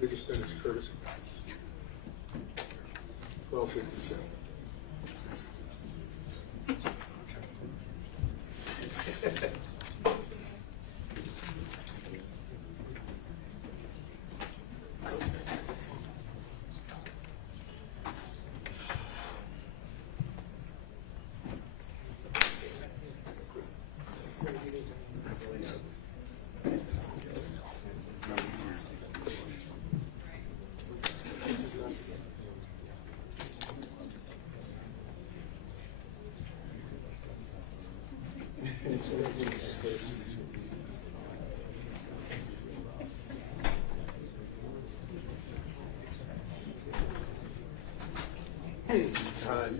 Biggest sentence courtesy. 1257.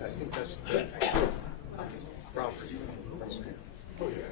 I think that's property. Oh, yeah.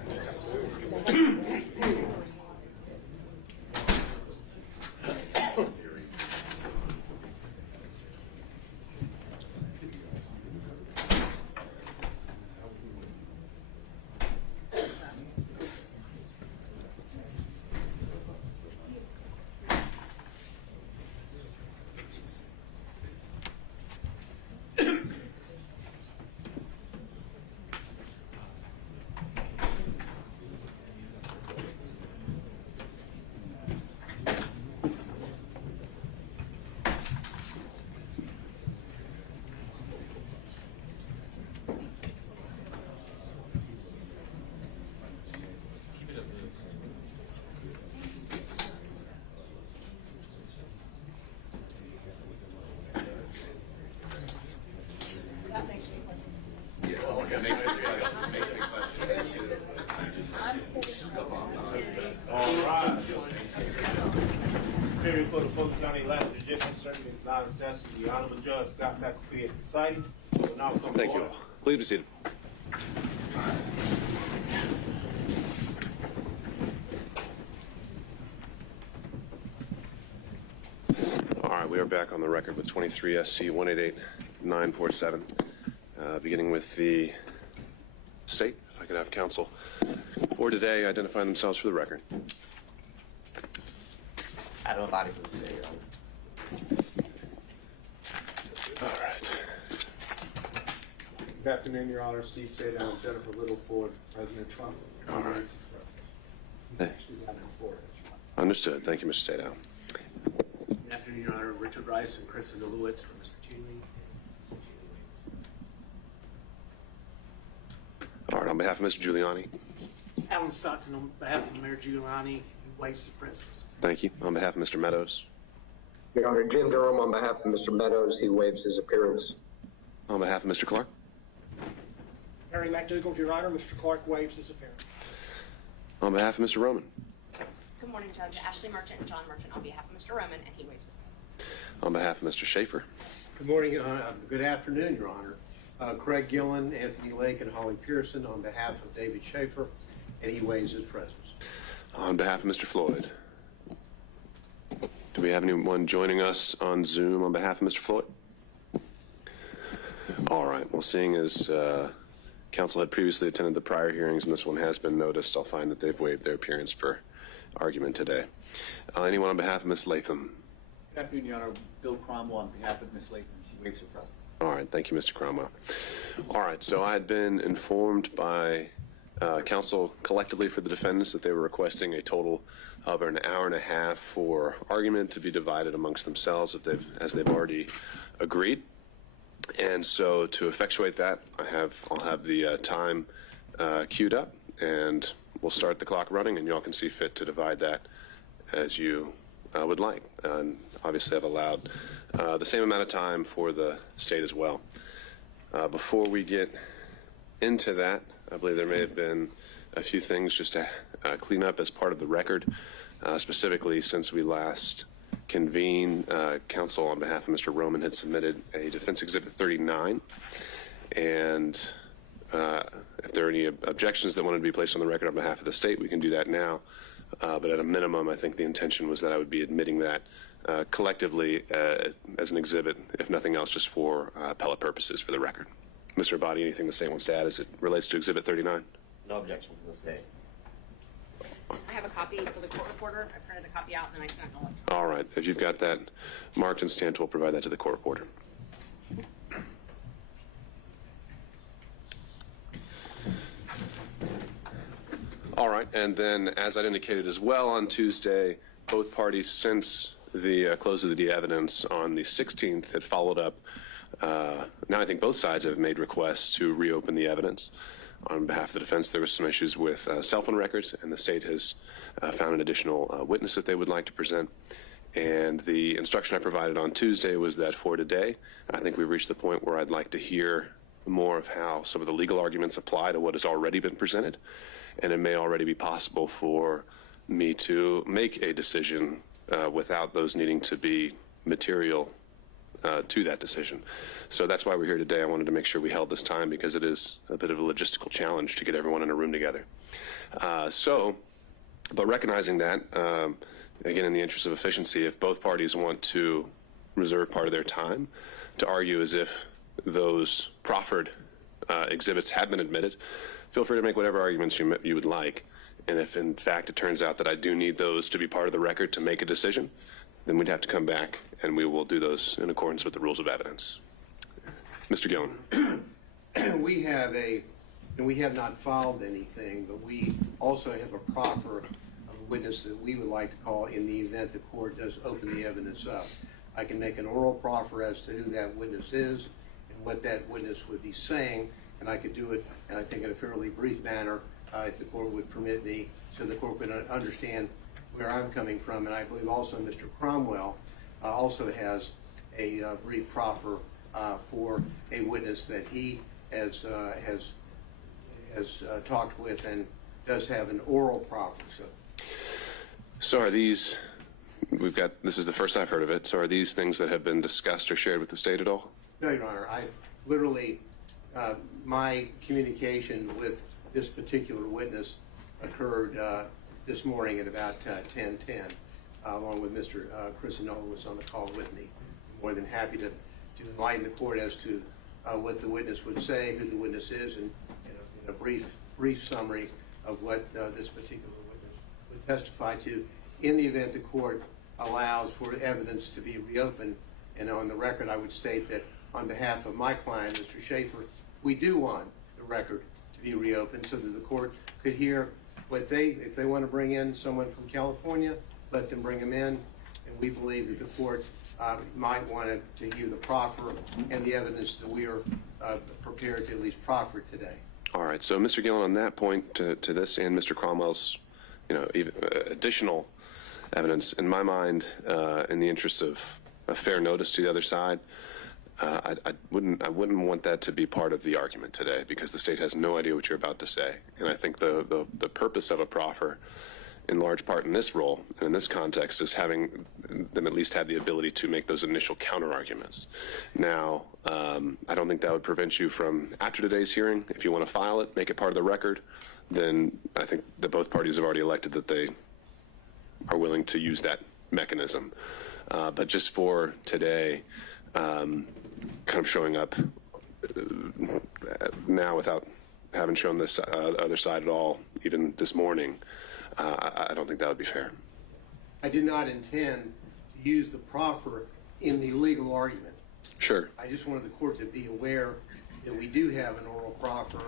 For the Fulton County last legitimate certainly is not assessed to the Honorable Judge Scott McAfee presiding. Thank you all. Please be seated. All right, we are back on the record with 23 SC 188947. Beginning with the state, if I could have counsel for today identify themselves for the record. Out of a body for the state. All right. Good afternoon, Your Honor. Steve Sadown, Jennifer Littleford, President Trump. All right. Hey. Understood. Thank you, Mr. Sadow. Good afternoon, Your Honor. Richard Rice and Kristen Lewitz for Mr. Cheney. All right, on behalf of Mr. Giuliani. Alan Stotson on behalf of Mayor Giuliani, who waives his presence. Thank you. On behalf of Mr. Meadows. Your Honor, Jim Durham on behalf of Mr. Meadows, he waives his appearance. On behalf of Mr. Clark. Harry McDougall, Your Honor. Mr. Clark waives his appearance. On behalf of Mr. Roman. Good morning, Judge. Ashley Merchant and John Merchant on behalf of Mr. Roman, and he waives his appearance. On behalf of Mr. Schaefer. Good morning, good afternoon, Your Honor. Craig Gillen, Anthony Lake, and Holly Pearson on behalf of David Schaefer, and he waives his presence. On behalf of Mr. Floyd. Do we have anyone joining us on Zoom on behalf of Mr. Floyd? All right. Well, seeing as counsel had previously attended the prior hearings and this one has been noticed, I'll find that they've waived their appearance for argument today. Anyone on behalf of Ms. Latham? Good afternoon, Your Honor. Bill Cromwell on behalf of Ms. Latham. She waives her presence. All right. Thank you, Mr. Cromwell. All right. So I had been informed by counsel collectively for the defendants that they were requesting a total of an hour and a half for argument to be divided amongst themselves as they've already agreed. And so to effectuate that, I'll have the time queued up, and we'll start the clock running, and y'all can see fit to divide that as you would like. And obviously I've allowed the same amount of time for the state as well. Before we get into that, I believe there may have been a few things just to clean up as part of the record, specifically since we last convened. Counsel on behalf of Mr. Roman had submitted a Defense Exhibit 39, and if there are any objections that wanted to be placed on the record on behalf of the state, we can do that now. But at a minimum, I think the intention was that I would be admitting that collectively as an exhibit, if nothing else, just for appellate purposes for the record. Mr. Abadi, anything the state wants to add as it relates to Exhibit 39? No objection from the state. copy for the court reporter. I printed a copy out, and then I sent it electronically. All right, if you've got that marked and stamped, we'll provide that to the court reporter. All right, and then as I'd indicated as well on Tuesday, both parties since the close of the evidence on the 16th had followed up. Now I think both sides have made requests to reopen the evidence. On behalf of the defense, there were some issues with cell phone records, and the state has found an additional witness that they would like to present. And the instruction I provided on Tuesday was that for today, I think we've reached the point where I'd like to hear more of how some of the legal arguments apply to what has already been presented. And it may already be possible for me to make a decision without those needing to be material to that decision. So that's why we're here today. I wanted to make sure we held this time because it is a bit of a logistical challenge to get everyone in a room together. But recognizing that, again, in the interest of efficiency, if both parties want to reserve part of their time to argue as if those proffered exhibits have been admitted, feel free to make whatever arguments you would like. And if, in fact, it turns out that I do need those to be part of the record to make a decision, then we'd have to come back and we will do those in accordance with the rules of evidence. Mr. Gillen. We have not filed anything, but we also have a proffer of a witness that we would like to call in the event the court does open the evidence up. I can make an oral proffer as to who that witness is and what that witness would be saying, and I could do it, and I think in a fairly brief manner, if the court would permit me, so the court can understand where I'm coming from. And I believe also Mr. Cromwell also has a brief proffer for a witness that he has talked with and does have an oral proffer. So are these, this is the first I've heard of it, so are these things that have been discussed or shared with the state at all? No, Your Honor. I literally, my communication with this particular witness occurred this morning at about 10:10, along with Mr. Chris Nolan was on the call with me. More than happy to enlighten the court as to what the witness would say, who the witness is, and a brief summary of what this particular witness would testify to in the event the court allows for evidence to be reopened. And on the record, I would state that on behalf of my client, Mr. Schaefer, we do want the record to be reopened so that the court could hear what if they want to bring in someone from California, let them bring them in. And we believe that the court might want to hear the proffer and the evidence that we are prepared to at least proffer today. All right. So, Mr. Gillen, on that point to this and Mr. Cromwell's, even, additional evidence, in my mind, in the interest of a fair notice to the other side, I wouldn't want that to be part of the argument today because the state has no idea what you're about to say. And I think the purpose of a proffer, in large part in this role and in this context, is having them at least have the ability to make those initial counter arguments. Now, I don't think that would prevent you from, after today's hearing, if you want to file it, make it part of the record, then I think that both parties have already elected that they are willing to use that mechanism. But just for today, kind of showing up now without having shown this other side at all, even this morning, I don't think that would be fair. I did not intend to use the proffer in the legal argument. Sure. I just wanted the court to be aware that we do have an oral proffer.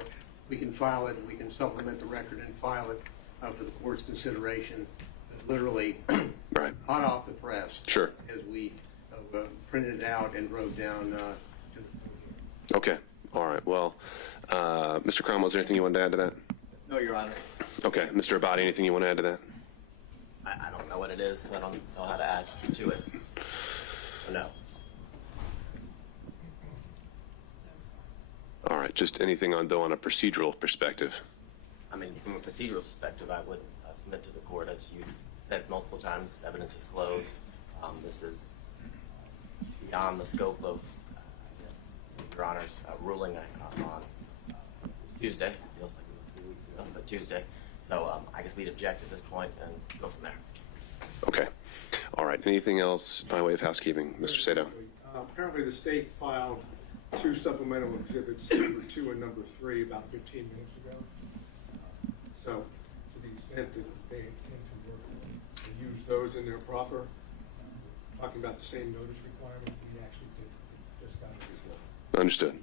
We can file it, and we can supplement the record and file it for the court's consideration, literally right. Hot off the press. Sure. As we printed it out and drove down to the... Okay. All right. Well, Mr. Cromwell, is there anything you wanted to add to that? No, Your Honor. Okay. Mr. Abadi, anything you want to add to that? I don't know what it is, so I don't know how to add to it. So no. All right. Just anything on a procedural perspective. I mean, from a procedural perspective, I would submit to the court, as you said multiple times, evidence is closed. This is beyond the scope of Your Honor's ruling on Tuesday. Feels like it was 3 weeks ago, but Tuesday. So I guess we'd object at this point and go from there. Okay. All right. Anything else by way of housekeeping, Mr. Sato? Apparently the state filed 2 supplemental exhibits, number 2 and number 3, about 15 minutes ago. So to the extent that they intend to work use those in their proffer, talking about the same notice requirement, we actually did just that as well. Understood.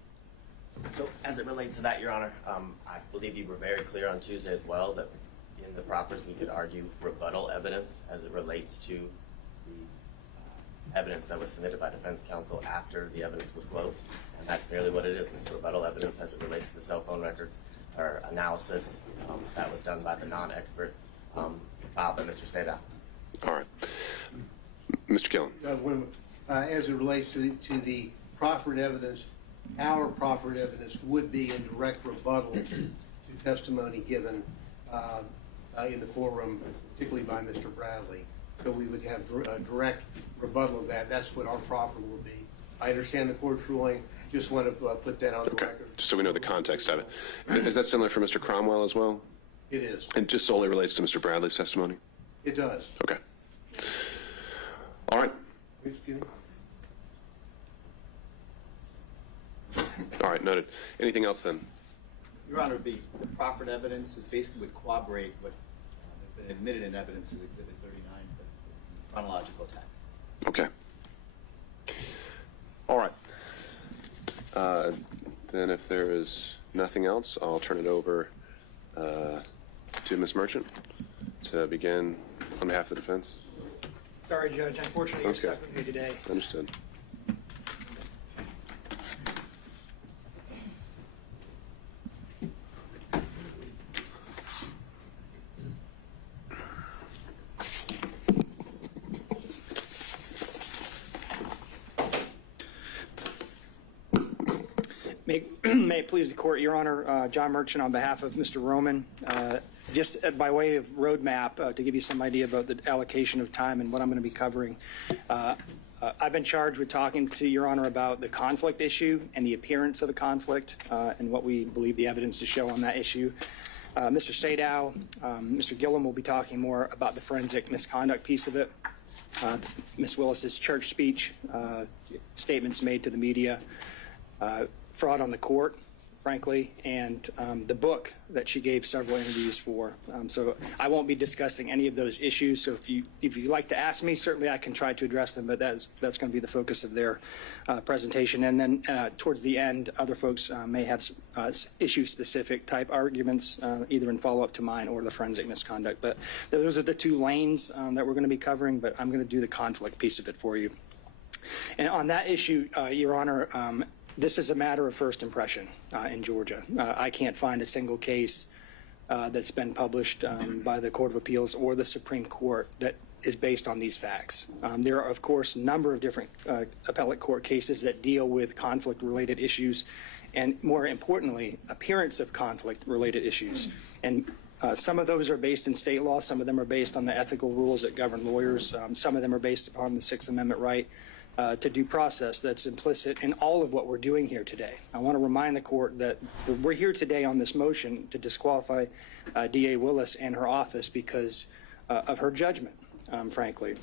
So as it relates to that, Your Honor, I believe you were very clear on Tuesday as well that in the proffers we could argue rebuttal evidence as it relates to the evidence that was submitted by defense counsel after the evidence was closed. And that's merely what it is. It's rebuttal evidence as it relates to the cell phone records or analysis that was done by the non-expert filed by Mr. Seda. All right. Mr. Killen. As it relates to the proffered evidence, our proffered evidence would be in direct rebuttal to testimony given in the courtroom, particularly by Mr. Bradley. So we would have a direct rebuttal of that. That's what our proffer will be. I understand the court's ruling. Just want to put that on the record. Just so we know the context of it. Is that similar for Mr. Cromwell as well? It is. And just solely relates to Mr. Bradley's testimony? It does. Okay. All right. Excuse me? All right, noted. Anything else then? Your Honor, the proffered evidence is basically would corroborate what has been admitted in evidence as Exhibit 39, but chronological text. Okay. All right. Then if there is nothing else, I'll turn it over to Ms. Merchant to begin on behalf of the defense. Sorry, Judge. Unfortunately, you're stuck with me today. Understood. May it please the court, Your Honor, John Merchant on behalf of Mr. Roman. Just by way of roadmap, to give you some idea about the allocation of time and what I'm going to be covering. I've been charged with talking to Your Honor about the conflict issue and the appearance of a conflict and what we believe the evidence to show on that issue. Mr. Sadow, Mr. Gillum will be talking more about the forensic misconduct piece of it. Ms. Willis's church speech, statements made to the media, fraud on the court, frankly, and the book that she gave several interviews for. So I won't be discussing any of those issues. So if you'd like to ask me, certainly I can try to address them, but that's going to be the focus of their presentation. And then towards the end, other folks may have issue-specific type arguments, either in follow-up to mine or the forensic misconduct. But those are the two lanes that we're going to be covering, but I'm going to do the conflict piece of it for you. And on that issue, Your Honor, this is a matter of first impression in Georgia. I can't find a single case that's been published by the Court of Appeals or the Supreme Court that is based on these facts. There are, of course, a number of different appellate court cases that deal with conflict-related issues and, more importantly, appearance of conflict-related issues. And some of those are based in state law. Some of them are based on the ethical rules that govern lawyers. Some of them are based upon the Sixth Amendment right to due process that's implicit in all of what we're doing here today. I want to remind the court that we're here today on this motion to disqualify D.A. Willis and her office because of her judgment, frankly.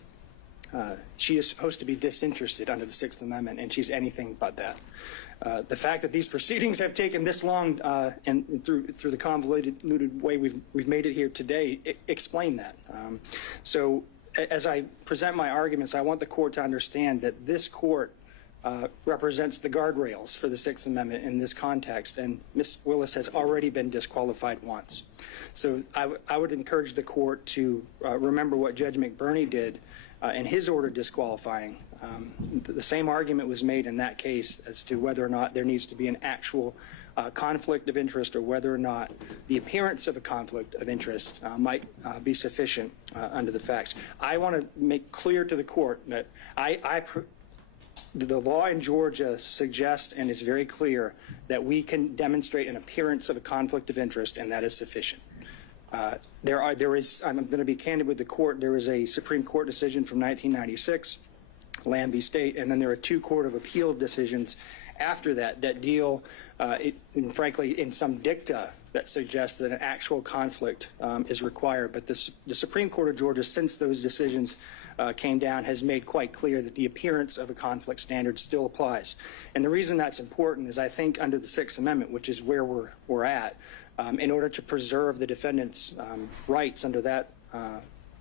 She is supposed to be disinterested under the Sixth Amendment, and she's anything but that. The fact that these proceedings have taken this long and through the convoluted way we've made it here today explain that. So as I present my arguments, I want the court to understand that this court represents the guardrails for the Sixth Amendment in this context, and Ms. Willis has already been disqualified once. So I would encourage the court to remember what Judge McBurney did in his order disqualifying. The same argument was made in that case as to whether or not there needs to be an actual conflict of interest or whether or not the appearance of a conflict of interest might be sufficient under the facts. I want to make clear to the court that the law in Georgia suggests and is very clear that we can demonstrate an appearance of a conflict of interest, and that is sufficient. I'm going to be candid with the court. There is a Supreme Court decision from 1996, Lambie State, and then there are two Court of Appeal decisions after that deal, frankly, in some dicta that suggests that an actual conflict is required. But the Supreme Court of Georgia, since those decisions came down, has made quite clear that the appearance of a conflict standard still applies. And the reason that's important is I think under the Sixth Amendment, which is where we're at, in order to preserve the defendant's rights under that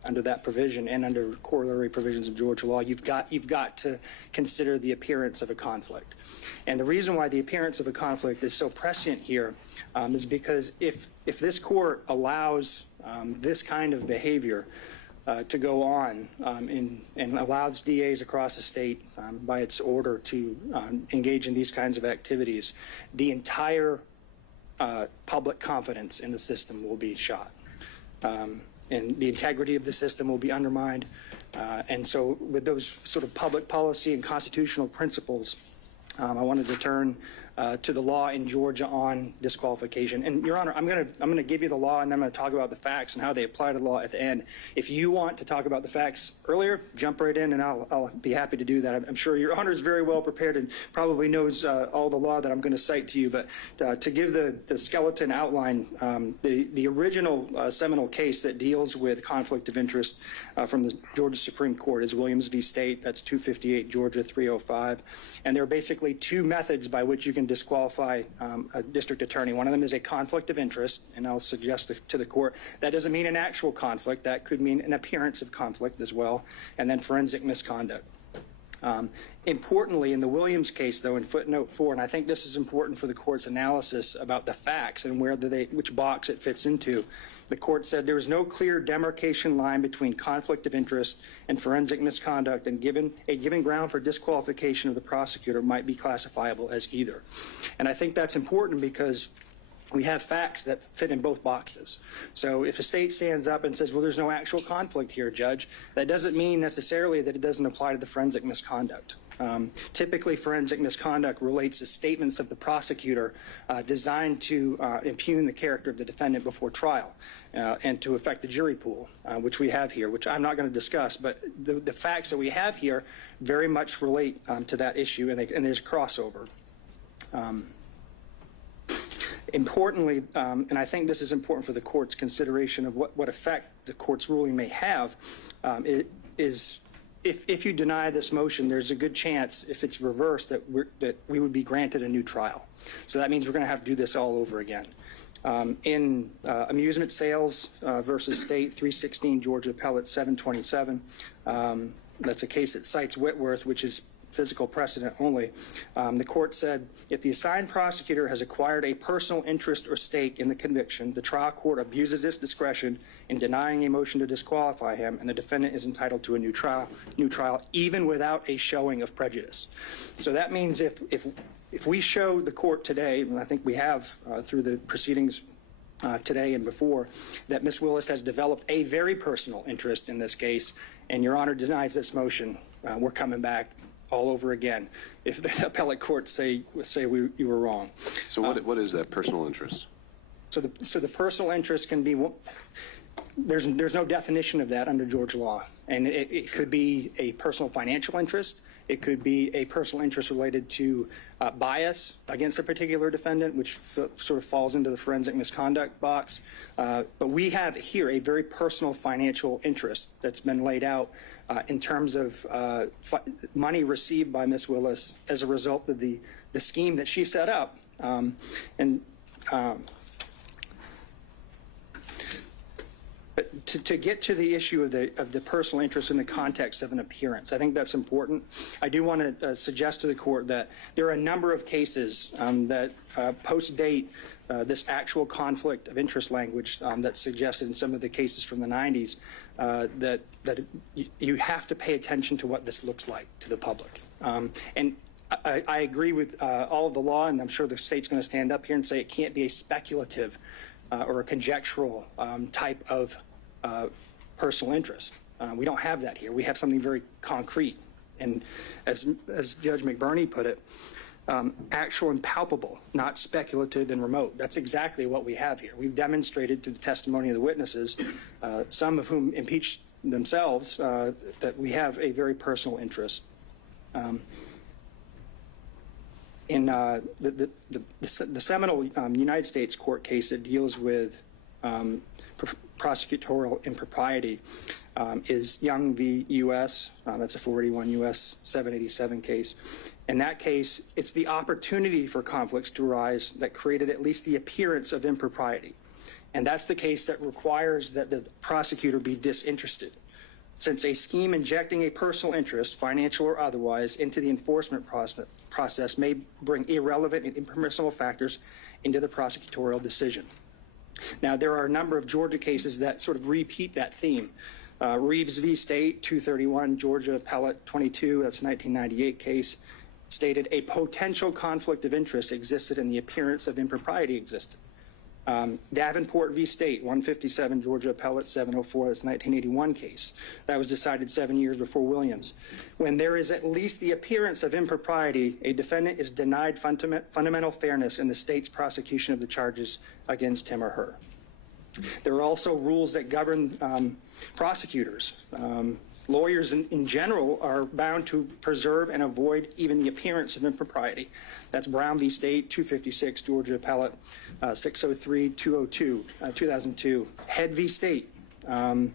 under that provision and under corollary provisions of Georgia law, you've got to consider the appearance of a conflict. And the reason why the appearance of a conflict is so prescient here is because if this court allows this kind of behavior to go on and allows DAs across the state by its order to engage in these kinds of activities, the entire public confidence in the system will be shot. And the integrity of the system will be undermined. And so with those sort of public policy and constitutional principles, I wanted to turn to the law in Georgia on disqualification. And Your Honor, I'm going to give you the law, and then I'm going to talk about the facts and how they apply to the law at the end. If you want to talk about the facts earlier, jump right in, and I'll be happy to do that. I'm sure Your Honor is very well prepared and probably knows all the law that I'm going to cite to you. But to give the skeleton outline, the original seminal case that deals with conflict of interest from the Georgia Supreme Court is Williams v. State. That's 258 Georgia 305. And there are basically two methods by which you can disqualify a district attorney. One of them is a conflict of interest, and I'll suggest to the court that doesn't mean an actual conflict. That could mean an appearance of conflict as well, and then forensic misconduct. Importantly, in the Williams case, though, in footnote 4, and I think this is important for the court's analysis about the facts and which box it fits into, the court said there was no clear demarcation line between conflict of interest and forensic misconduct, and a given ground for disqualification of the prosecutor might be classifiable as either. And I think that's important because we have facts that fit in both boxes. So if a state stands up and says, well, there's no actual conflict here, Judge, that doesn't mean necessarily that it doesn't apply to the forensic misconduct. Typically, forensic misconduct relates to statements of the prosecutor designed to impugn the character of the defendant before trial and to affect the jury pool, which we have here, which I'm not going to discuss, but the facts that we have here very much relate to that issue, and there's crossover. Importantly, and I think this is important for the court's consideration of what effect the court's ruling may have, if you deny this motion, there's a good chance, if it's reversed, that we would be granted a new trial. So that means we're going to have to do this all over again. In amusement sales versus state, 316 Georgia Appellate 727, that's a case that cites Whitworth, which is physical precedent only. The court said, if the assigned prosecutor has acquired a personal interest or stake in the conviction, the trial court abuses its discretion in denying a motion to disqualify him, and the defendant is entitled to a new trial, even without a showing of prejudice. So that means if we show the court today, and I think we have through the proceedings today and before, that Ms. Willis has developed a very personal interest in this case, and Your Honor denies this motion, we're coming back all over again if the appellate court say you were wrong. So what is that personal interest? So the personal interest can be, there's no definition of that under Georgia law, and it could be a personal financial interest. It could be a personal interest related to bias against a particular defendant, which sort of falls into the forensic misconduct box. But we have here a very personal financial interest that's been laid out in terms of money received by Ms. Willis as a result of the scheme that she set up. But to get to the issue of the personal interest in the context of an appearance, I think that's important. I do want to suggest to the court that there are a number of cases that post-date this actual conflict of interest language that's suggested in some of the cases from the 90s, that you have to pay attention to what this looks like to the public. And I agree with all of the law, and I'm sure the state's going to stand up here and say it can't be a speculative or a conjectural type of personal interest. We don't have that here. We have something very concrete. And as Judge McBurney put it, actual and palpable, not speculative and remote. That's exactly what we have here. We've demonstrated through the testimony of the witnesses, some of whom impeached themselves, that we have a very personal interest. In the seminal United States court case that deals with prosecutorial impropriety is Young v. U.S. That's a 481 U.S. 787 case. In that case, it's the opportunity for conflicts to arise that created at least the appearance of impropriety. And that's the case that requires that the prosecutor be disinterested. Since a scheme injecting a personal interest, financial or otherwise, into the enforcement process may bring irrelevant and impermissible factors into the prosecutorial decision. Now, there are a number of Georgia cases that sort of repeat that theme. Reeves v. State, 231, Georgia Appellate 22, that's a 1998 case, stated a potential conflict of interest existed and the appearance of impropriety existed. Davenport v. State, 157, Georgia Appellate 704, that's a 1981 case. That was decided 7 years before Williams. When there is at least the appearance of impropriety, a defendant is denied fundamental fairness in the state's prosecution of the charges against him or her. There are also rules that govern prosecutors. Lawyers in general are bound to preserve and avoid even the appearance of impropriety. That's Brown v. State, 256, Georgia Appellate 603, 202, 2002. Head v. State. A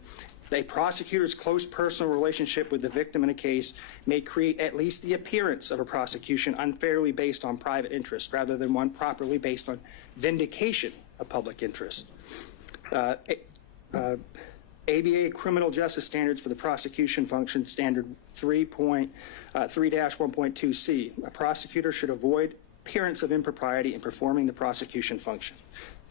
prosecutor's close personal relationship with the victim in a case may create at least the appearance of a prosecution unfairly based on private interest rather than one properly based on vindication of public interest. ABA Criminal Justice Standards for the Prosecution Function, Standard 3-1.2c. A prosecutor should avoid appearance of impropriety in performing the prosecution function.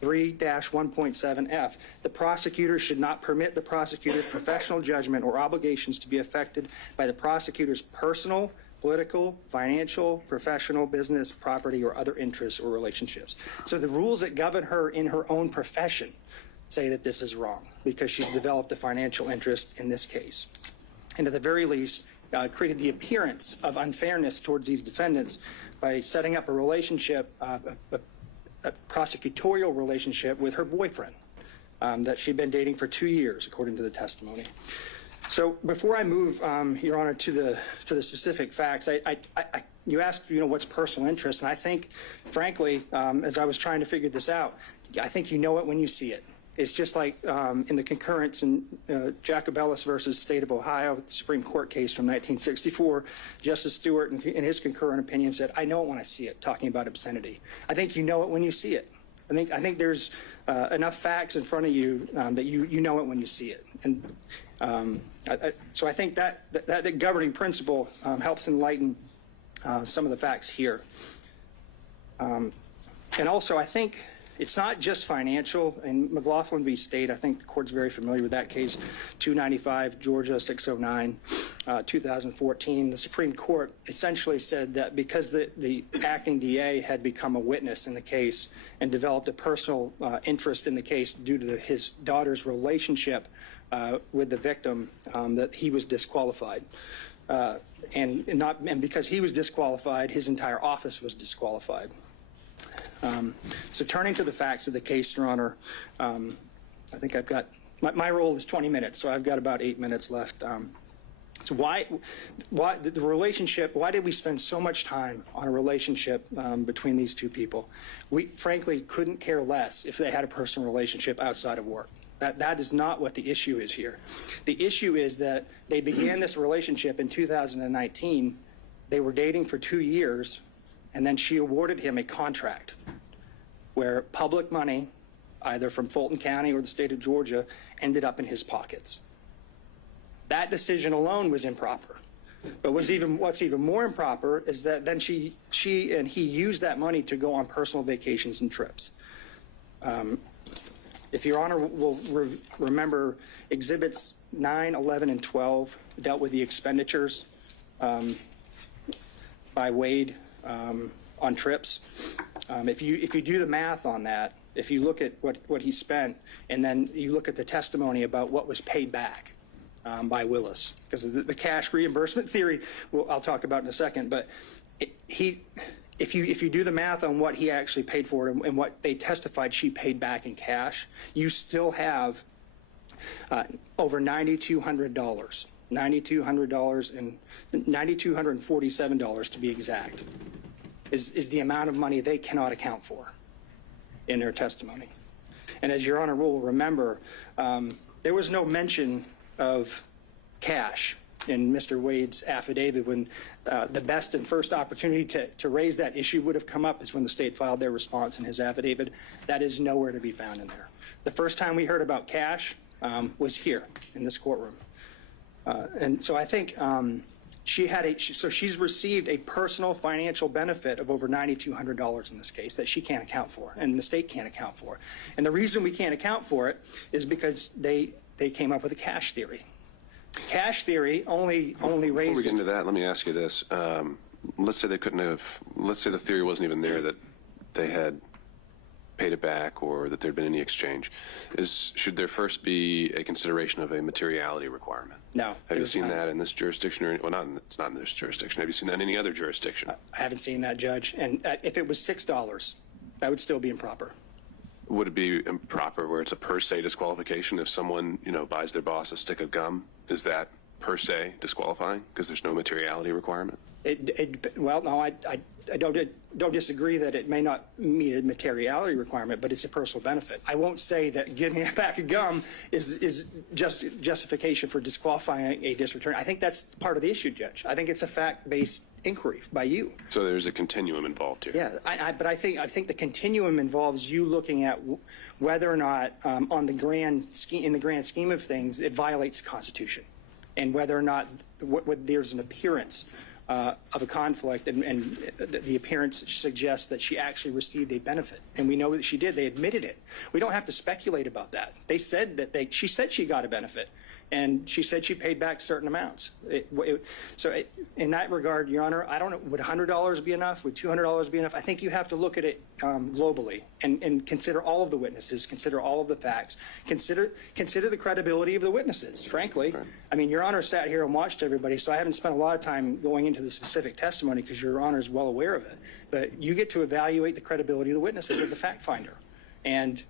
3-1.7f. The prosecutor should not permit the prosecutor's professional judgment or obligations to be affected by the prosecutor's personal, political, financial, professional, business, property, or other interests or relationships. So the rules that govern her in her own profession say that this is wrong because she's developed a financial interest in this case. And at the very least, created the appearance of unfairness towards these defendants by setting up a relationship, a prosecutorial relationship with her boyfriend that she'd been dating for 2 years, according to the testimony. So before I move, Your Honor, to the specific facts, you asked, what's personal interest, and I think, frankly, as I was trying to figure this out, I think you know it when you see it. It's just like in the concurrence in Jacobellis versus State of Ohio, Supreme Court case from 1964, Justice Stewart, in his concurrent opinion, said, I know it when I see it, talking about obscenity. I think you know it when you see it. I think there's enough facts in front of you that you know it when you see it. And so I think that governing principle helps enlighten some of the facts here. And also, I think it's not just financial. In McLaughlin v. State, I think the court's very familiar with that case, 295, Georgia 609, 2014. The Supreme Court essentially said that because the acting DA had become a witness in the case and developed a personal interest in the case due to his daughter's relationship with the victim, that he was disqualified. And because he was disqualified, his entire office was disqualified. So turning to the facts of the case, Your Honor, I think I've got, my role is 20 minutes, so I've got about 8 minutes left. So why the relationship, why did we spend so much time on a relationship between these two people? We frankly couldn't care less if they had a personal relationship outside of work. That is not what the issue is here. The issue is that they began this relationship in 2019. They were dating for 2 years, and then she awarded him a contract where public money, either from Fulton County or the state of Georgia, ended up in his pockets. That decision alone was improper. But what's even more improper is that then she and he used that money to go on personal vacations and trips. If Your Honor will remember, Exhibits 9, 11, and 12 dealt with the expenditures by Wade on trips. If you do the math on that, if you look at what he spent, and then you look at the testimony about what was paid back by Willis, because of the cash reimbursement theory, I'll talk about in a second, but if you do the math on what he actually paid for it and what they testified she paid back in cash, you still have over $9,200, $9,200 and $9,247 to be exact, is the amount of money they cannot account for in their testimony. And as Your Honor will remember, there was no mention of cash in Mr. Wade's affidavit when the best and first opportunity to raise that issue would have come up is when the state filed their response in his affidavit. That is nowhere to be found in there. The first time we heard about cash was here in this courtroom. And so I think so she's received a personal financial benefit of over $9,200 in this case that she can't account for and the state can't account for. And the reason we can't account for it is because they came up with a cash theory. Cash theory only raises. Before we get into that, let me ask you this. Let's say let's say the theory wasn't even there that they had paid it back or that there'd been any exchange. Should there first be a consideration of a materiality requirement? No. Have you seen that in this jurisdiction it's not in this jurisdiction. Have you seen that in any other jurisdiction? I haven't seen that, Judge. And if it was $6, that would still be improper. Would it be improper where it's a per se disqualification if someone, buys their boss a stick of gum? Is that per se disqualifying because there's no materiality requirement? Well, no, I don't disagree that it may not meet a materiality requirement, but it's a personal benefit. I won't say that getting a pack of gum is just justification for disqualifying a district attorney. I think that's part of the issue, Judge. I think it's a fact-based inquiry by you. So there's a continuum involved here. Yeah, but I think the continuum involves you looking at whether or not, in the grand scheme of things, it violates the Constitution, and whether or not there's an appearance of a conflict, and the appearance suggests that she actually received a benefit, and we know that she did. They admitted it. We don't have to speculate about that. They said that she said she got a benefit, and she said she paid back certain amounts. So in that regard, Your Honor, I don't know, would $100 be enough? Would $200 be enough? I think you have to look at it globally and consider all of the witnesses, consider all of the facts, consider the credibility of the witnesses, frankly. Right. I mean, Your Honor sat here and watched everybody, so I haven't spent a lot of time going into the specific testimony because Your Honor is well aware of it. But you get to evaluate the credibility of the witnesses as a fact finder. And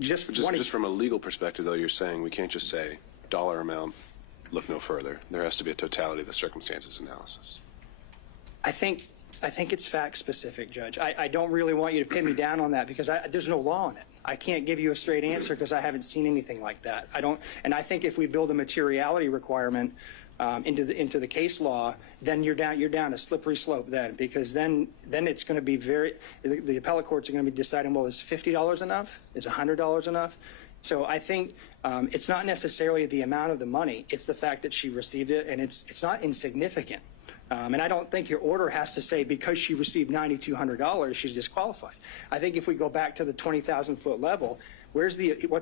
just from a legal perspective, though, you're saying we can't just say dollar amount, look no further. There has to be a totality of the circumstances analysis. I think it's fact specific, Judge. I don't really want you to pin me down on that because there's no law on it. I can't give you a straight answer because I haven't seen anything like that. And I think if we build a materiality requirement into the case law, then you're down a slippery slope then, because then it's going to be the appellate courts are going to be deciding, well, is $50 enough? Is $100 enough? So I think it's not necessarily the amount of the money, it's the fact that she received it, and it's not insignificant. And I don't think your order has to say because she received $9,200, she's disqualified. I think if we go back to the 20,000-foot level, what's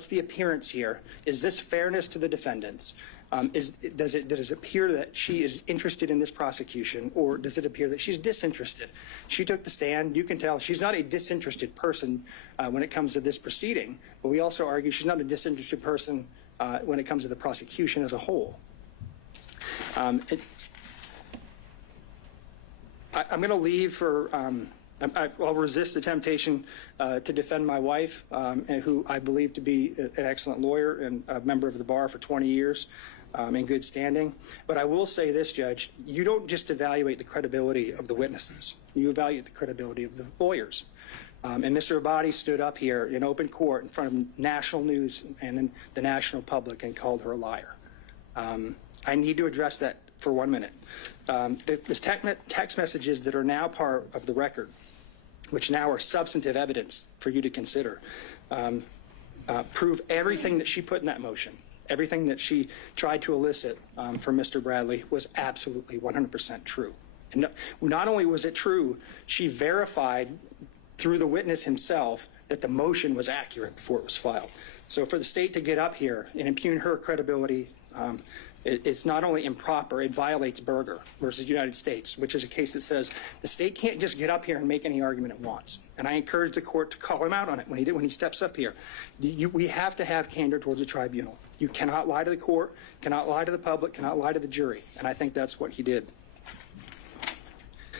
the appearance here? Is this fairness to the defendants? Does it appear that she is interested in this prosecution, or does it appear that she's disinterested? She took the stand. You can tell she's not a disinterested person when it comes to this proceeding, but we also argue she's not a disinterested person when it comes to the prosecution as a whole. I'm going to leave for, I'll resist the temptation to defend my wife, who I believe to be an excellent lawyer and a member of the bar for 20 years in good standing. But I will say this, Judge, you don't just evaluate the credibility of the witnesses. You evaluate the credibility of the lawyers. And Mr. Abadi stood up here in open court in front of national news and the national public and called her a liar. I need to address that for 1 minute. There's text messages that are now part of the record, which now are substantive evidence for you to consider, prove everything that she put in that motion, everything that she tried to elicit from Mr. Bradley was absolutely 100% true. And not only was it true, she verified through the witness himself that the motion was accurate before it was filed. So for the state to get up here and impugn her credibility, it's not only improper, it violates Berger versus United States, which is a case that says the state can't just get up here and make any argument it wants. And I encourage the court to call him out on it when he steps up here. We have to have candor towards the tribunal. You cannot lie to the court, cannot lie to the public, cannot lie to the jury. And I think that's what he did.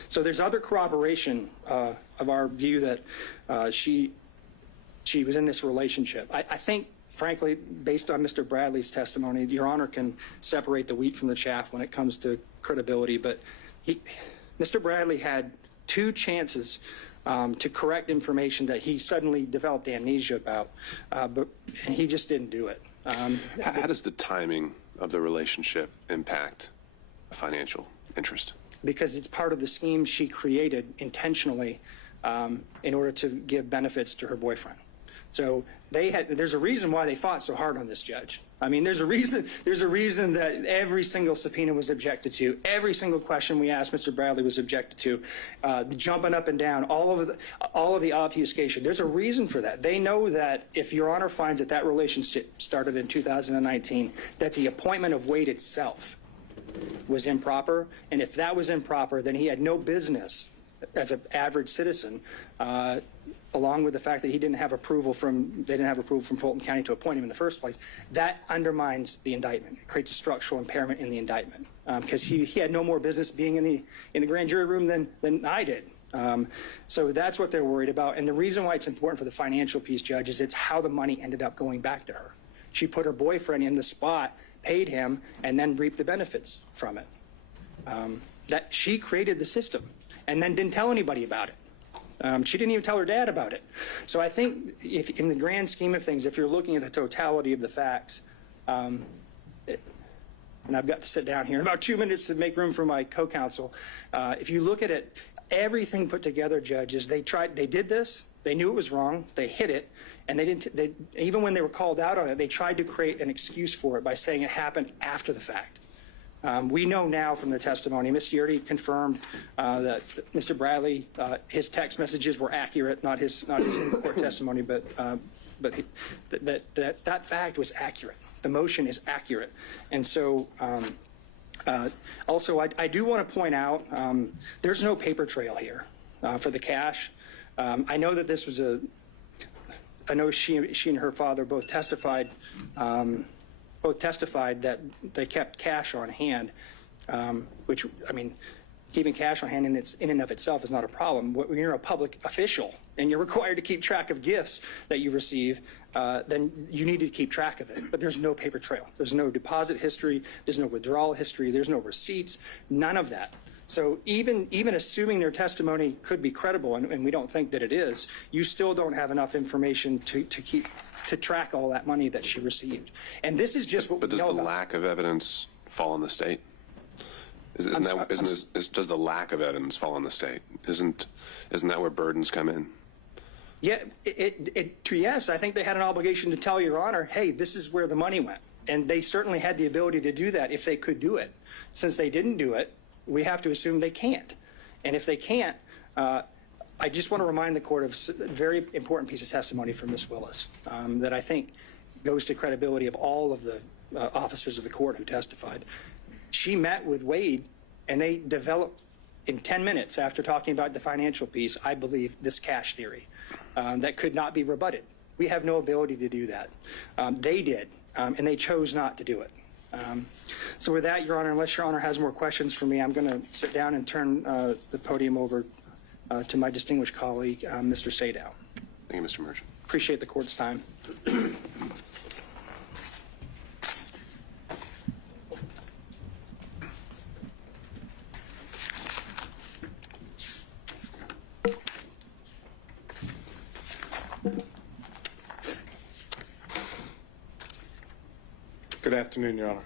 So there's other corroboration of our view that she was in this relationship. I think, frankly, based on Mr. Bradley's testimony, Your Honor can separate the wheat from the chaff when it comes to credibility. But Mr. Bradley had 2 chances to correct information that he suddenly developed amnesia about, but he just didn't do it. How does the timing of the relationship impact a financial interest? Because it's part of the scheme she created intentionally in order to give benefits to her boyfriend. So there's a reason why they fought so hard on this, Judge. I mean, there's a reason that every single subpoena was objected to, every single question we asked Mr. Bradley was objected to, the jumping up and down, all of the obfuscation. There's a reason for that. They know that if Your Honor finds that that relationship started in 2019, that the appointment of Wade itself was improper, and if that was improper, then he had no business as an average citizen, along with the fact that they didn't have approval from Fulton County to appoint him in the first place. That undermines the indictment. It creates a structural impairment in the indictment because he had no more business being in the grand jury room than I did. So that's what they're worried about. And the reason why it's important for the financial piece, Judge, is it's how the money ended up going back to her. She put her boyfriend in the spot, paid him, and then reaped the benefits from it. That she created the system and then didn't tell anybody about it. She didn't even tell her dad about it. So I think if in the grand scheme of things, if you're looking at the totality of the facts, and I've got to sit down here in about 2 minutes to make room for my co-counsel. If you look at it, everything put together, judges, they did this, they knew it was wrong, they hid it, and even when they were called out on it, they tried to create an excuse for it by saying it happened after the fact. We know now from the testimony, Ms. Yurdy confirmed that Mr. Bradley, his text messages were accurate, not his court testimony, but that fact was accurate. The motion is accurate. And so also I do want to point out there's no paper trail here for the cash. I know that this was I know she and her father both testified that they kept cash on hand, which, I mean, keeping cash on hand in and of itself is not a problem. When you're a public official and you're required to keep track of gifts that you receive, then you need to keep track of it. But there's no paper trail. There's no deposit history. There's no withdrawal history. There's no receipts. None of that. So even assuming their testimony could be credible, and we don't think that it is, you still don't have enough information to track all that money that she received. And this is just what we know about. But does the lack of evidence fall on the state? Does the lack of evidence fall on the state? Isn't that where burdens come in? Yeah, yes, I think they had an obligation to tell Your Honor, hey, this is where the money went. And they certainly had the ability to do that if they could do it. Since they didn't do it, we have to assume they can't. And if they can't, I just want to remind the court of a very important piece of testimony from Ms. Willis that I think goes to credibility of all of the officers of the court who testified. She met with Wade, and they developed in 10 minutes after talking about the financial piece, I believe, this cash theory that could not be rebutted. We have no ability to do that. They did, and they chose not to do it. So with that, Your Honor, unless Your Honor has more questions for me, I'm going to sit down and turn the podium over to my distinguished colleague, Mr. Sadow. Thank you, Mr. Merchant. Appreciate the court's time. Good afternoon, Your Honor.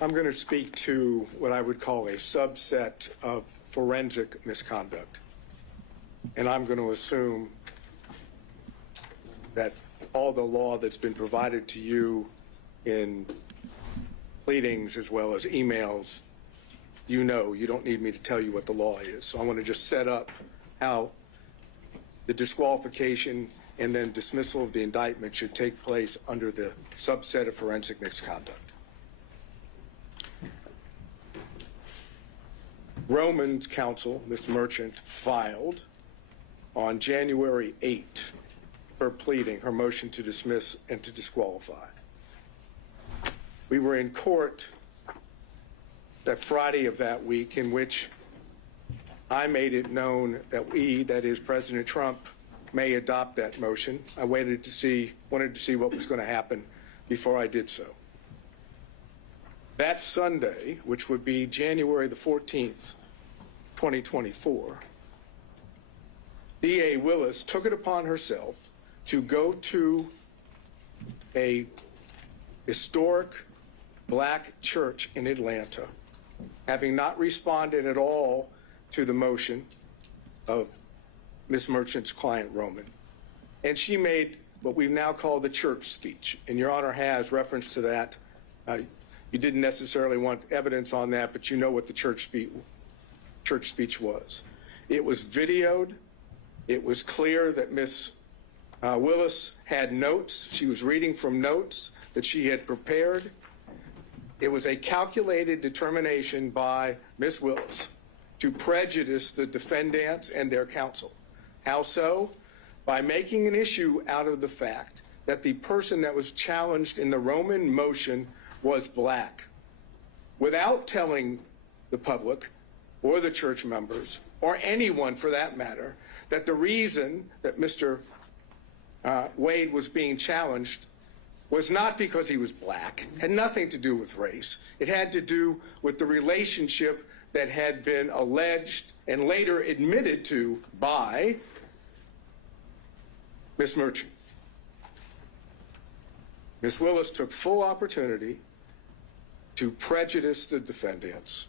I'm going to speak to what I would call a subset of forensic misconduct. And I'm going to assume that all the law that's been provided to you in pleadings as well as emails, you don't need me to tell you what the law is. So I want to just set up how the disqualification and then dismissal of the indictment should take place under the subset of forensic misconduct. Roman's counsel, this merchant, filed on January 8 her pleading, her motion to dismiss and to disqualify. We were in court that Friday of that week in which I made it known that that is President Trump, may adopt that motion. I wanted to see what was going to happen before I did so. That Sunday, which would be January the 14th, 2024, DA Willis took it upon herself to go to a historic black church in Atlanta, having not responded at all to the motion of Ms. Merchant's client, Roman. And she made what we've now called the church speech. And Your Honor has reference to that. You didn't necessarily want evidence on that, but you know what the church speech was. It was videoed. It was clear that Ms. Willis had notes. She was reading from notes that she had prepared. It was a calculated determination by Ms. Willis to prejudice the defendants and their counsel. How so? By making an issue out of the fact that the person that was challenged in the Roman motion was black, without telling the public or the church members or anyone for that matter that the reason that Mr. Wade was being challenged was not because he was black, had nothing to do with race. It had to do with the relationship that had been alleged and later admitted to by Ms. Merchant. Ms. Willis took full opportunity to prejudice the defendants,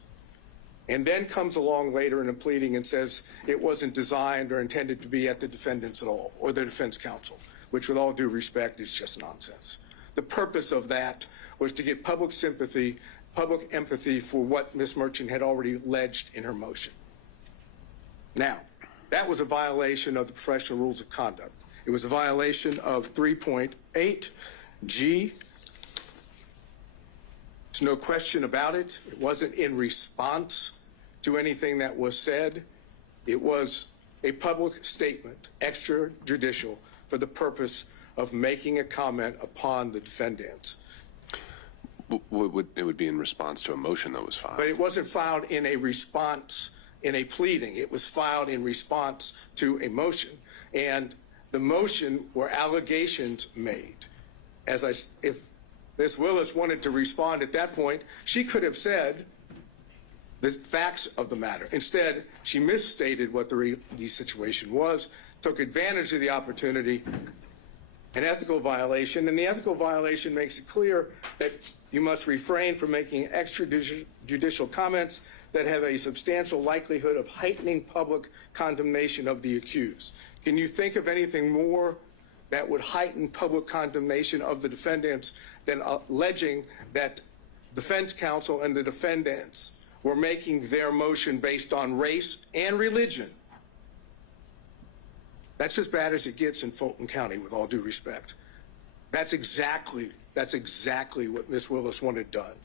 and then comes along later in a pleading and says it wasn't designed or intended to be at the defendants at all, or the defense counsel, which with all due respect is just nonsense. The purpose of that was to get public sympathy, public empathy for what Ms. Merchant had already alleged in her motion. Now, that was a violation of the professional rules of conduct. It was a violation of 3.8G. There's no question about it. It wasn't in response to anything that was said. It was a public statement, extrajudicial, for the purpose of making a comment upon the defendants. It would be in response to a motion that was filed. But it wasn't filed in a response, in a pleading. It was filed in response to a motion. And the motion were allegations made. If Ms. Willis wanted to respond at that point, she could have said the facts of the matter. Instead, she misstated what the situation was, took advantage of the opportunity, an ethical violation, and the ethical violation makes it clear that you must refrain from making extrajudicial comments that have a substantial likelihood of heightening public condemnation of the accused. Can you think of anything more that would heighten public condemnation of the defendants than alleging that defense counsel and the defendants were making their motion based on race and religion? That's as bad as it gets in Fulton County, with all due respect. That's exactly what Ms. Willis wanted done.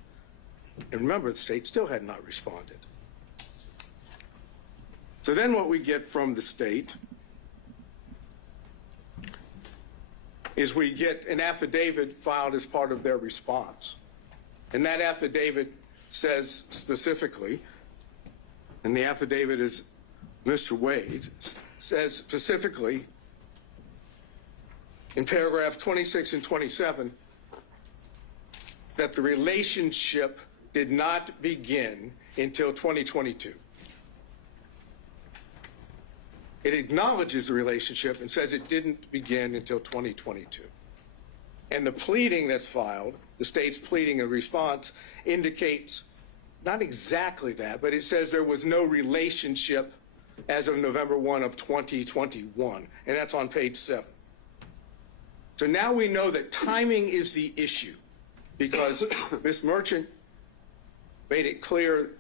And remember, the state still had not responded. So then what we get from the state is we get an affidavit filed as part of their response. And that affidavit says specifically, and the affidavit is Mr. Wade, says specifically in paragraphs 26 and 27 that the relationship did not begin until 2022. It acknowledges the relationship and says it didn't begin until 2022. And the pleading that's filed, the state's pleading in response, indicates not exactly that, but it says there was no relationship as of November 1 of 2021, and that's on page 7. So now we know that timing is the issue, because Ms. Merchant made it clear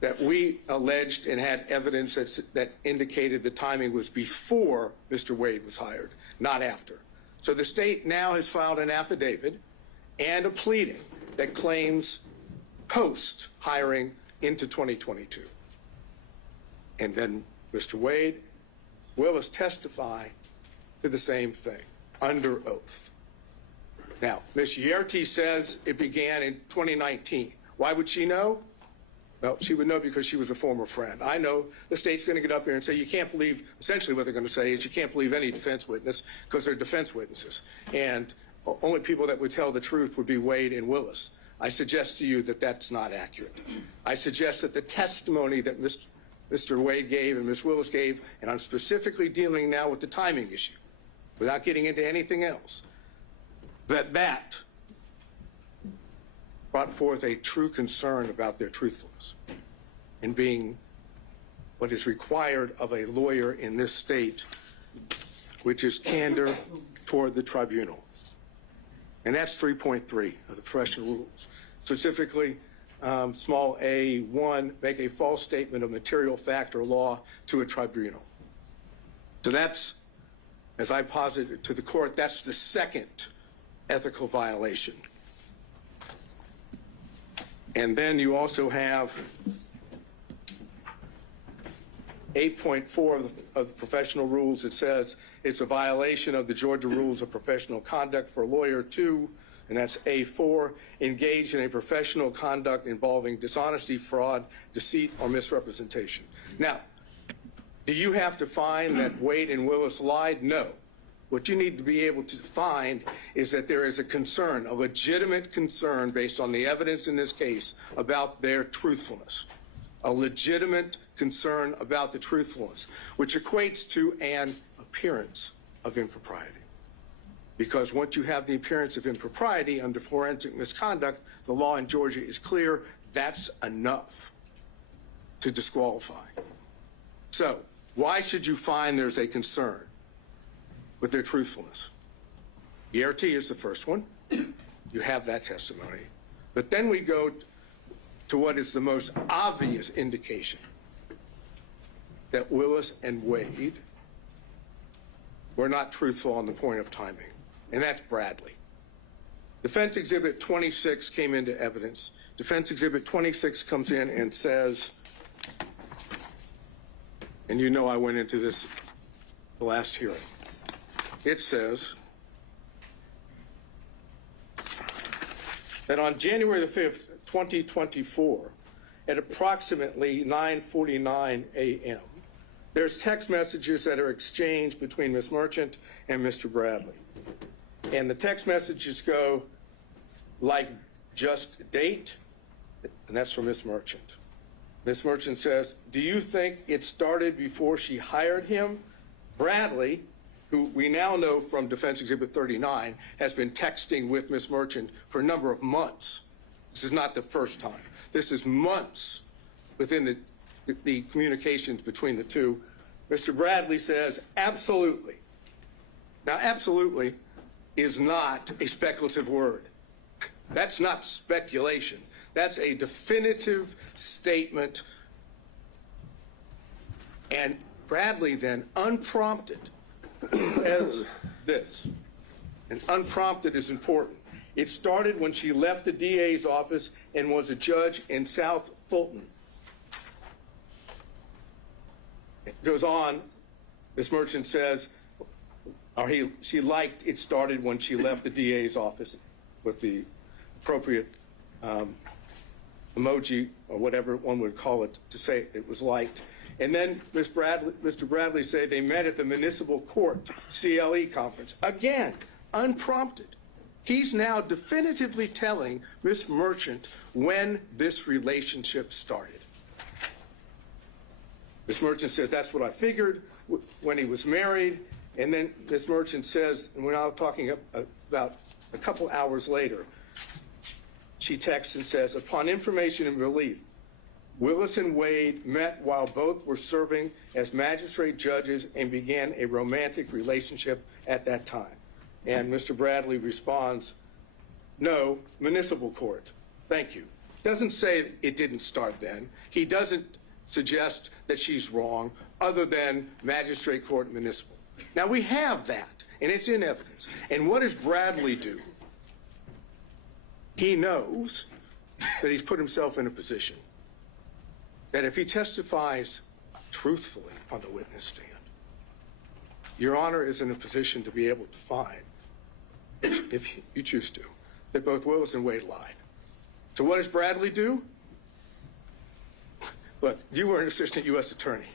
that we alleged and had evidence that indicated the timing was before Mr. Wade was hired, not after. So the state now has filed an affidavit and a pleading that claims post-hiring into 2022. And then Mr. Wade will testify to the same thing under oath. Now, Ms. Yerty says it began in 2019. Why would she know? Well, she would know because she was a former friend. I know the state's going to get up here and say you can't believe, essentially what they're going to say is you can't believe any defense witness because they're defense witnesses. And only people that would tell the truth would be Wade and Willis. I suggest to you that that's not accurate. I suggest that the testimony that Mr. Wade gave and Ms. Willis gave, and I'm specifically dealing now with the timing issue, without getting into anything else. that brought forth a true concern about their truthfulness in being what is required of a lawyer in this state, which is candor toward the tribunal. And that's 3.3 of the professional rules. Specifically, small a1, make a false statement of material fact or law to a tribunal. So that's, as I posited to the court, that's the second ethical violation. And then you also have 8.4 of the professional rules. It says it's a violation of the Georgia Rules of Professional Conduct for a lawyer to, and that's A4, engage in a professional conduct involving dishonesty, fraud, deceit, or misrepresentation. Now, do you have to find that Wade and Willis lied? No. What you need to be able to find is that there is a concern, a legitimate concern based on the evidence in this case about their truthfulness. A legitimate concern about the truthfulness, which equates to an appearance of impropriety. Because once you have the appearance of impropriety under forensic misconduct, the law in Georgia is clear, that's enough to disqualify. So, why should you find there's a concern with their truthfulness? ERT is the first one. You have that testimony. But then we go to what is the most obvious indication that Willis and Wade were not truthful on the point of timing, and that's Bradley. Defense Exhibit 26 came into evidence. Defense Exhibit 26 comes in and says, and you know I went into this the last hearing. It says that on January the 5th, 2024, at approximately 9:49 a.m., there's text messages that are exchanged between Ms. Merchant and Mr. Bradley. And the text messages go like, just date, and that's from Ms. Merchant. Ms. Merchant says, do you think it started before she hired him? Bradley, who we now know from Defense Exhibit 39, has been texting with Ms. Merchant for a number of months. This is not the first time. This is months within the communications between the two. Mr. Bradley says, absolutely. Now, absolutely is not a speculative word. That's not speculation. That's a definitive statement. And Bradley then, unprompted, says this. And unprompted is important. It started when she left the DA's office and was a judge in South Fulton. It goes on, Ms. Merchant says, she liked it started when she left the DA's office with the appropriate emoji or whatever one would call it to say it was liked. And then Mr. Bradley said they met at the municipal court CLE conference. Again, unprompted. He's now definitively telling Ms. Merchant when this relationship started. Ms. Merchant says, that's what I figured when he was married. And then Ms. Merchant says, and we're now talking about a couple hours later, she texts and says, upon information and belief, Willis and Wade met while both were serving as magistrate judges and began a romantic relationship at that time. And Mr. Bradley responds, no, municipal court. Thank you. Doesn't say it didn't start then. He doesn't suggest that she's wrong other than magistrate court municipal. Now we have that, and it's in evidence. And what does Bradley do? He knows that he's put himself in a position that if he testifies truthfully on the witness stand, Your Honor is in a position to be able to find, if you choose to, that both Willis and Wade lied. So what does Bradley do? Look, you were an assistant U.S. attorney.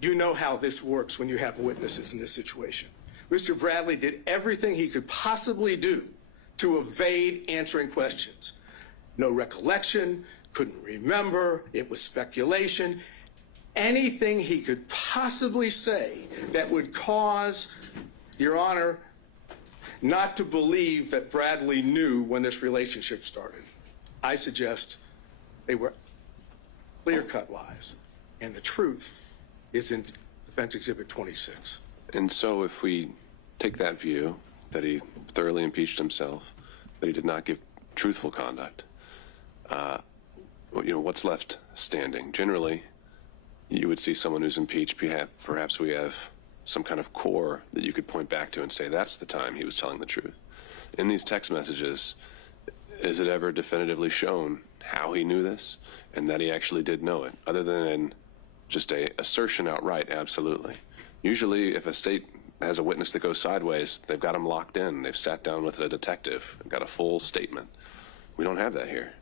You know how this works when you have witnesses in this situation. Mr. Bradley did everything he could possibly do to evade answering questions. No recollection, couldn't remember, it was speculation. Anything he could possibly say that would cause, Your Honor, not to believe that Bradley knew when this relationship started. I suggest they were clear-cut lies, and the truth is in Defense Exhibit 26. And so if we take that view, that he thoroughly impeached himself, that he did not give truthful conduct, what's left standing? Generally, you would see someone who's impeached, perhaps we have some kind of core that you could point back to and say, that's the time he was telling the truth. In these text messages, is it ever definitively shown how he knew this and that he actually did know it, other than just a assertion outright? Absolutely. Usually, if a state has a witness that goes sideways, they've got him locked in. They've sat down with a detective and got a full statement. We don't have that here.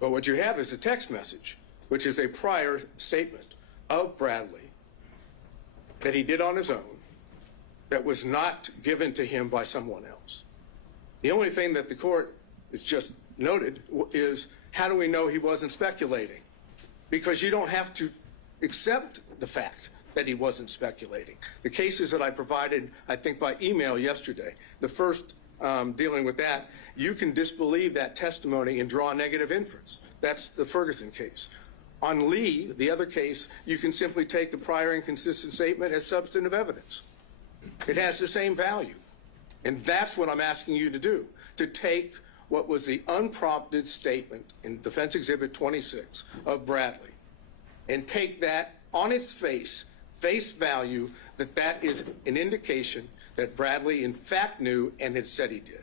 But what you have is a text message, which is a prior statement of Bradley that he did on his own, that was not given to him by someone else. The only thing that the court has just noted is, how do we know he wasn't speculating? Because you don't have to accept the fact that he wasn't speculating. The cases that I provided, I think by email yesterday, the first dealing with that, you can disbelieve that testimony and draw a negative inference. That's the Ferguson case. On Lee, the other case, you can simply take the prior inconsistent statement as substantive evidence. It has the same value. And that's what I'm asking you to do, to take what was the unprompted statement in Defense Exhibit 26 of Bradley and take that on its face value, that is an indication that Bradley in fact knew and had said he did.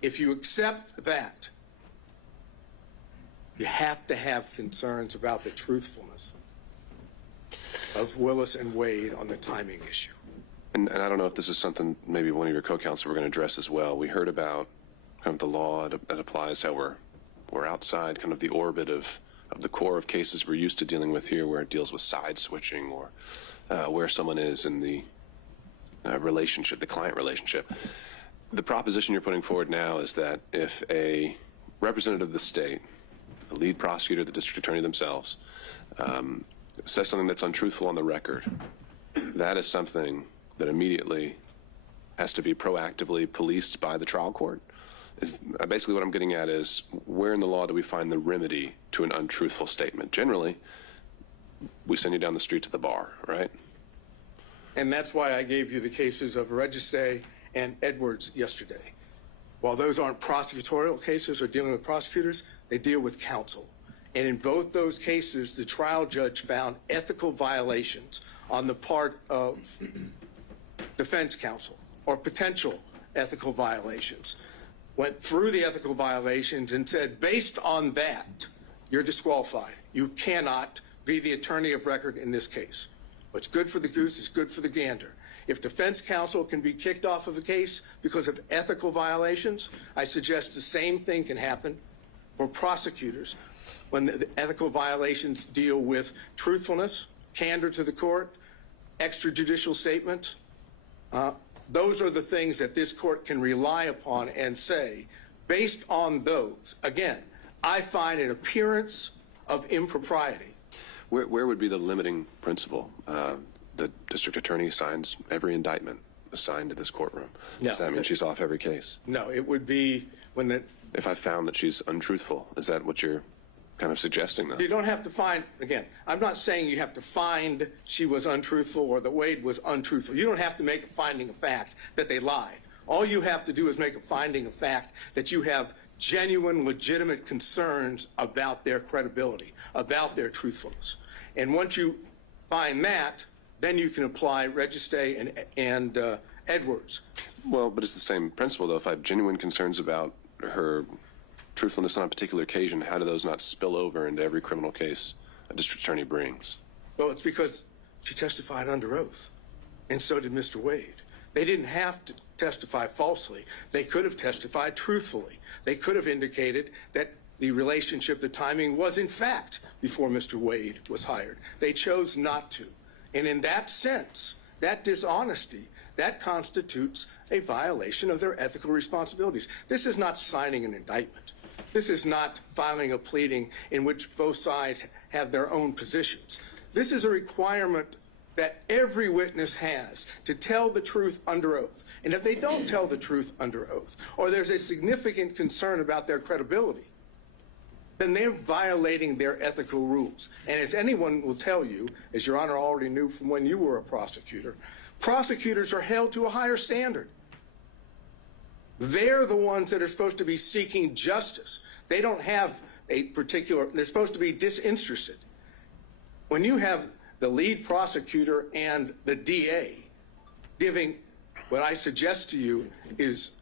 If you accept that, you have to have concerns about the truthfulness of Willis and Wade on the timing issue. And I don't know if this is something maybe one of your co-counsel were going to address as well. We heard about kind of the law that applies, how we're outside kind of the orbit of the core of cases we're used to dealing with here, where it deals with side switching or where someone is in the relationship, the client relationship. The proposition you're putting forward now is that if a representative of the state, a lead prosecutor, the district attorney themselves, says something that's untruthful on the record, that is something that immediately has to be proactively policed by the trial court. Is basically what I'm getting at is, where in the law do we find the remedy to an untruthful statement? Generally, we send you down the street to the bar, right? And that's why I gave you the cases of Registe and Edwards yesterday. While those aren't prosecutorial cases or dealing with prosecutors, they deal with counsel. And in both those cases, the trial judge found ethical violations on the part of defense counsel, or potential ethical violations. Went through the ethical violations and said, based on that, you're disqualified. You cannot be the attorney of record in this case. What's good for the goose is good for the gander. If defense counsel can be kicked off of a case because of ethical violations, I suggest the same thing can happen for prosecutors when the ethical violations deal with truthfulness, candor to the court, extrajudicial statements. Those are the things that this court can rely upon and say, based on those, again, I find an appearance of impropriety. Where would be the limiting principle? The district attorney signs every indictment assigned to this courtroom. No. Does that mean she's off every case? No, it would be when the... If I found that she's untruthful, is that what you're kind of suggesting, though? You don't have to find, again, I'm not saying you have to find she was untruthful or that Wade was untruthful. You don't have to make a finding of fact that they lied. All you have to do is make a finding of fact that you have genuine, legitimate concerns about their credibility, about their truthfulness. And once you find that, then you can apply Registe and Edwards. Well, but it's the same principle, though. If I have genuine concerns about her truthfulness on a particular occasion, how do those not spill over into every criminal case a district attorney brings? Well, it's because she testified under oath, and so did Mr. Wade. They didn't have to testify falsely. They could have testified truthfully. They could have indicated that the relationship, the timing was in fact before Mr. Wade was hired. They chose not to. And in that sense, that dishonesty, that constitutes a violation of their ethical responsibilities. This is not signing an indictment. This is not filing a pleading in which both sides have their own positions. This is a requirement that every witness has to tell the truth under oath. And if they don't tell the truth under oath, or there's a significant concern about their credibility, then they're violating their ethical rules. And as anyone will tell you, as Your Honor already knew from when you were a prosecutor, prosecutors are held to a higher standard. They're the ones that are supposed to be seeking justice. They don't have a particular, they're supposed to be disinterested. When you have the lead prosecutor and the DA giving what I suggest to you is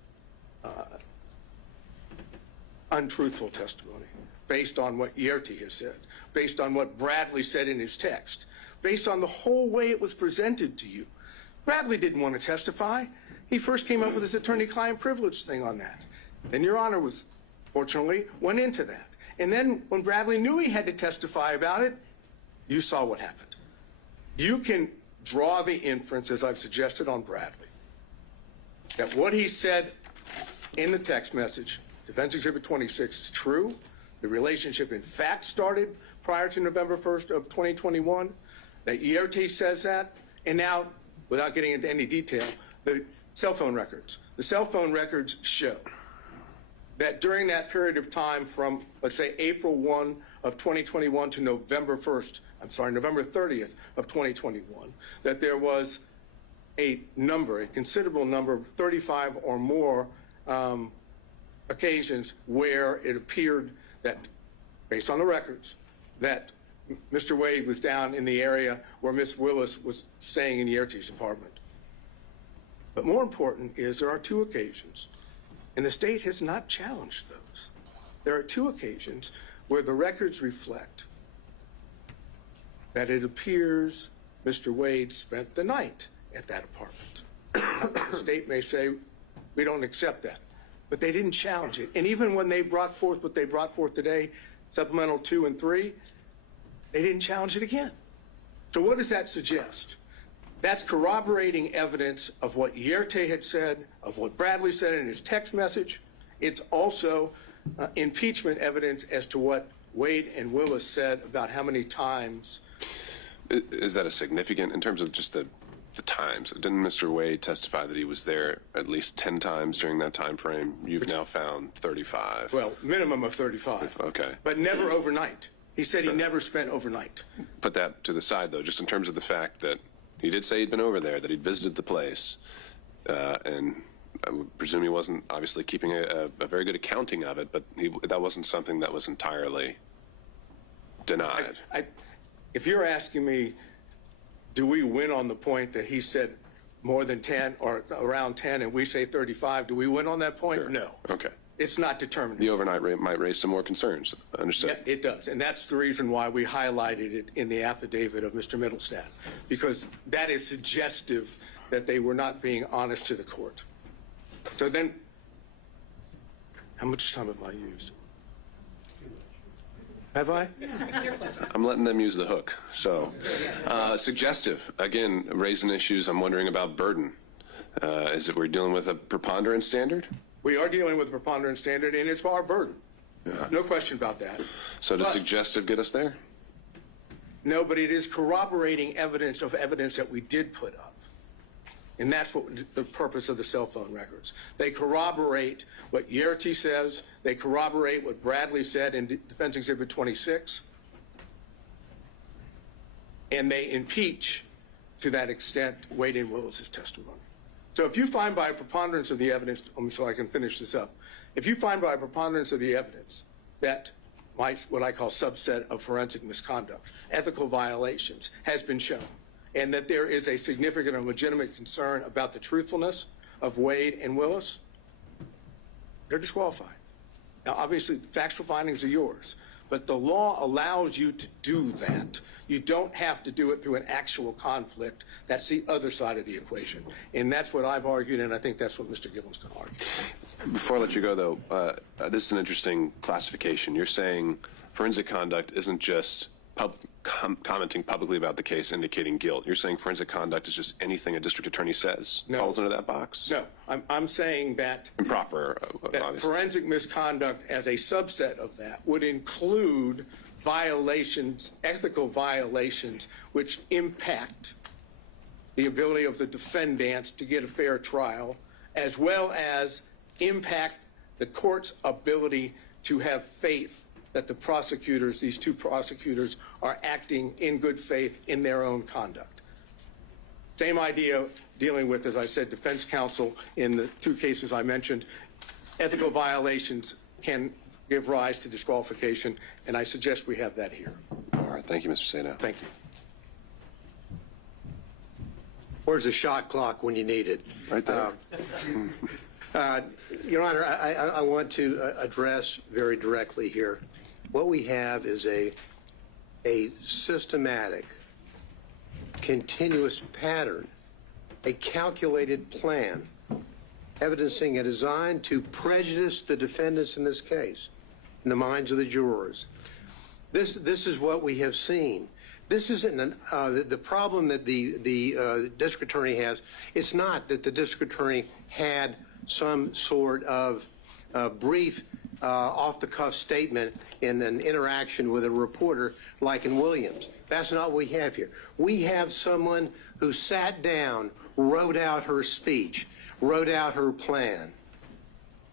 untruthful testimony based on what Yerty has said, based on what Bradley said in his text, based on the whole way it was presented to you. Bradley didn't want to testify. He first came up with his attorney-client privilege thing on that. Then Your Honor was, fortunately, went into that. And then when Bradley knew he had to testify about it, you saw what happened. You can draw the inference, as I've suggested on Bradley, that what he said in the text message, Defense Exhibit 26, is true. The relationship, in fact, started prior to November 1st of 2021. That ERT says that. And now, without getting into any detail, the cell phone records. The cell phone records show that during that period of time from, let's say, April 1 of 2021 to November 30th of 2021, that there was a considerable number, 35 or more occasions where it appeared that, based on the records, that Mr. Wade was down in the area where Miss Willis was staying in Yerty's apartment. But more important is there are two occasions, and the state has not challenged those. There are two occasions where the records reflect that it appears Mr. Wade spent the night at that apartment. The state may say, we don't accept that, but they didn't challenge it. And even when they brought forth what they brought forth today, Supplemental 2 and 3, they didn't challenge it again. So what does that suggest? That's corroborating evidence of what Yerty had said, of what Bradley said in his text message. It's also impeachment evidence as to what Wade and Willis said about how many times. Is that a significant, in terms of just the times? Didn't Mr. Wade testify that he was there at least 10 times during that time frame? You've now found 35. Well, minimum of 35. Okay. But never overnight. He said he never spent overnight. Put that to the side, though, just in terms of the fact that he did say he'd been over there, that he'd visited the place, and I would presume he wasn't obviously keeping a very good accounting of it, but that wasn't something that was entirely denied. If you're asking me, do we win on the point that he said more than 10 or around 10 and we say 35, do we win on that point? Sure. No. Okay. It's not determined. The overnight rate might raise some more concerns. Understood. Yeah, it does. And that's the reason why we highlighted it in the affidavit of Mr. Middlestadt, because that is suggestive that they were not being honest to the court. So then, how much time have I used? Have I? I'm letting them use the hook. So, suggestive. Again, raising issues. I'm wondering about burden. Is it we're dealing with a preponderance standard? We are dealing with a preponderance standard, and it's our burden. Yeah. No question about that. So does suggestive get us there? No, but it is corroborating evidence of evidence that we did put up. And that's what the purpose of the cell phone records. They corroborate what Yerty says. They corroborate what Bradley said in Defense Exhibit 26. And they impeach, to that extent, Wade and Willis's testimony. So if you find by a preponderance of the evidence, so I can finish this up, if you find by a preponderance of the evidence that what I call subset of forensic misconduct, ethical violations, has been shown, and that there is a significant and legitimate concern about the truthfulness of Wade and Willis, they're disqualified. Now, obviously, factual findings are yours, but the law allows you to do that. You don't have to do it through an actual conflict. That's the other side of the equation. And that's what I've argued, and I think that's what Mr. Gibbons can argue. Before I let you go, though, this is an interesting classification. You're saying forensic conduct isn't just commenting publicly about the case indicating guilt. You're saying forensic conduct is just anything a district attorney says falls into that box? No. I'm saying that improper, that forensic misconduct as a subset of that would include violations, ethical violations, which impact the ability of the defendants to get a fair trial, as well as impact the court's ability to have faith that the prosecutors, these two prosecutors, are acting in good faith in their own conduct. Same idea dealing with, as I said, defense counsel in the two cases I mentioned. Ethical violations can give rise to disqualification, and I suggest we have that here. All right, thank you, Mr. Sato. Thank you. Where's the shot clock when you need it? Right there. Your Honor, I want to address very directly here. What we have is a systematic, continuous pattern, a calculated plan, evidencing a design to prejudice the defendants in this case, in the minds of the jurors. This is what we have seen. This isn't the problem that the district attorney has. It's not that the district attorney had some sort of brief off-the-cuff statement in an interaction with a reporter like in Williams. That's not what we have here. We have someone who sat down, wrote out her speech, wrote out her plan,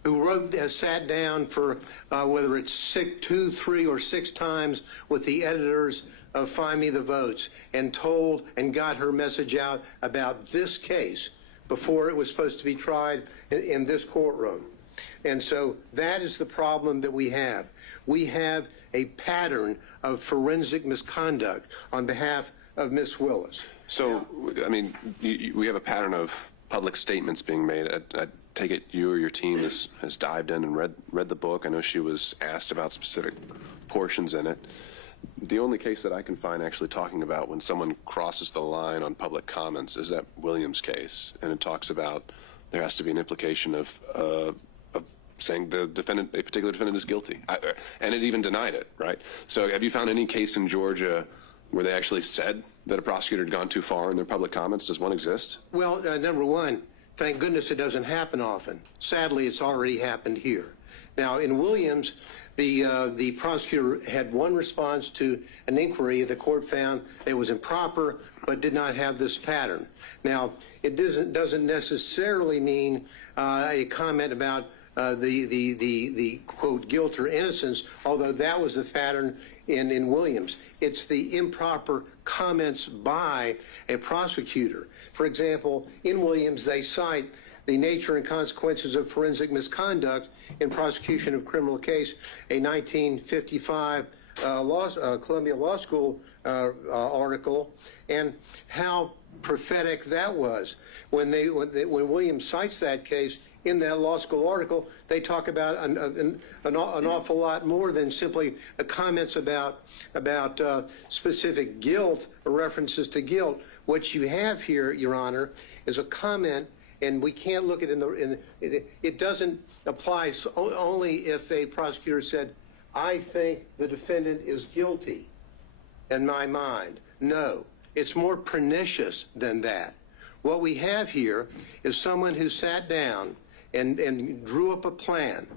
who sat down for whether it's 2, 3, or 6 times with the editors of Find Me the Votes and told and got her message out about this case before it was supposed to be tried in this courtroom. And so that is the problem that we have. We have a pattern of forensic misconduct on behalf of Ms. Willis. So, I mean, we have a pattern of public statements being made. I take it you or your team has dived in and read the book. I know she was asked about specific portions in it. The only case that I can find actually talking about when someone crosses the line on public comments is that Williams case, and it talks about there has to be an implication of saying the defendant, a particular defendant, is guilty, and it even denied it, right? So, have you found any case in Georgia where they actually said that a prosecutor had gone too far in their public comments? Does one exist? Well, number one, thank goodness it doesn't happen often. Sadly, it's already happened here. Now, in Williams, the prosecutor had one response to an inquiry the court found it was improper, but did not have this pattern. Now, it doesn't necessarily mean a comment about the quote guilt or innocence, although that was the pattern in Williams. It's the improper comments by a prosecutor. For example, in Williams, they cite the nature and consequences of forensic misconduct in prosecution of criminal case, a 1955 Columbia Law School article, and how prophetic that was. When Williams cites that case in that law school article, they talk about an awful lot more than simply the comments about specific guilt or references to guilt. What you have here, Your Honor, is a comment, and we can't look at it doesn't apply only if a prosecutor said, I think the defendant is guilty in my mind. No, it's more pernicious than that. What we have here is someone who sat down and drew up a plan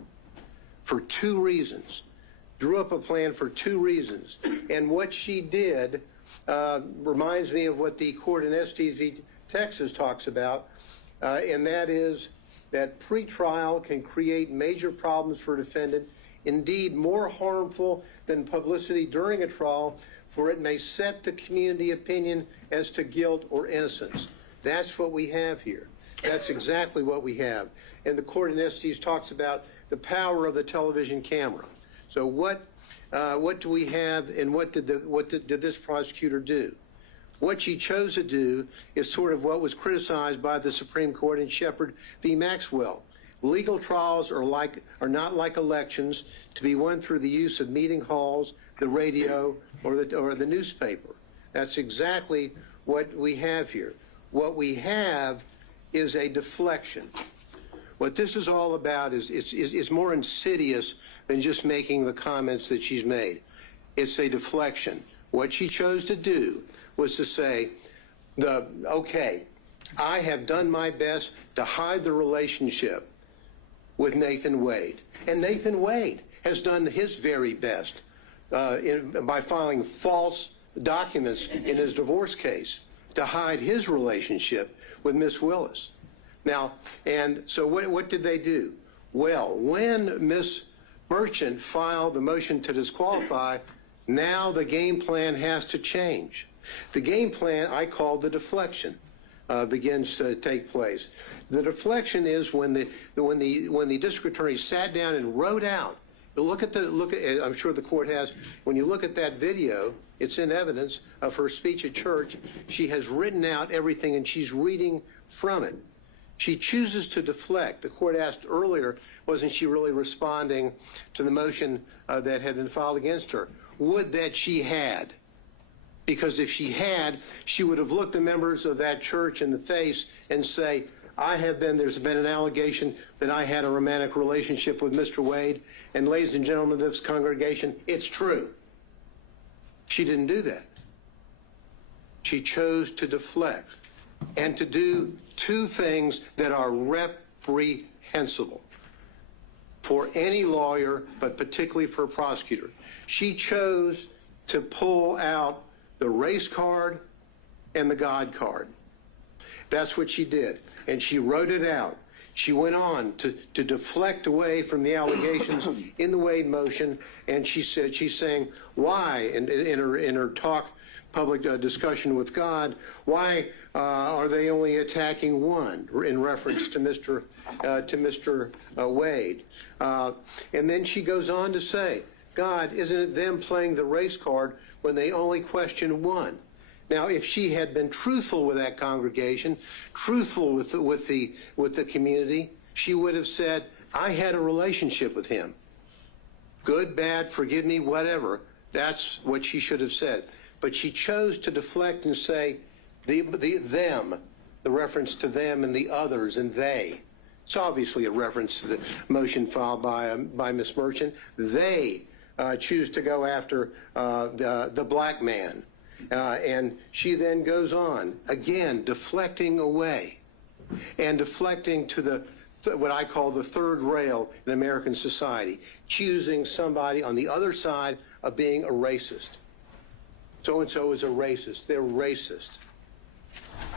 for 2 reasons. And what she did reminds me of what the court in Estes v. Texas talks about, and that is that pretrial can create major problems for a defendant, indeed more harmful than publicity during a trial, for it may set the community opinion as to guilt or innocence. That's what we have here. That's exactly what we have. And the court in Estes talks about the power of the television camera. So what do we have, and what did this prosecutor do? What she chose to do is sort of what was criticized by the Supreme Court in Shepard v. Maxwell. Legal trials are not like elections to be won through the use of meeting halls, the radio, or the newspaper. That's exactly what we have here. What we have is a deflection. What this is all about is more insidious than just making the comments that she's made. It's a deflection. What she chose to do was to say, okay, I have done my best to hide the relationship with Nathan Wade. And Nathan Wade has done his very best by filing false documents in his divorce case to hide his relationship with Miss Willis. Now, and so what did they do? Well, when Miss Merchant filed the motion to disqualify, now the game plan has to change. The game plan I call the deflection begins to take place. The deflection is when the district attorney sat down and wrote out. I'm sure the court has. When you look at that video, it's in evidence of her speech at church. She has written out everything and she's reading from it. She chooses to deflect. The court asked earlier, wasn't she really responding to the motion that had been filed against her? Would that she had. Because if she had, she would have looked the members of that church in the face and say, there's been an allegation that I had a romantic relationship with Mr. Wade, and ladies and gentlemen of this congregation, it's true. She didn't do that. She chose to deflect and to do two things that are reprehensible for any lawyer, but particularly for a prosecutor. She chose to pull out the race card and the God card. That's what she did. And she wrote it out. She went on to deflect away from the allegations in the Wade motion, and she's saying why in her talk, public discussion with God, why are they only attacking one in reference to Mr. Wade? And then she goes on to say, God, isn't it them playing the race card when they only question one? Now, if she had been truthful with that congregation, truthful with the community, she would have said, I had a relationship with him. Good, bad, forgive me, whatever. That's what she should have said. But she chose to deflect and say, them, the reference to them and the others and they. It's obviously a reference to the motion filed by Ms. Merchant. They choose to go after the black man. And she then goes on, again, deflecting away and deflecting to what I call the third rail in American society, choosing somebody on the other side of being a racist. So-and-so is a racist. They're racist.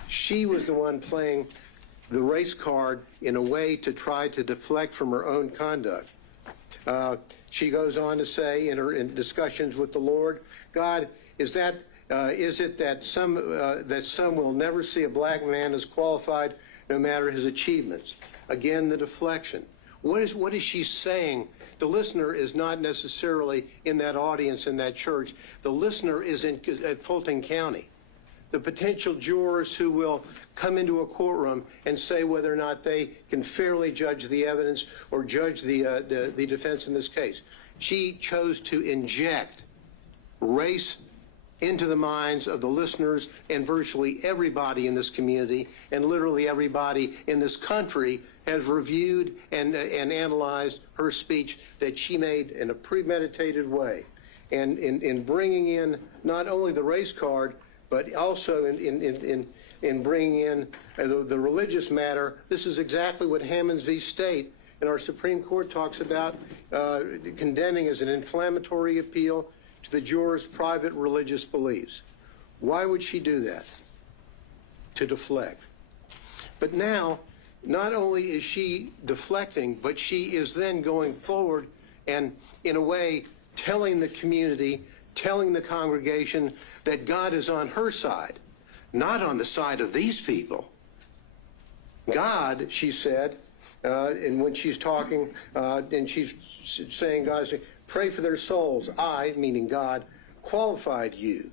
She was the one playing the race card in a way to try to deflect from her own conduct. She goes on to say in discussions with the Lord, God, is it that some will never see a black man as qualified no matter his achievements? Again, the deflection. What is she saying? The listener is not necessarily in that audience in that church. The listener is at Fulton County. The potential jurors who will come into a courtroom and say whether or not they can fairly judge the evidence or judge the defense in this case. She chose to inject race into the minds of the listeners and virtually everybody in this community, and literally everybody in this country has reviewed and analyzed her speech that she made in a premeditated way. And in bringing in not only the race card, but also in bringing in the religious matter, this is exactly what Hammonds v. State in our Supreme Court talks about condemning as an inflammatory appeal to the jurors' private religious beliefs. Why would she do that? To deflect. But now, not only is she deflecting, but she is then going forward and, in a way, telling the community, telling the congregation that God is on her side, not on the side of these people. God, she said, and when she's talking, and she's saying, God, pray for their souls. I, meaning God, qualified you.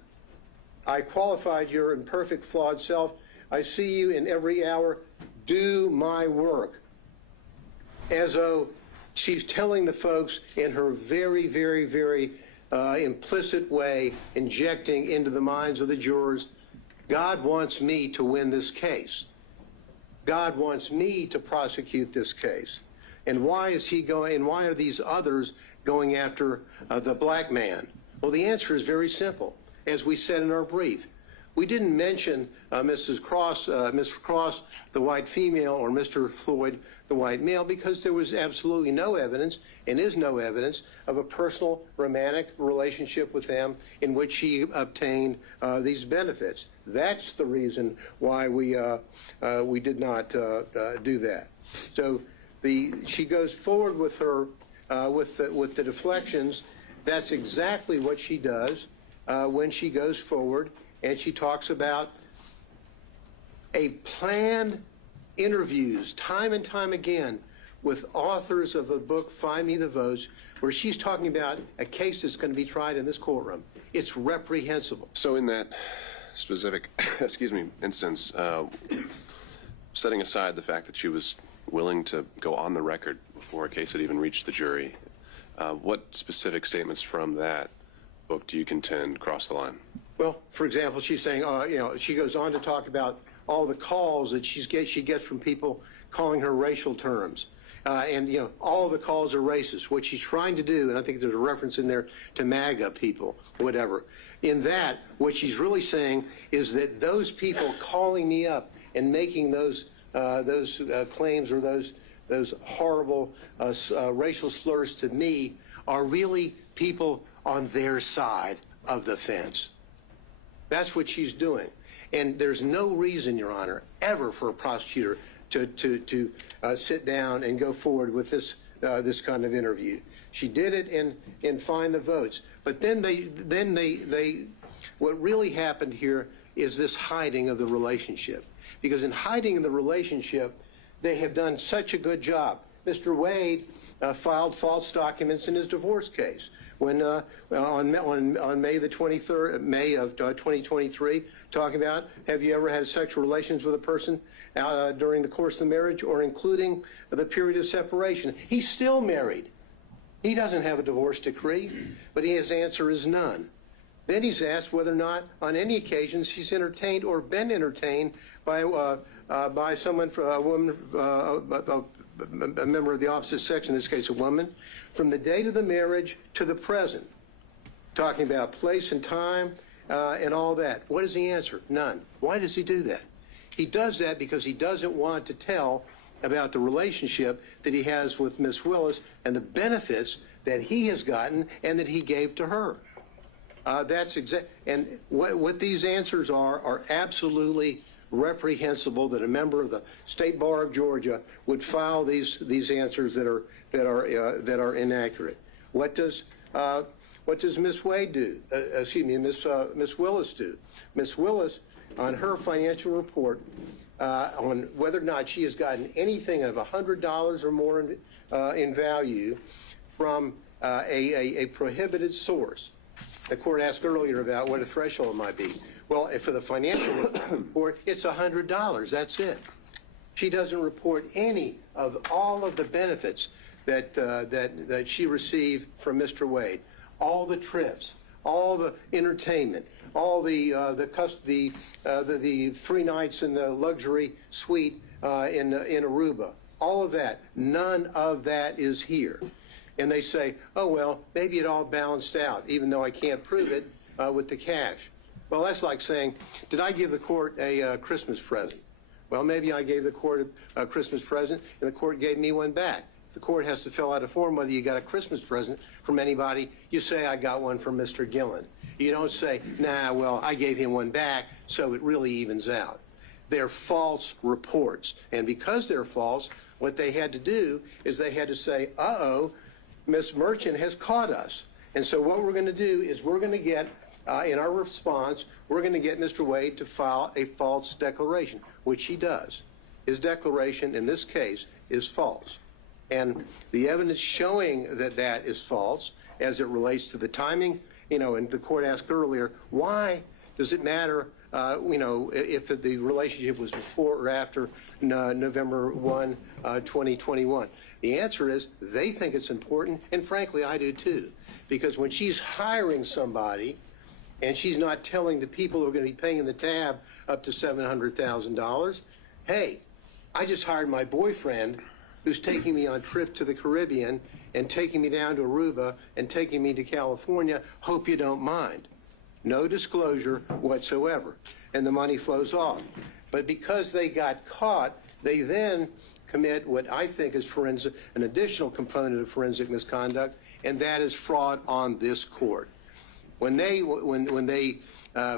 I qualified your imperfect, flawed self. I see you in every hour. Do my work. As though she's telling the folks in her very, very, very implicit way, injecting into the minds of the jurors, God wants me to win this case. God wants me to prosecute this case. And why is he going, and why are these others going after the black man? Well, the answer is very simple. As we said in our brief, We didn't mention Mrs. Cross, Mr. Cross, the white female, or Mr. Floyd, the white male, because there was absolutely no evidence, and is no evidence, of a personal romantic relationship with them in which he obtained these benefits. That's the reason why we did not do that. So she goes forward with her with the deflections. That's exactly what she does when she goes forward, and she talks about a planned interviews time and time again with authors of the book Find Me the Votes, where she's talking about a case that's going to be tried in this courtroom. It's reprehensible. So in that specific, instance, setting aside the fact that she was willing to go on the record before a case had even reached the jury, what specific statements from that book do you contend cross the line? Well, for example, she's saying, she goes on to talk about all the calls that she gets from people calling her racial terms. And all the calls are racist. What she's trying to do, and I think there's a reference in there to MAGA people, whatever. In that, what she's really saying is that those people calling me up and making those claims or those horrible racial slurs to me are really people on their side of the fence. That's what she's doing. And there's no reason, Your Honor, ever for a prosecutor to sit down and go forward with this kind of interview. She did it in Find the Votes. But then what really happened here is this hiding of the relationship. Because in hiding the relationship, they have done such a good job. Mr. Wade filed false documents in his divorce case. When on May the 23rd, May of 2023, talking about, have you ever had sexual relations with a person during the course of the marriage or including the period of separation? He's still married. He doesn't have a divorce decree, but his answer is none. Then he's asked whether or not on any occasions he's entertained or been entertained by someone, a woman, a member of the opposite sex, in this case a woman, from the date of the marriage to the present, talking about place and time and all that. What is the answer? None. Why does he do that? He does that because he doesn't want to tell about the relationship that he has with Miss Willis and the benefits that he has gotten and that he gave to her. That's exact. And what these answers are absolutely reprehensible. That a member of the State Bar of Georgia would file these answers that are inaccurate. What does Miss Wade do? Miss Willis do? Miss Willis, on her financial report, on whether or not she has gotten anything of $100 or more in value from a prohibited source. The court asked earlier about what a threshold might be. Well, for the financial report, it's $100. That's it. She doesn't report any of all of the benefits that she received from Mr. Wade. All the trips, all the entertainment, all the 3 nights in the luxury suite in Aruba. All of that. None of that is here. And they say, oh, well, maybe it all balanced out, even though I can't prove it with the cash. Well, that's like saying, did I give the court a Christmas present? Well, maybe I gave the court a Christmas present, and the court gave me one back. If the court has to fill out a form whether you got a Christmas present from anybody, you say, I got one from Mr. Gillen. You don't say, nah, well, I gave him one back, so it really evens out. They're false reports. And because they're false, what they had to do is they had to say, uh-oh, Ms. Merchant has caught us. And so what we're going to do is we're going to get, in our response, we're going to get Mr. Wade to file a false declaration, which he does. His declaration in this case is false. And the evidence showing that that is false as it relates to the timing, and the court asked earlier, why does it matter, if the relationship was before or after November 1, 2021? The answer is they think it's important, and frankly, I do too. Because when she's hiring somebody and she's not telling the people who are going to be paying the tab up to $700,000, hey, I just hired my boyfriend who's taking me on trip to the Caribbean and taking me down to Aruba and taking me to California. Hope you don't mind. no disclosure whatsoever, and the money flows off. But because they got caught, they then commit what I think is an additional component of forensic misconduct, and that is fraud on this court. When they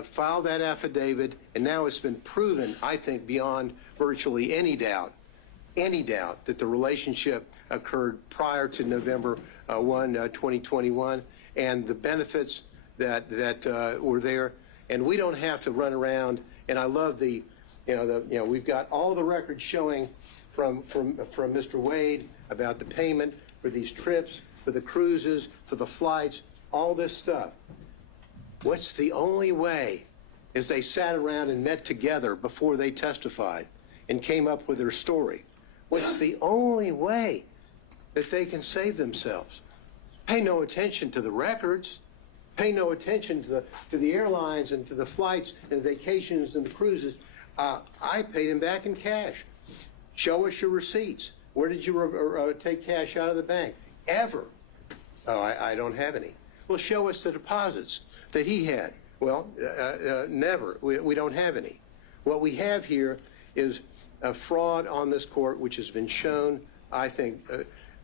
filed that affidavit, and now it's been proven, I think, beyond virtually any doubt that the relationship occurred prior to November 1, 2021, and the benefits that were there. And we don't have to run around. And I love we've got all the records showing from Mr. Wade about the payment for these trips, for the cruises, for the flights, all this stuff. What's the only way is they sat around and met together before they testified and came up with their story. What's the only way that they can save themselves? Pay no attention to the records. Pay no attention to the airlines and to the flights and vacations and the cruises. I paid him back in cash. Show us your receipts. Where did you take cash out of the bank? Ever? Oh, I don't have any. Well, show us the deposits that he had. Well, never. We don't have any. What we have here is a fraud on this court, which has been shown, I think,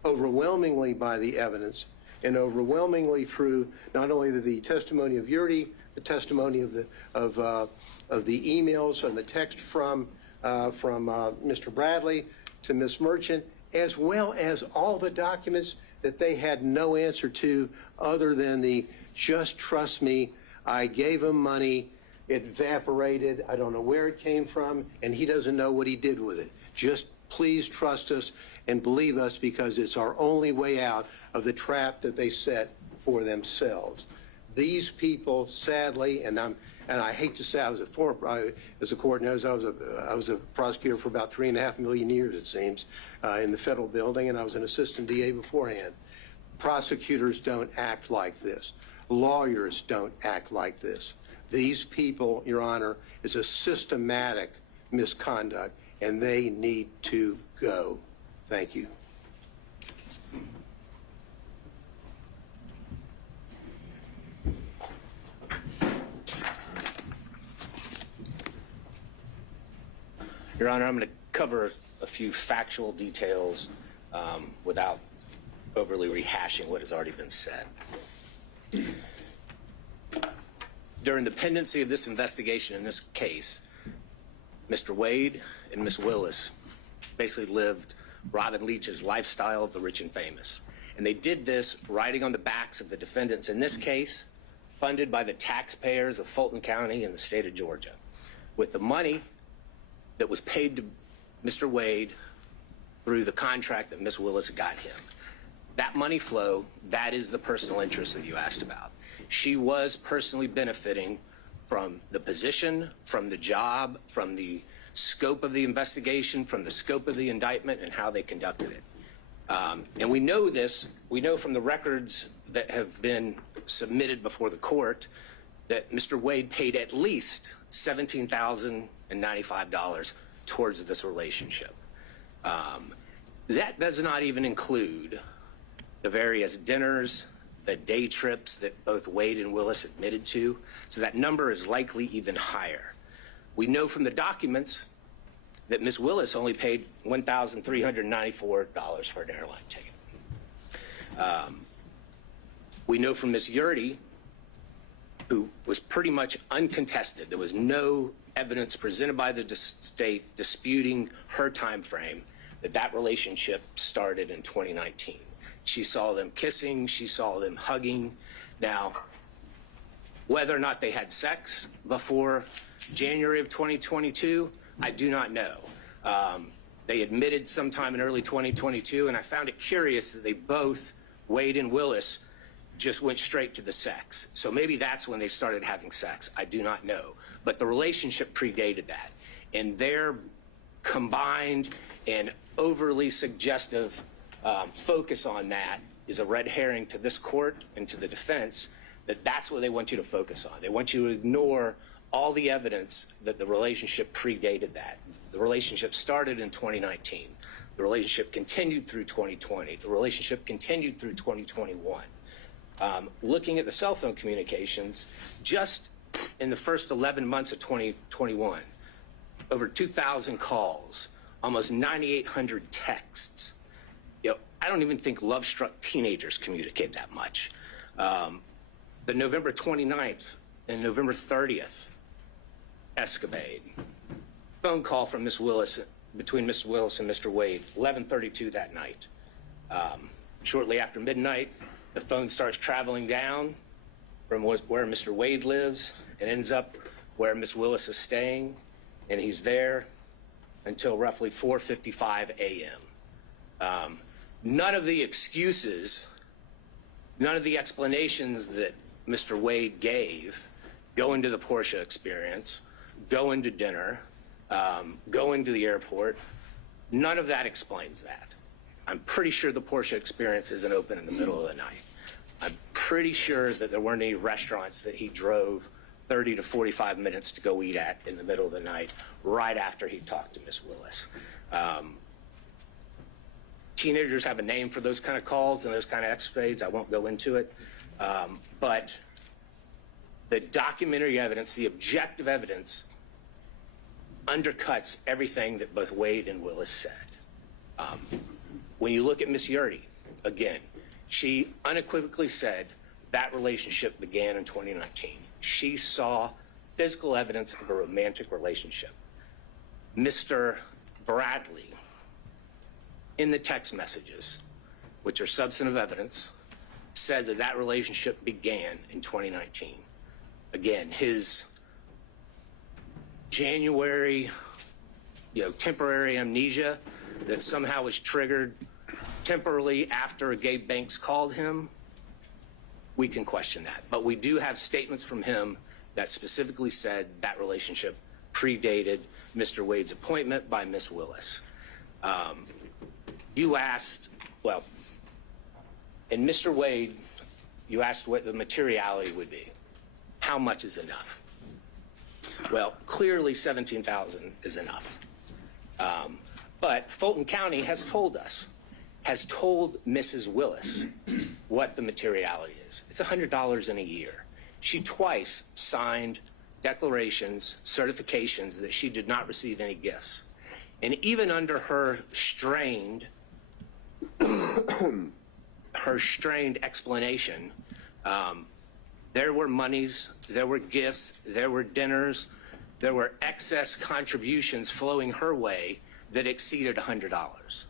overwhelmingly by the evidence and overwhelmingly through not only the testimony of Yurdi, the testimony of the emails and the text from Mr. Bradley to Ms. Merchant, as well as all the documents that they had no answer to other than the just trust me, I gave him money, it evaporated, I don't know where it came from, and he doesn't know what he did with it. Just please trust us and believe us, because it's our only way out of the trap that they set for themselves. These people, sadly, and I hate to say, I was a former, as the court knows, I was a prosecutor for about 3.5 million years, it seems, in the federal building, and I was an assistant DA beforehand. Prosecutors don't act like this. Lawyers don't act like this. These people, Your Honor, is a systematic misconduct, and they need to go. Thank you. Your Honor, I'm going to cover a few factual details without overly rehashing what has already been said. During the pendency of this investigation in this case, Mr. Wade and Ms. Willis basically lived Robin Leach's lifestyle of the rich and famous. And they did this riding on the backs of the defendants in this case, funded by the taxpayers of Fulton County and the state of Georgia, with the money that was paid to Mr. Wade through the contract that Ms. Willis got him. That money flow, that is the personal interest that you asked about. She was personally benefiting from the position, from the job, from the scope of the investigation, from the scope of the indictment, and how they conducted it. And we know this, we know from the records that have been submitted before the court that Mr. Wade paid at least $17,095 towards this relationship. That does not even include the various dinners, the day trips that both Wade and Willis admitted to, so that number is likely even higher. We know from the documents that Ms. Willis only paid $1,394 for an airline ticket. We know from Ms. Yurdi, who was pretty much uncontested, there was no evidence presented by the state disputing her time frame, that relationship started in 2019. She saw them kissing, she saw them hugging. Now, whether or not they had sex before January of 2022, I do not know. They admitted sometime in early 2022, and I found it curious that they both, Wade and Willis, just went straight to the sex. So maybe that's when they started having sex. I do not know. But the relationship predated that. And their combined and overly suggestive focus on that is a red herring to this court and to the defense, that that's what they want you to focus on. They want you to ignore all the evidence that the relationship predated that. The relationship started in 2019. The relationship continued through 2020. The relationship continued through 2021. Looking at the cell phone communications, just in the first 11 months of 2021, over 2,000 calls, almost 9,800 texts. You know, I don't even think love-struck teenagers communicate that much. The November 29th and November 30th escapade, phone call from Ms. Willis, between Ms. Willis and Mr. Wade, 11:32 that night. Shortly after midnight, the phone starts traveling down from where Mr. Wade lives and ends up where Ms. Willis is staying, and he's there until roughly 4:55 a.m. None of the excuses, none of the explanations that Mr. Wade gave go into the Porsche experience, go into dinner, go into the airport. None of that explains that. I'm pretty sure the Porsche experience isn't open in the middle of the night. I'm pretty sure that there weren't any restaurants that he drove 30 to 45 minutes to go eat at in the middle of the night right after he talked to Ms. Willis. Teenagers have a name for those kind of calls and those kind of escapades. I won't go into it. But the documentary evidence, the objective evidence, undercuts everything that both Wade and Willis said. When you look at Miss Yurdy, again, she unequivocally said that relationship began in 2019. She saw physical evidence of a romantic relationship. Mr. Bradley, in the text messages, which are substantive evidence, said that that relationship began in 2019. Again, his January, temporary amnesia that somehow was triggered temporarily after Gabe Banks called him, we can question that. But we do have statements from him that specifically said that relationship predated Mr. Wade's appointment by Miss Willis. You asked, well, in Mr. Wade, you asked what the materiality would be. How much is enough? Well, clearly 17,000 is enough. But Fulton County has told us, has told Mrs. Willis what the materiality is. It's $100 in a year. She twice signed declarations, certifications that she did not receive any gifts. And even under her strained explanation, there were monies, there were gifts, there were dinners, there were excess contributions flowing her way that exceeded $100.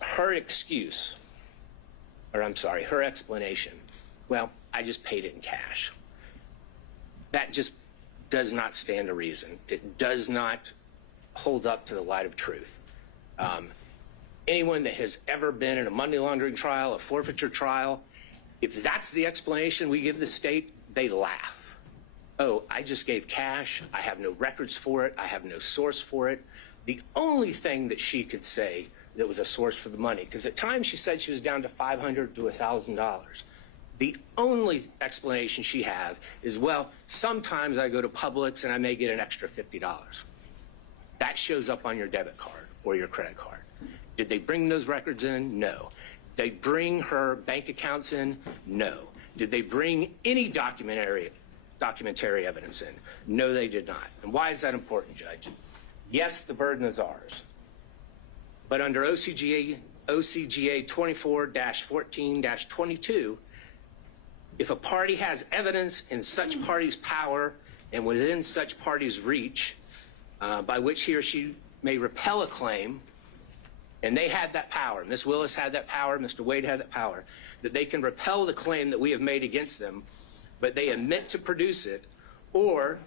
Her excuse, or I'm sorry, her explanation, well, I just paid it in cash. That just does not stand to reason. It does not hold up to the light of truth. Anyone that has ever been in a money laundering trial, a forfeiture trial, if that's the explanation we give the state, they laugh. Oh, I just gave cash. I have no records for it. I have no source for it. The only thing that she could say that was a source for the money, because at times she said she was down to $500 to $1,000. The only explanation she have is, well, sometimes I go to Publix and I may get an extra $50. That shows up on your debit card or your credit card. Did they bring those records in? No. Did they bring her bank accounts in? No. Did they bring any documentary evidence in? No, they did not. And why is that important, Judge? Yes, the burden is ours. But under OCGA 24-14-22, if a party has evidence in such party's power and within such party's reach, by which he or she may repel a claim, and they had that power, Ms. Willis had that power, Mr. Wade had that power, that they can repel the claim that we have made against them, but they admit to produce it, or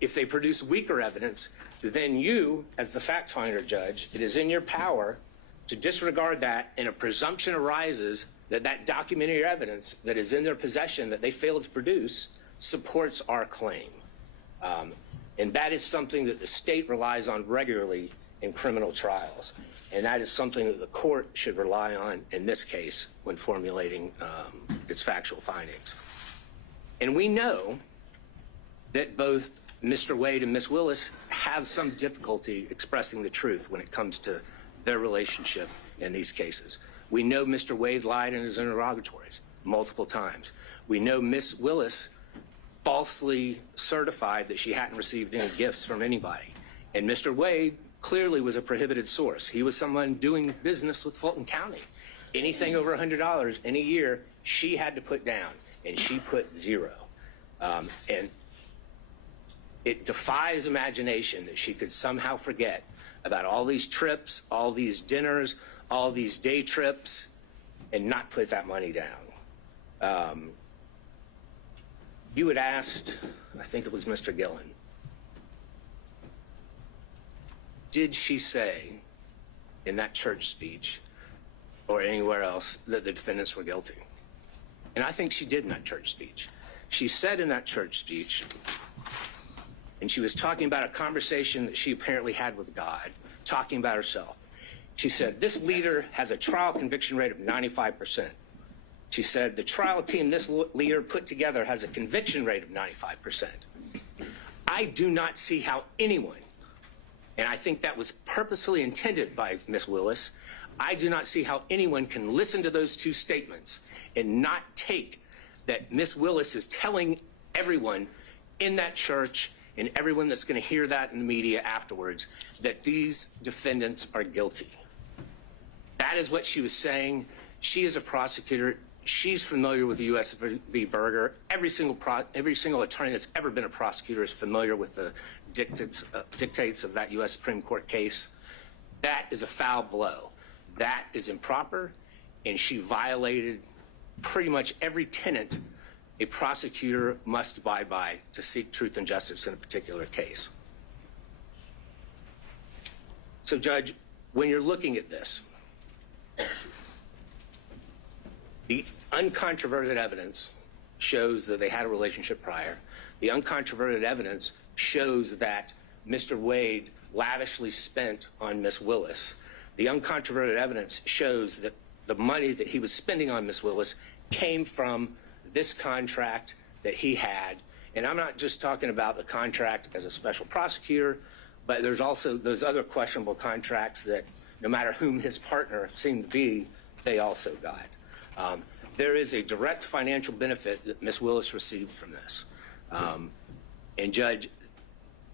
if they produce weaker evidence, then you, as the fact finder, Judge, it is in your power to disregard that, and a presumption arises that that documentary evidence that is in their possession that they failed to produce supports our claim. And that is something that the state relies on regularly in criminal trials. And that is something that the court should rely on in this case when formulating its factual findings. And we know that both Mr. Wade and Ms. Willis have some difficulty expressing the truth when it comes to their relationship in these cases. We know Mr. Wade lied in his interrogatories multiple times. We know Ms. Willis falsely certified that she hadn't received any gifts from anybody. And Mr. Wade clearly was a prohibited source. He was someone doing business with Fulton County. Anything over $100 in a year, she had to put down, and she put zero. And it defies imagination that she could somehow forget about all these trips, all these dinners, all these day trips, and not put that money down. You had asked, I think it was Mr. Gillen, did she say in that church speech or anywhere else that the defendants were guilty? And I think she did in that church speech. She said in that church speech, and she was talking about a conversation that she apparently had with God, talking about herself. She said, this leader has a trial conviction rate of 95%. She said, the trial team this leader put together has a conviction rate of 95%. I do not see how anyone, and I think that was purposefully intended by Ms. Willis, I do not see how anyone can listen to those two statements and not take that Ms. Willis is telling everyone in that church and everyone that's going to hear that in the media afterwards that these defendants are guilty. That is what she was saying. She is a prosecutor. She's familiar with the U.S. v. Berger. Every single attorney that's ever been a prosecutor is familiar with the dictates of that U.S. Supreme Court case. That is a foul blow. That is improper, and she violated pretty much every tenet a prosecutor must abide by to seek truth and justice in a particular case. So, Judge, when you're looking at this, the uncontroverted evidence shows that they had a relationship prior. The uncontroverted evidence shows that Mr. Wade lavishly spent on Ms. Willis. The uncontroverted evidence shows that the money that he was spending on Ms. Willis came from this contract that he had. And I'm not just talking about the contract as a special prosecutor, but there's also those other questionable contracts that no matter whom his partner seemed to be, they also got. There is a direct financial benefit that Ms. Willis received from this. And Judge,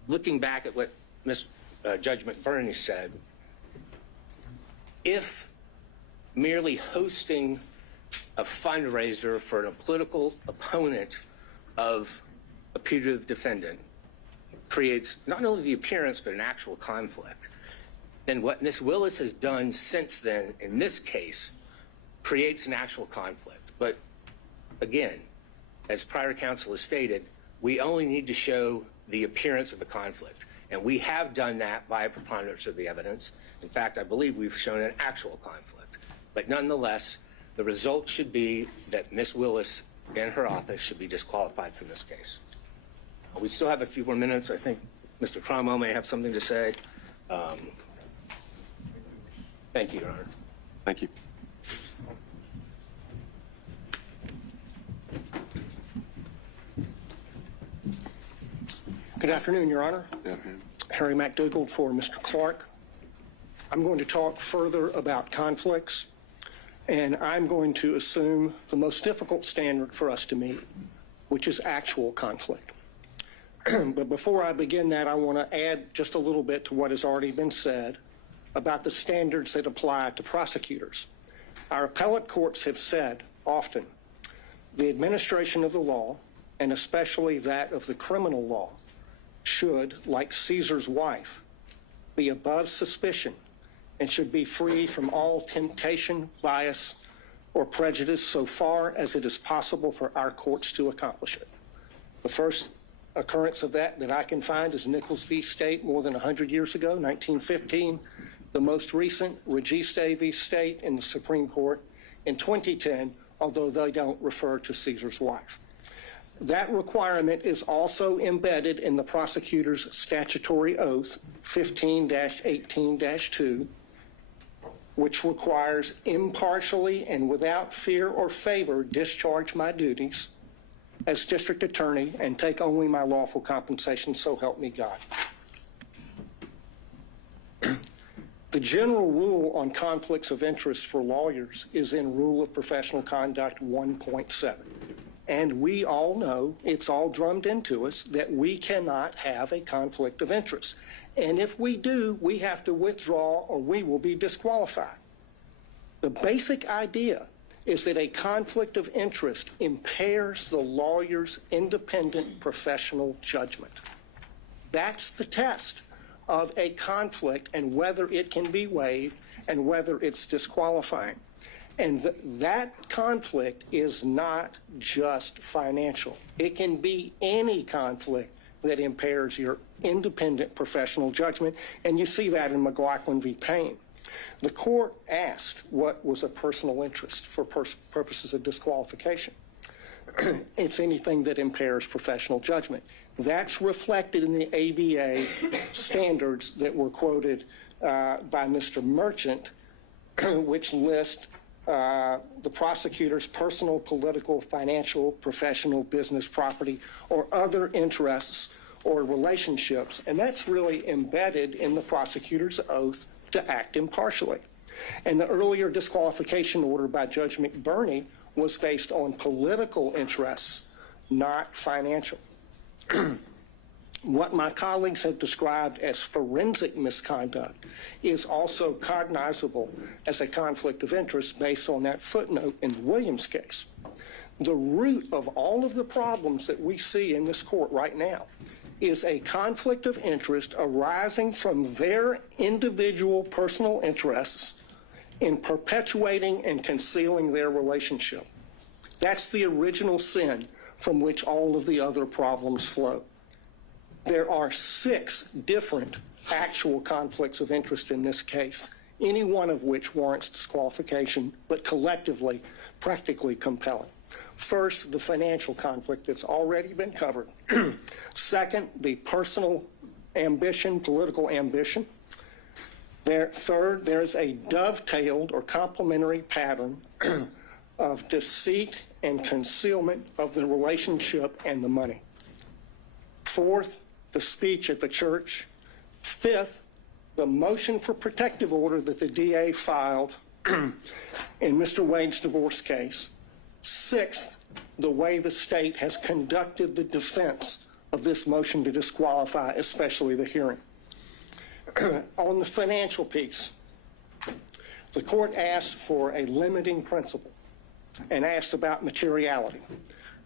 looking back at what Judge McBurney said, if merely hosting a fundraiser for a political opponent of a putative defendant creates not only the appearance but an actual conflict, then what Ms. Willis has done since then in this case creates an actual conflict. But again, as prior counsel has stated, we only need to show the appearance of a conflict. And we have done that by a preponderance of the evidence. In fact, I believe we've shown an actual conflict. But nonetheless, the result should be that Ms. Willis and her office should be disqualified from this case. We still have a few more minutes. I think Mr. Cromwell may have something to say. Thank you, Your Honor. Thank you. Good afternoon, Your Honor. Yeah. Harry McDougald for Mr. Clark. I'm going to talk further about conflicts, and I'm going to assume the most difficult standard for us to meet, which is actual conflict. But before I begin that, I want to add just a little bit to what has already been said about the standards that apply to prosecutors. Our appellate courts have said often the administration of the law, and especially that of the criminal law, should, like Caesar's wife, be above suspicion and should be free from all temptation, bias, or prejudice so far as it is possible for our courts to accomplish it. The first occurrence of that I can find is Nichols v. State more than 100 years ago, 1915. The most recent, Registe v. State in the Supreme Court in 2010, although they don't refer to Caesar's wife. That requirement is also embedded in the prosecutor's statutory oath, 15-18-2, which requires impartially and without fear or favor discharge my duties as district attorney and take only my lawful compensation, so help me God. The general rule on conflicts of interest for lawyers is in Rule of Professional Conduct 1.7. And we all know, it's all drummed into us, that we cannot have a conflict of interest. And if we do, we have to withdraw or we will be disqualified. The basic idea is that a conflict of interest impairs the lawyer's independent professional judgment. That's the test of a conflict and whether it can be waived and whether it's disqualifying. And that conflict is not just financial. It can be any conflict that impairs your independent professional judgment, and you see that in McLaughlin v. Payne. The court asked what was a personal interest for purposes of disqualification. It's anything that impairs professional judgment. That's reflected in the ABA standards that were quoted by Mr. Merchant, which list the prosecutor's personal, political, financial, professional, business, property, or other interests or relationships. And that's really embedded in the prosecutor's oath to act impartially. And the earlier disqualification order by Judge McBurney was based on political interests, not financial. What my colleagues have described as forensic misconduct is also cognizable as a conflict of interest based on that footnote in the Williams case. The root of all of the problems that we see in this court right now is a conflict of interest arising from their individual personal interests in perpetuating and concealing their relationship. That's the original sin from which all of the other problems flow. There are 6 different actual conflicts of interest in this case, any one of which warrants disqualification, but collectively, practically compelling. First, the financial conflict that's already been covered. Second, the personal ambition, political ambition. Third, there's a dovetailed or complementary pattern of deceit and concealment of the relationship and the money. Fourth, the speech at the church. Fifth, the motion for protective order that the DA filed in Mr. Wade's divorce case. Sixth, the way the state has conducted the defense of this motion to disqualify, especially the hearing. On the financial piece, the court asked for a limiting principle and asked about materiality.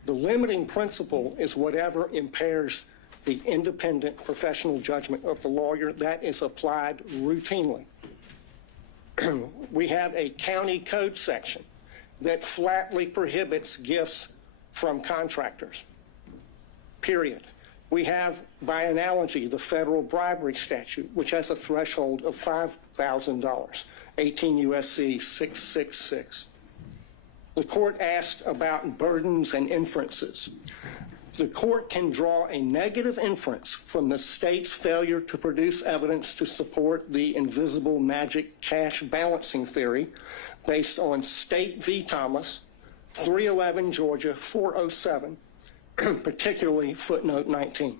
The limiting principle is whatever impairs the independent professional judgment of the lawyer. That is applied routinely. We have a county code section that flatly prohibits gifts from contractors, period. We have, by analogy, the federal bribery statute, which has a threshold of $5,000, 18 U.S.C. 666. The court asked about burdens and inferences. The court can draw a negative inference from the state's failure to produce evidence to support the invisible magic cash balancing theory based on State v. Thomas, 311 Georgia 407, particularly footnote 19.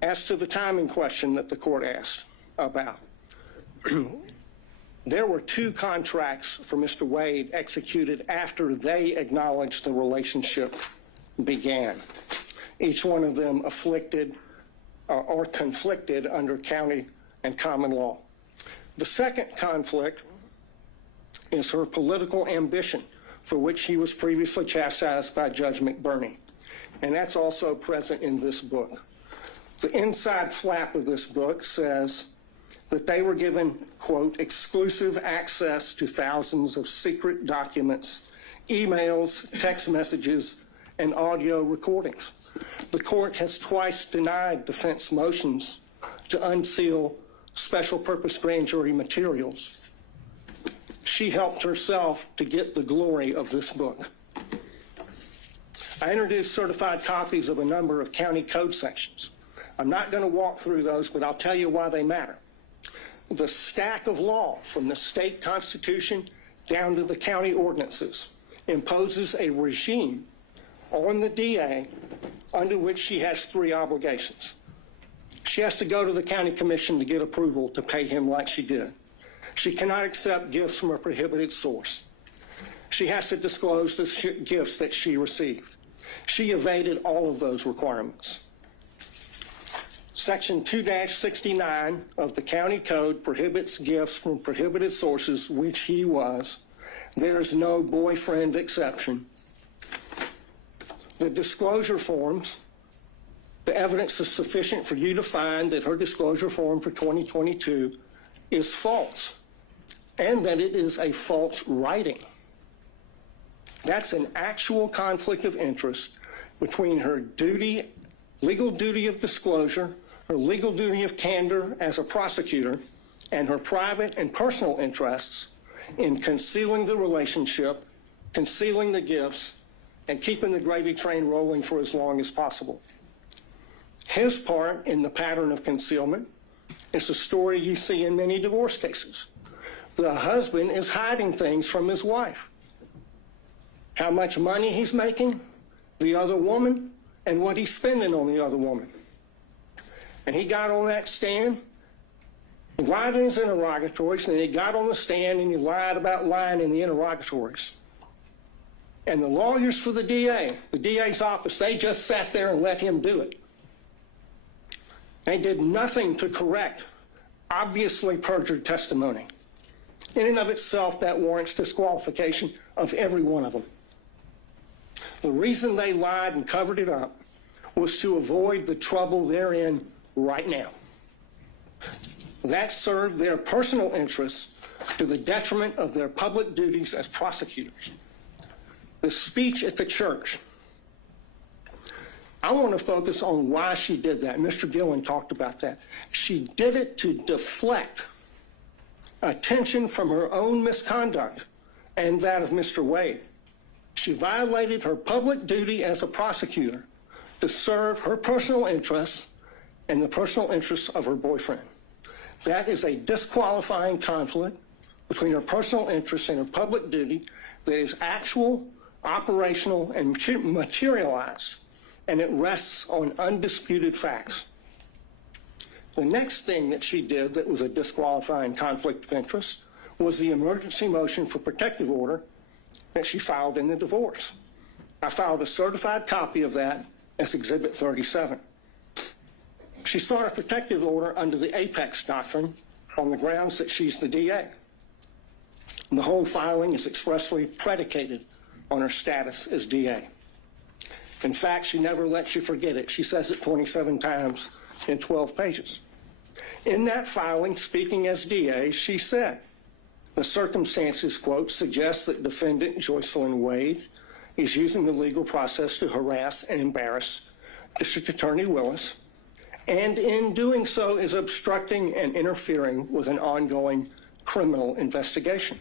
As to the timing question that the court asked about, there were 2 contracts for Mr. Wade executed after they acknowledged the relationship began, each one of them afflicted or conflicted under county and common law. The second conflict is her political ambition, for which he was previously chastised by Judge McBurney, and that's also present in this book. The inside flap of this book says that they were given, quote, exclusive access to thousands of secret documents, emails, text messages, and audio recordings. The court has twice denied defense motions to unseal special purpose grand jury materials. She helped herself to get the glory of this book. I introduced certified copies of a number of county code sections. I'm not going to walk through those, but I'll tell you why they matter. The stack of law from the state constitution down to the county ordinances imposes a regime on the DA under which she has 3 obligations. She has to go to the county commission to get approval to pay him like she did. She cannot accept gifts from a prohibited source. She has to disclose the gifts that she received. She evaded all of those requirements. Section 2-69 of the county code prohibits gifts from prohibited sources, which he was. There is no boyfriend exception. The disclosure forms, the evidence is sufficient for you to find that her disclosure form for 2022 is false and that it is a false writing. That's an actual conflict of interest between her duty, legal duty of disclosure, her legal duty of candor as a prosecutor, and her private and personal interests in concealing the relationship, concealing the gifts, and keeping the gravy train rolling for as long as possible. His part in the pattern of concealment is a story you see in many divorce cases. The husband is hiding things from his wife. How much money he's making, the other woman, and what he's spending on the other woman. And he got on that stand, he lied in his interrogatories, and then he got on the stand and he lied about lying in the interrogatories. And the lawyers for the DA's office, they just sat there and let him do it. They did nothing to correct obviously perjured testimony. In and of itself, that warrants disqualification of every one of them. The reason they lied and covered it up was to avoid the trouble they're in right now. That served their personal interests to the detriment of their public duties as prosecutors. The speech at the church, I want to focus on why she did that. Mr. Gillen talked about that. She did it to deflect attention from her own misconduct and that of Mr. Wade. She violated her public duty as a prosecutor to serve her personal interests and the personal interests of her boyfriend. That is a disqualifying conflict between her personal interests and her public duty that is actual, operational, and materialized, and it rests on undisputed facts. The next thing that she did that was a disqualifying conflict of interest was the emergency motion for protective order that she filed in the divorce. I filed a certified copy of that as Exhibit 37. She sought a protective order under the Apex Doctrine on the grounds that she's the DA. And the whole filing is expressly predicated on her status as DA. In fact, she never lets you forget it. She says it 27 times in 12 pages. In that filing, speaking as DA, she said, the circumstances, quote, suggest that defendant Joycelyn Wade is using the legal process to harass and embarrass District Attorney Willis, and in doing so is obstructing and interfering with an ongoing criminal investigation.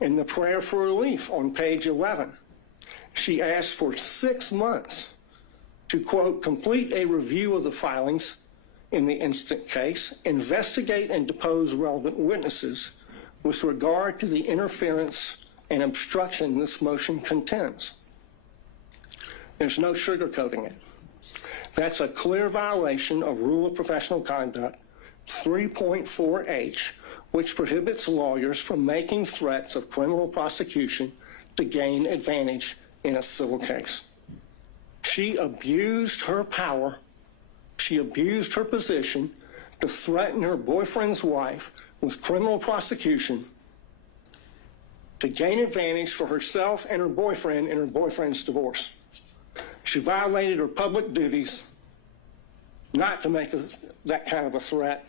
In the prayer for relief on page 11, she asked for 6 months to, quote, complete a review of the filings in the instant case, investigate and depose relevant witnesses with regard to the interference and obstruction this motion contends. There's no sugarcoating it. That's a clear violation of Rule of Professional Conduct 3.4H, which prohibits lawyers from making threats of criminal prosecution to gain advantage in a civil case. She abused her power, she abused her position to threaten her boyfriend's wife with criminal prosecution to gain advantage for herself and her boyfriend in her boyfriend's divorce. She violated her public duties not to make that kind of a threat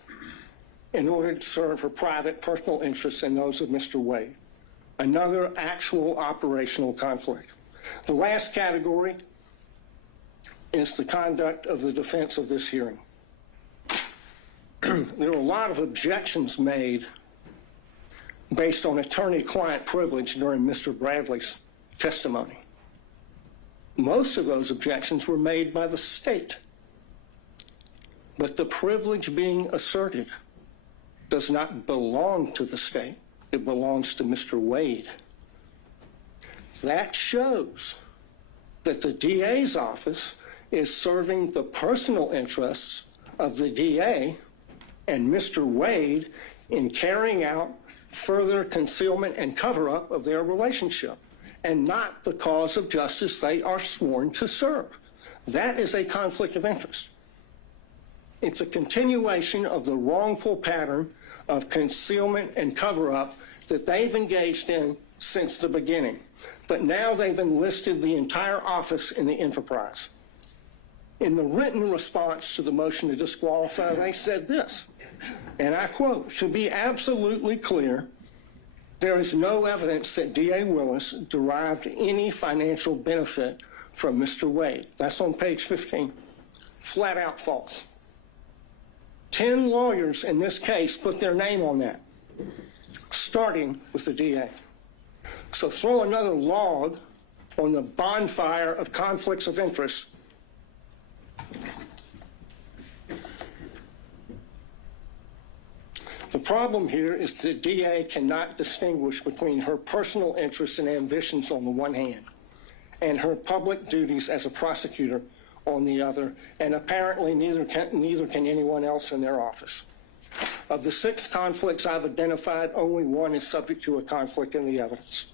in order to serve her private personal interests and those of Mr. Wade. Another actual operational conflict. The last category is the conduct of the defense of this hearing. There were a lot of objections made based on attorney-client privilege during Mr. Bradley's testimony. Most of those objections were made by the state, but the privilege being asserted does not belong to the state. It belongs to Mr. Wade. That shows that the DA's office is serving the personal interests of the DA and Mr. Wade in carrying out further concealment and cover-up of their relationship, and not the cause of justice they are sworn to serve. That is a conflict of interest. It's a continuation of the wrongful pattern of concealment and cover-up that they've engaged in since the beginning. But now they've enlisted the entire office in the enterprise. In the written response to the motion to disqualify, they said this, and I quote, "To be absolutely clear, there is no evidence that D.A. Willis derived any financial benefit from Mr. Wade." That's on page 15. Flat out false. 10 lawyers in this case put their name on that, starting with the DA. So throw another log on the bonfire of conflicts of interest. The problem here is the DA cannot distinguish between her personal interests and ambitions on the one hand, and her public duties as a prosecutor on the other, and apparently neither can anyone else in their office. Of the 6 conflicts I've identified, only one is subject to a conflict in the evidence.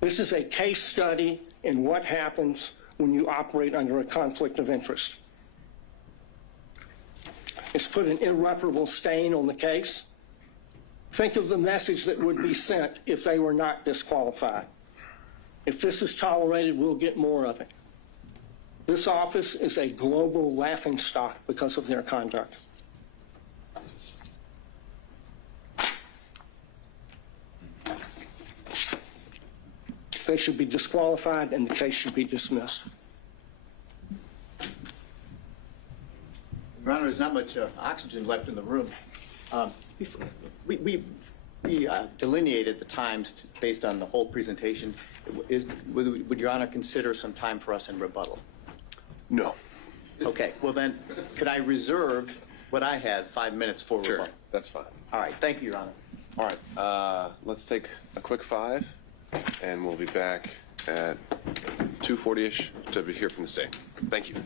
This is a case study in what happens when you operate under a conflict of interest. It's put an irreparable stain on the case. Think of the message that would be sent if they were not disqualified. If this is tolerated, we'll get more of it. This office is a global laughingstock because of their conduct. They should be disqualified and the case should be dismissed. Your Honor, there's not much oxygen left in the room. We delineated the times based on the whole presentation. Would Your Honor consider some time for us in rebuttal? No. Okay, well then, could I reserve what I had, 5 minutes for rebuttal? Sure, that's fine. All right, thank you, Your Honor. All right, let's take a quick 5, and we'll be back at 2:40-ish to hear from the state. Thank you.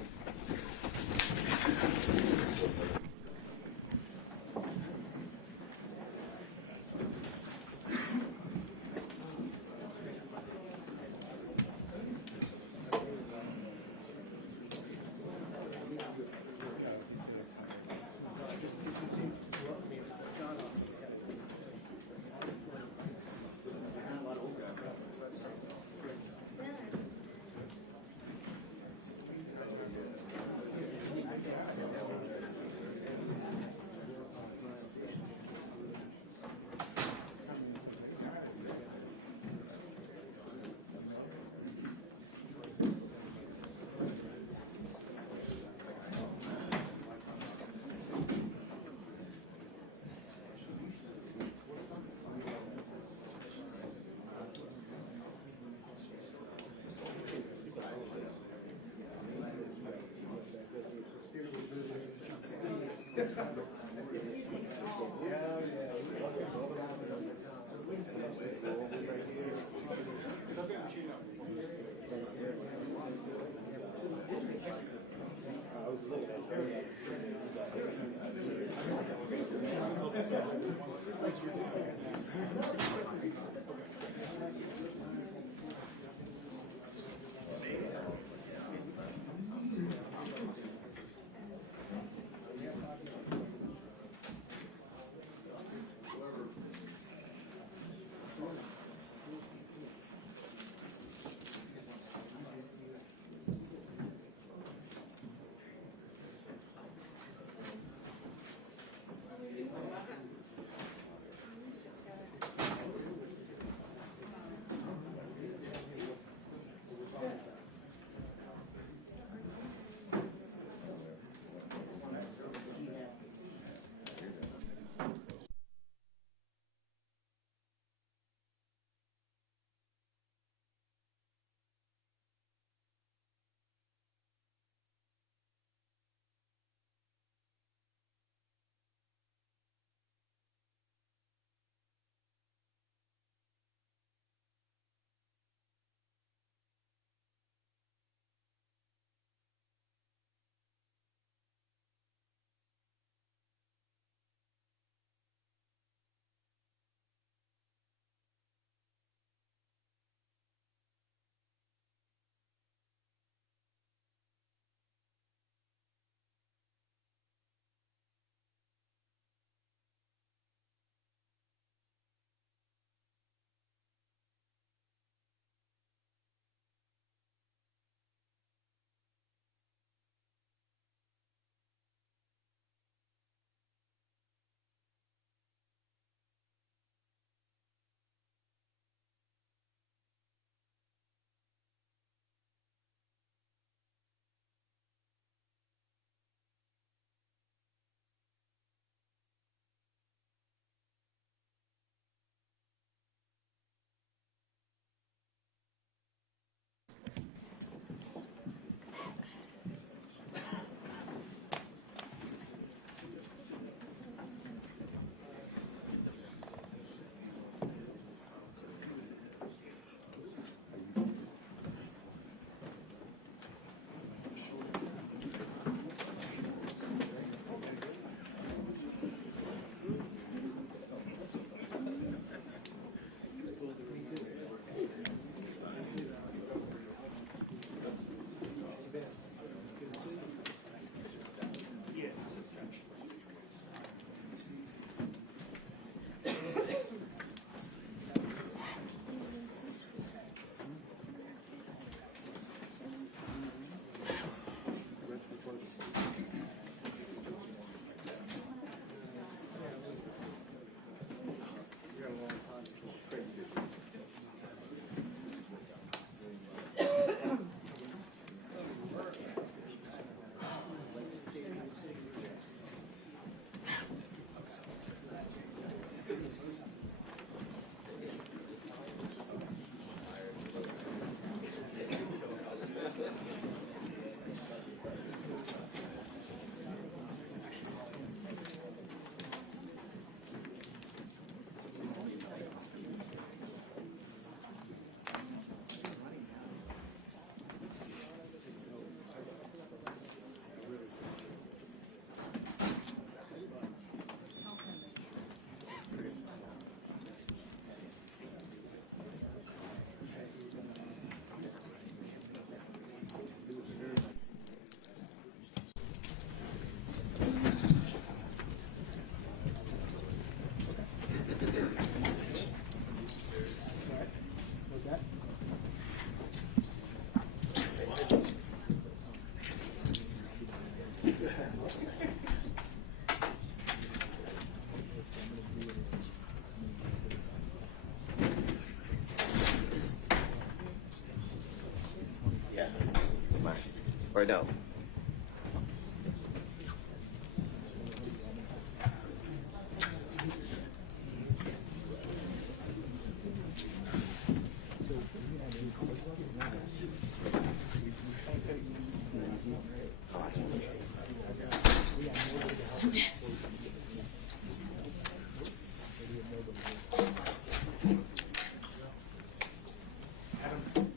no?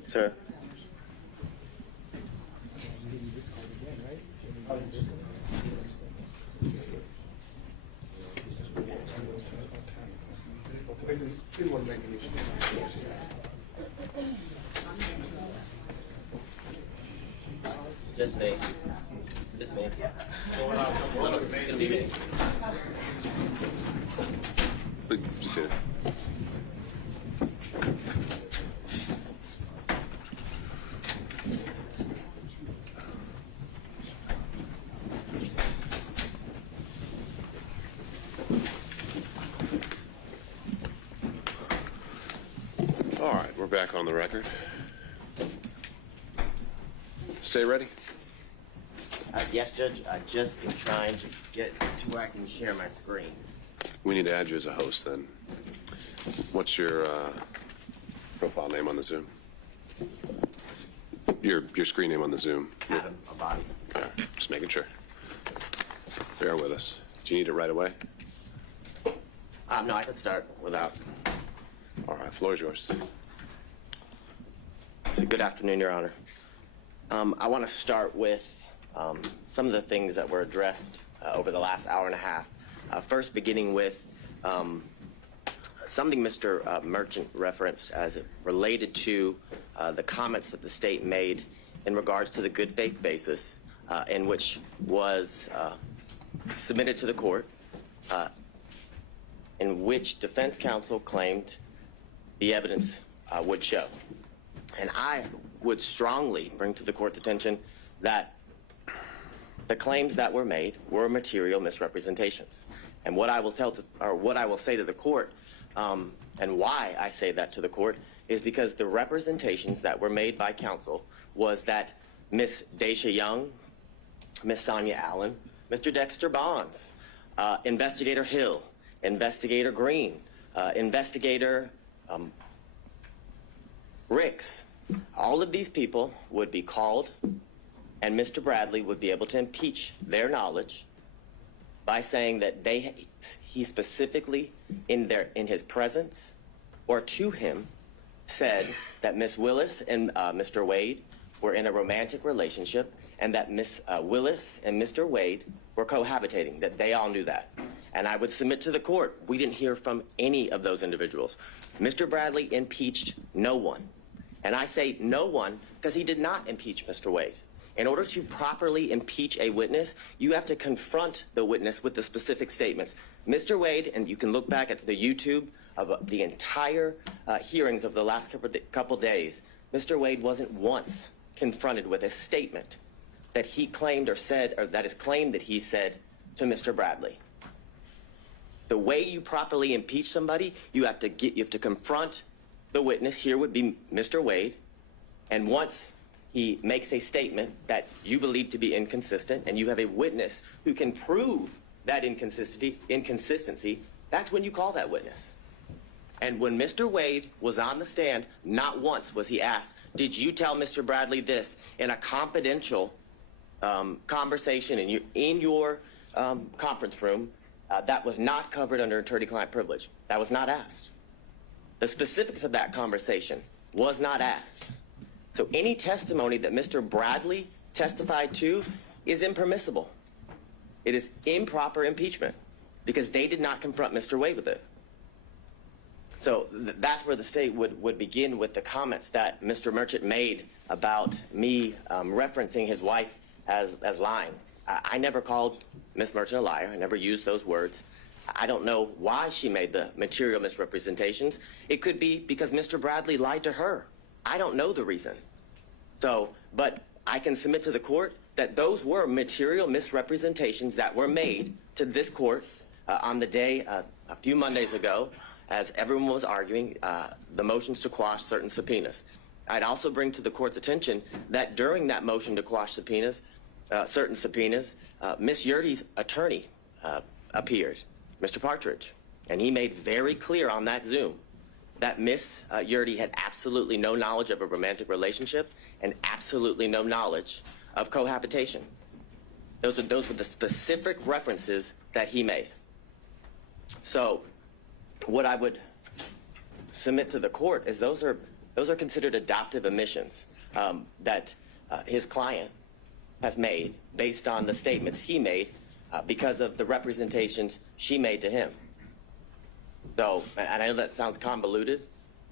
Sir? Didn't want to make an issue. Just me. Just me. It's gonna be me. Just sit. All right, we're back on the record. Stay ready. Yes, Judge. I just am trying to get to where I can share my screen. We need to add you as a host then. What's your profile name on the Zoom? Your screen name on the Zoom. Adam Abadi. All right, just making sure. Bear with us. Do you need it right away? No, I can start without. All right, floor is yours. So good afternoon, Your Honor. I want to start with some of the things that were addressed over the last hour and a half. First, beginning with something Mr. Merchant referenced as it related to the comments that the state made in regards to the good faith basis in which was submitted to the court, in which defense counsel claimed the evidence would show. And I would strongly bring to the court's attention that the claims that were made were material misrepresentations. And what I will say to the court, and why I say that to the court, is because the representations that were made by counsel was that Miss Daisha Young, Miss Sonia Allen, Mr. Dexter Bonds, Investigator Hill, Investigator Green, Investigator Ricks, all of these people would be called, and Mr. Bradley would be able to impeach their knowledge by saying that he specifically in his presence or to him said that Miss Willis and Mr. Wade were in a romantic relationship, and that Miss Willis and Mr. Wade were cohabitating, that they all knew that. And I would submit to the court, we didn't hear from any of those individuals. Mr. Bradley impeached no one. And I say no one because he did not impeach Mr. Wade. In order to properly impeach a witness, you have to confront the witness with the specific statements. Mr. Wade, and you can look back at the YouTube of the entire hearings of the last couple days, Mr. Wade wasn't once confronted with a statement that he claimed or said, or that is claimed that he said to Mr. Bradley. The way you properly impeach somebody, you have to confront the witness. Here would be Mr. Wade, and once he makes a statement that you believe to be inconsistent, and you have a witness who can prove that inconsistency, that's when you call that witness. And when Mr. Wade was on the stand, not once was he asked, did you tell Mr. Bradley this in a confidential conversation in your conference room that was not covered under attorney-client privilege? That was not asked. The specifics of that conversation was not asked. So any testimony that Mr. Bradley testified to is impermissible. It is improper impeachment because they did not confront Mr. Wade with it. So that's where the state would begin with the comments that Mr. Merchant made about me referencing his wife as lying. I never called Ms. Merchant a liar. I never used those words. I don't know why she made the material misrepresentations. It could be because Mr. Bradley lied to her. I don't know the reason. But I can submit to the court that those were material misrepresentations that were made to this court on the day a few Mondays ago, as everyone was arguing the motions to quash certain subpoenas. I'd also bring to the court's attention that during that motion to quash subpoenas, certain subpoenas, Ms. Yurdy's attorney appeared, Mr. Partridge, and he made very clear on that Zoom that Ms. Yurdy had absolutely no knowledge of a romantic relationship and absolutely no knowledge of cohabitation. Those were the specific references that he made. So what I would submit to the court is those are considered adoptive omissions that his client has made based on the statements he made because of the representations she made to him. So, and I know that sounds convoluted,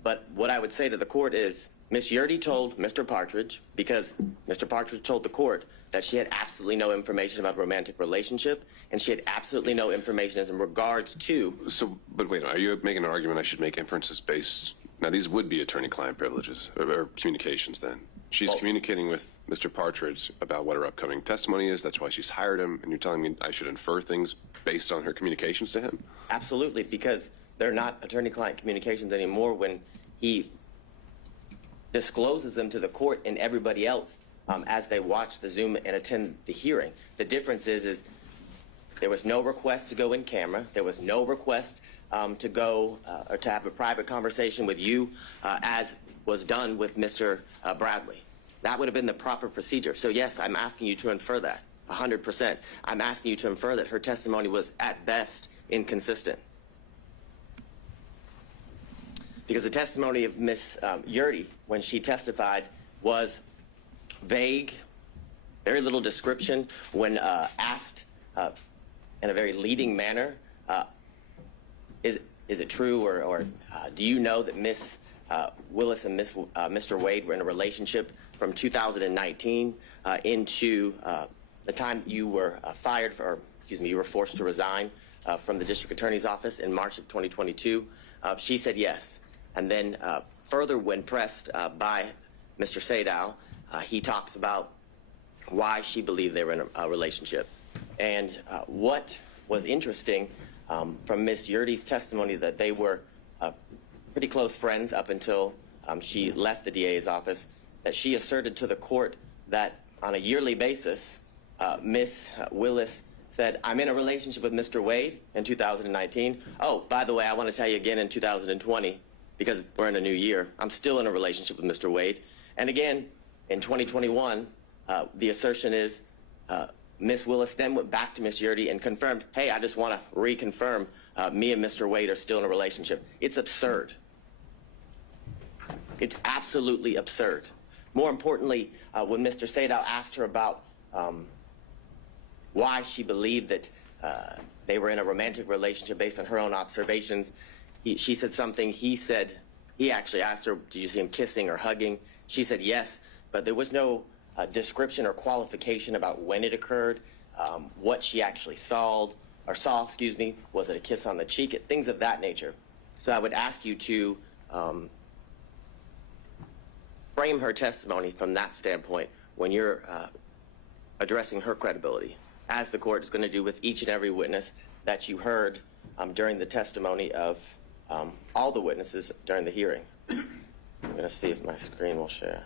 but what I would say to the court is Ms. Yurdy told Mr. Partridge, because Mr. Partridge told the court that she had absolutely no information about a romantic relationship, and she had absolutely no information as in regards to... So, but wait, are you making an argument I should make inferences based... Now, these would be attorney-client privileges, or communications then. She's communicating with Mr. Partridge about what her upcoming testimony is. That's why she's hired him, and you're telling me I should infer things based on her communications to him? Absolutely, because they're not attorney-client communications anymore when he discloses them to the court and everybody else as they watch the Zoom and attend the hearing. The difference is there was no request to go in camera. There was no request to go or to have a private conversation with you as was done with Mr. Bradley. That would have been the proper procedure. So yes, I'm asking you to infer that, 100%. I'm asking you to infer that her testimony was at best inconsistent. Because the testimony of Ms. Yurdy, when she testified, was vague, very little description. When asked in a very leading manner, is it true or do you know that Ms. Willis and Mr. Wade were in a relationship from 2019 into the time you were fired, you were forced to resign from the district attorney's office in March of 2022? She said yes. And then further, when pressed by Mr. Sadow, he talks about why she believed they were in a relationship. And what was interesting from Ms. Yurdy's testimony, that they were pretty close friends up until she left the DA's office, that she asserted to the court that on a yearly basis, Ms. Willis said, I'm in a relationship with Mr. Wade in 2019. Oh, by the way, I want to tell you again in 2020, because we're in a new year, I'm still in a relationship with Mr. Wade. And again, in 2021, the assertion is Ms. Willis then went back to Ms. Yurdy and confirmed, hey, I just want to reconfirm me and Mr. Wade are still in a relationship. It's absurd. It's absolutely absurd. More importantly, when Mr. Sadow asked her about why she believed that they were in a romantic relationship based on her own observations, she said something. He actually asked her, did you see him kissing or hugging? She said yes, but there was no description or qualification about when it occurred, what she actually saw, was it a kiss on the cheek, things of that nature. So I would ask you to frame her testimony from that standpoint when you're addressing her credibility, as the court is going to do with each and every witness that you heard during the testimony of all the witnesses during the hearing. I'm going to see if my screen will share.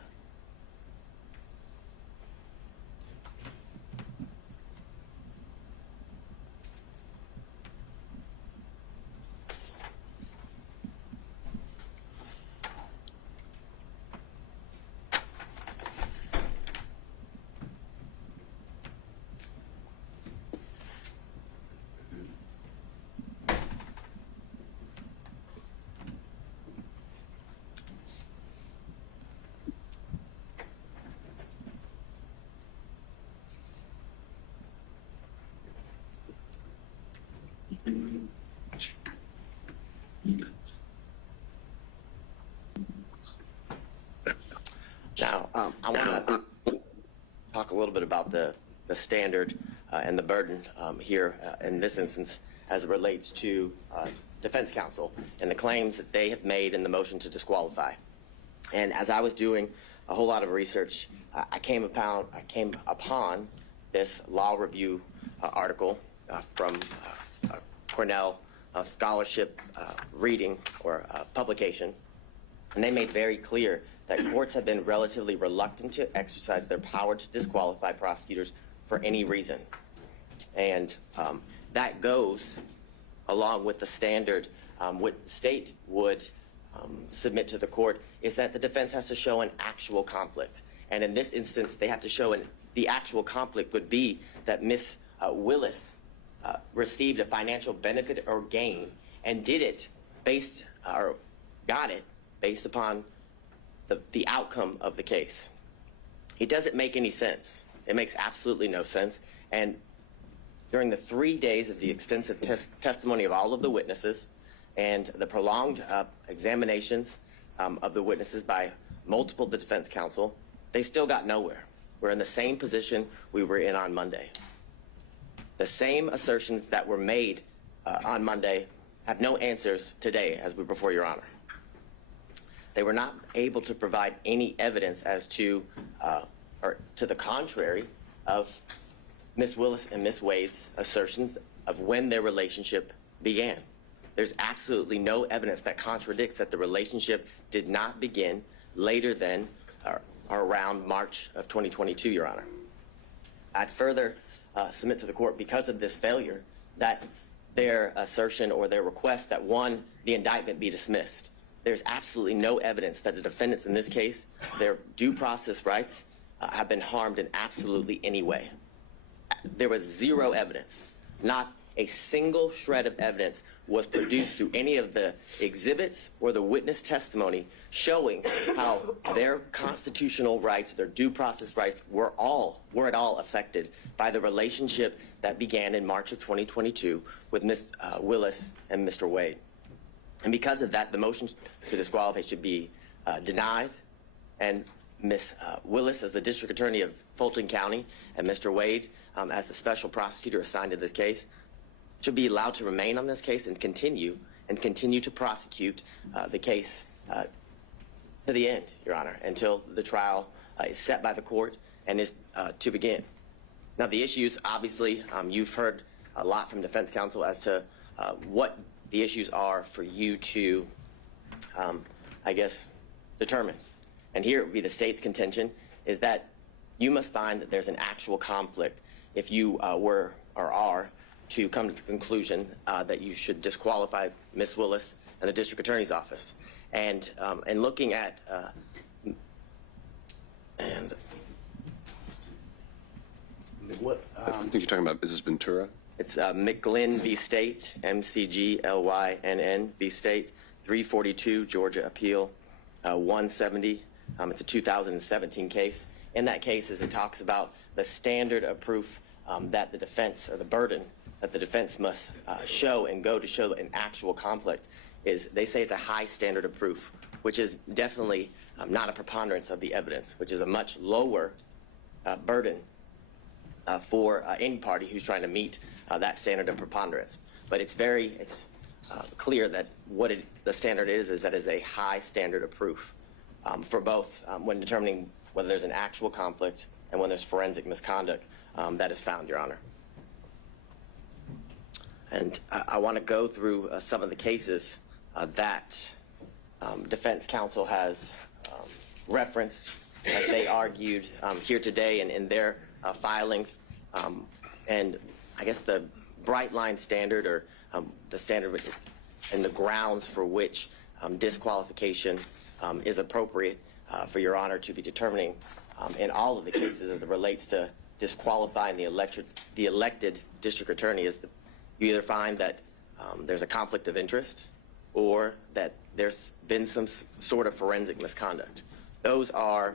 Now, I want to talk a little bit about the standard and the burden here in this instance as it relates to defense counsel and the claims that they have made in the motion to disqualify. And as I was doing a whole lot of research, I came upon this law review article from Cornell scholarship reading or publication. And they made very clear that courts have been relatively reluctant to exercise their power to disqualify prosecutors for any reason. And that goes along with the standard what the state would submit to the court is that the defense has to show an actual conflict. And in this instance, they have to show the actual conflict would be that Ms. Willis received a financial benefit or gain and did it based or got it based upon the outcome of the case. It doesn't make any sense. It makes absolutely no sense. And during the 3 days of the extensive testimony of all of the witnesses and the prolonged examinations of the witnesses by multiple the defense counsel, they still got nowhere. We're in the same position we were in on Monday. The same assertions that were made on Monday have no answers today as we're before Your Honor. They were not able to provide any evidence as to, or to the contrary of Ms. Willis and Ms. Wade's assertions of when their relationship began. There's absolutely no evidence that contradicts that the relationship did not begin later than or around March of 2022, Your Honor. I'd further submit to the court, because of this failure, that their assertion or their request that, one, the indictment be dismissed. There's absolutely no evidence that the defendants in this case, their due process rights, have been harmed in absolutely any way. There was zero evidence. Not a single shred of evidence was produced through any of the exhibits or the witness testimony showing how their constitutional rights, their due process rights, were at all affected by the relationship that began in March of 2022 with Ms. Willis and Mr. Wade. And because of that, the motion to disqualify should be denied, and Ms. Willis, as the District Attorney of Fulton County, and Mr. Wade, as the special prosecutor assigned to this case, should be allowed to remain on this case and continue to prosecute the case to the end, Your Honor, until the trial is set by the court and is to begin. Now, the issues, obviously, you've heard a lot from defense counsel as to what the issues are for you to, I guess, determine. And here it would be the state's contention is that you must find that there's an actual conflict if you were or are to come to the conclusion that you should disqualify Ms. Willis and the District Attorney's Office. And looking at, what, I think you're talking about Mrs. Ventura? It's McGlynn v. State, McGlynn v. State, 342 Georgia Appeal 170. It's a 2017 case. In that case, as it talks about the standard of proof that the defense, or the burden that the defense must show and go to show an actual conflict, is they say it's a high standard of proof, which is definitely not a preponderance of the evidence, which is a much lower burden for any party who's trying to meet that standard of preponderance. But it's clear that what the standard is that is a high standard of proof for both when determining whether there's an actual conflict and when there's forensic misconduct that is found, Your Honor. And I want to go through some of the cases that defense counsel has referenced, as they argued here today and in their filings. And I guess the bright line standard, or the standard and the grounds for which disqualification is appropriate for Your Honor to be determining in all of the cases as it relates to disqualifying the elected district attorney is you either find that there's a conflict of interest or that there's been some sort of forensic misconduct. Those are,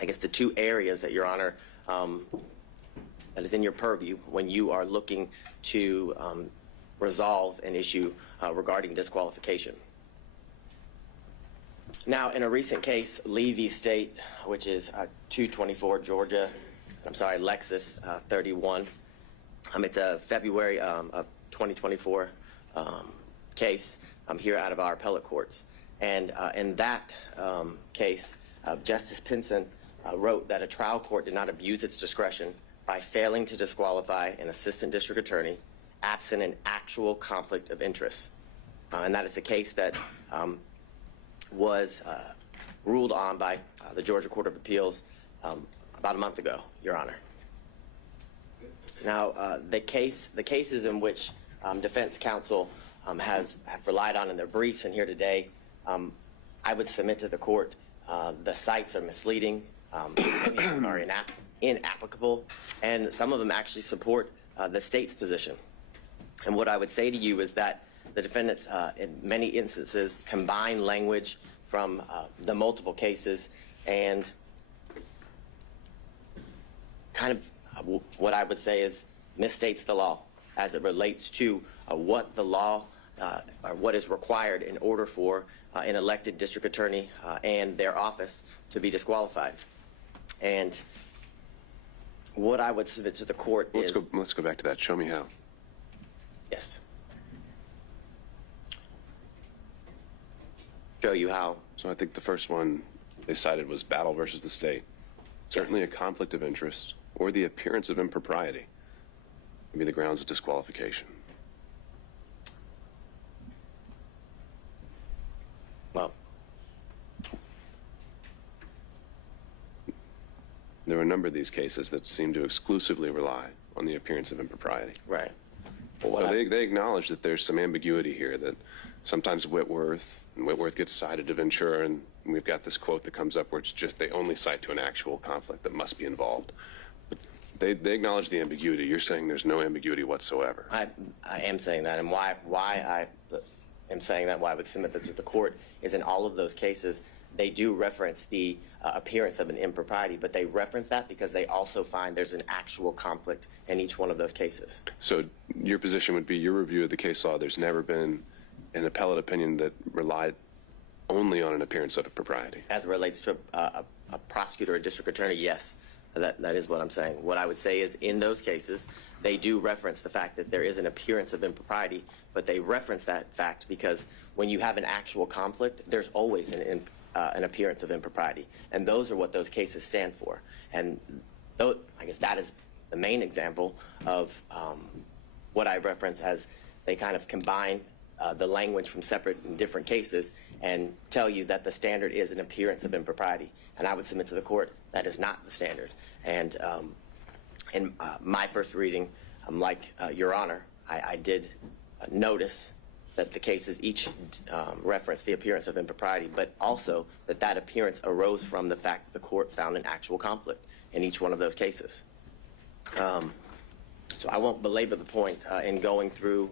I guess, the two areas that Your Honor that is in your purview when you are looking to resolve an issue regarding disqualification. Now, in a recent case, Lee v. State, which is 224 Georgia, Lexus 31. It's a February of 2024 case here out of our appellate courts. And in that case, Justice Pinson wrote that a trial court did not abuse its discretion by failing to disqualify an assistant district attorney absent an actual conflict of interest. And that is the case that was ruled on by the Georgia Court of Appeals about a month ago, Your Honor. Now, the cases in which defense counsel have relied on in their briefs and here today, I would submit to the court the cites are misleading, many of them are inapplicable, and some of them actually support the state's position. And what I would say to you is that the defendants, in many instances, combine language from the multiple cases and kind of what I would say is misstates the law as it relates to what the law or what is required in order for an elected district attorney and their office to be disqualified. And what I would submit to the court is... Let's go back to that. Show me how. Yes. Show you how. So I think the first one they cited was battle versus the state. Certainly a conflict of interest or the appearance of impropriety would be the grounds of disqualification. Well, there are a number of these cases that seem to exclusively rely on the appearance of impropriety. right. So they acknowledge that there's some ambiguity here, that sometimes Whitworth gets cited to Ventura, and we've got this quote that comes up where it's just they only cite to an actual conflict that must be involved. But they acknowledge the ambiguity. You're saying there's no ambiguity whatsoever. I am saying that, and why I am saying that, why I would submit that to the court, is in all of those cases, they do reference the appearance of an impropriety, but they reference that because they also find there's an actual conflict in each one of those cases. So your position would be, your review of the case law, there's never been an appellate opinion that relied only on an appearance of impropriety. As it relates to a prosecutor or district attorney, yes, that is what I'm saying. What I would say is in those cases, they do reference the fact that there is an appearance of impropriety, but they reference that fact because when you have an actual conflict, there's always an appearance of impropriety. And those are what those cases stand for. And I guess that is the main example of what I reference as they kind of combine the language from separate and different cases and tell you that the standard is an appearance of impropriety. And I would submit to the court that is not the standard. And in my first reading, like Your Honor, I did notice that the cases each reference the appearance of impropriety, but also that that appearance arose from the fact that the court found an actual conflict in each one of those cases. So I won't belabor the point in going through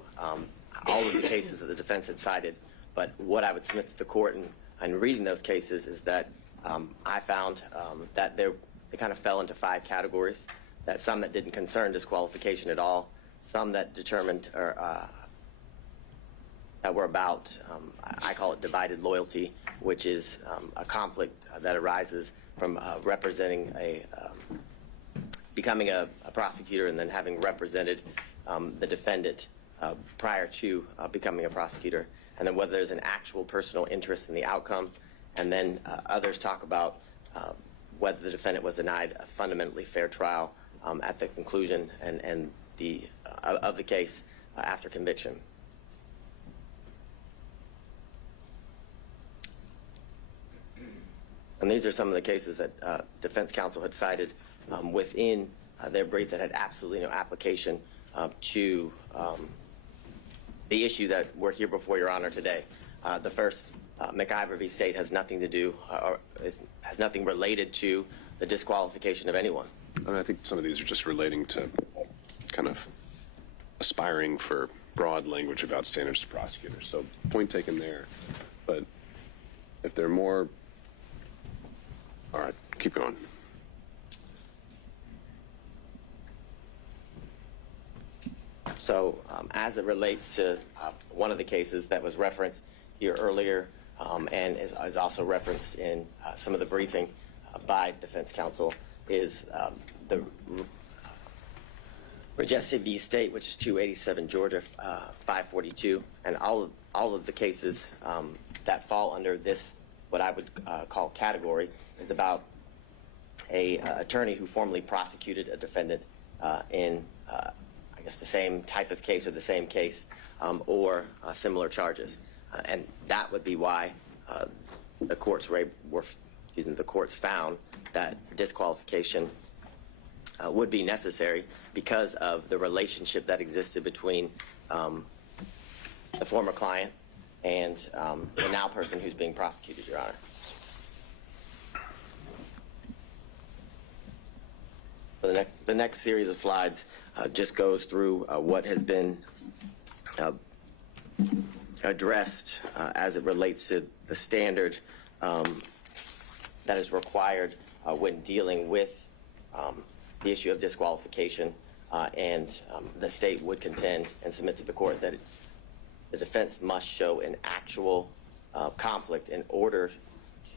all of the cases that the defense had cited, but what I would submit to the court in reading those cases is that I found that they kind of fell into 5 categories, that some that didn't concern disqualification at all, some that determined or that were about, I call it divided loyalty, which is a conflict that arises from representing becoming a prosecutor and then having represented the defendant prior to becoming a prosecutor, and then whether there's an actual personal interest in the outcome, and then others talk about whether the defendant was denied a fundamentally fair trial at the conclusion and of the case after conviction. And these are some of the cases that defense counsel had cited within their brief that had absolutely no application to the issue that we're here before Your Honor today. The first, McIver v. State, has nothing to do or has nothing related to the disqualification of anyone. I mean, I think some of these are just relating to kind of aspiring for broad language about standards to prosecutors. So point taken there. But if there are more... All right, keep going. So as it relates to one of the cases that was referenced here earlier and is also referenced in some of the briefing by defense counsel is the Regested v. State, which is 287 Georgia 542, and all of the cases that fall under this, what I would call category, is about a attorney who formerly prosecuted a defendant in I guess the same type of case or the same case or similar charges, and that would be why the courts the courts found that disqualification would be necessary because of the relationship that existed between the former client and the now person who's being prosecuted, Your Honor. The next series of slides just goes through what has been addressed as it relates to the standard that is required when dealing with the issue of disqualification, and the state would contend and submit to the court that the defense must show an actual conflict in order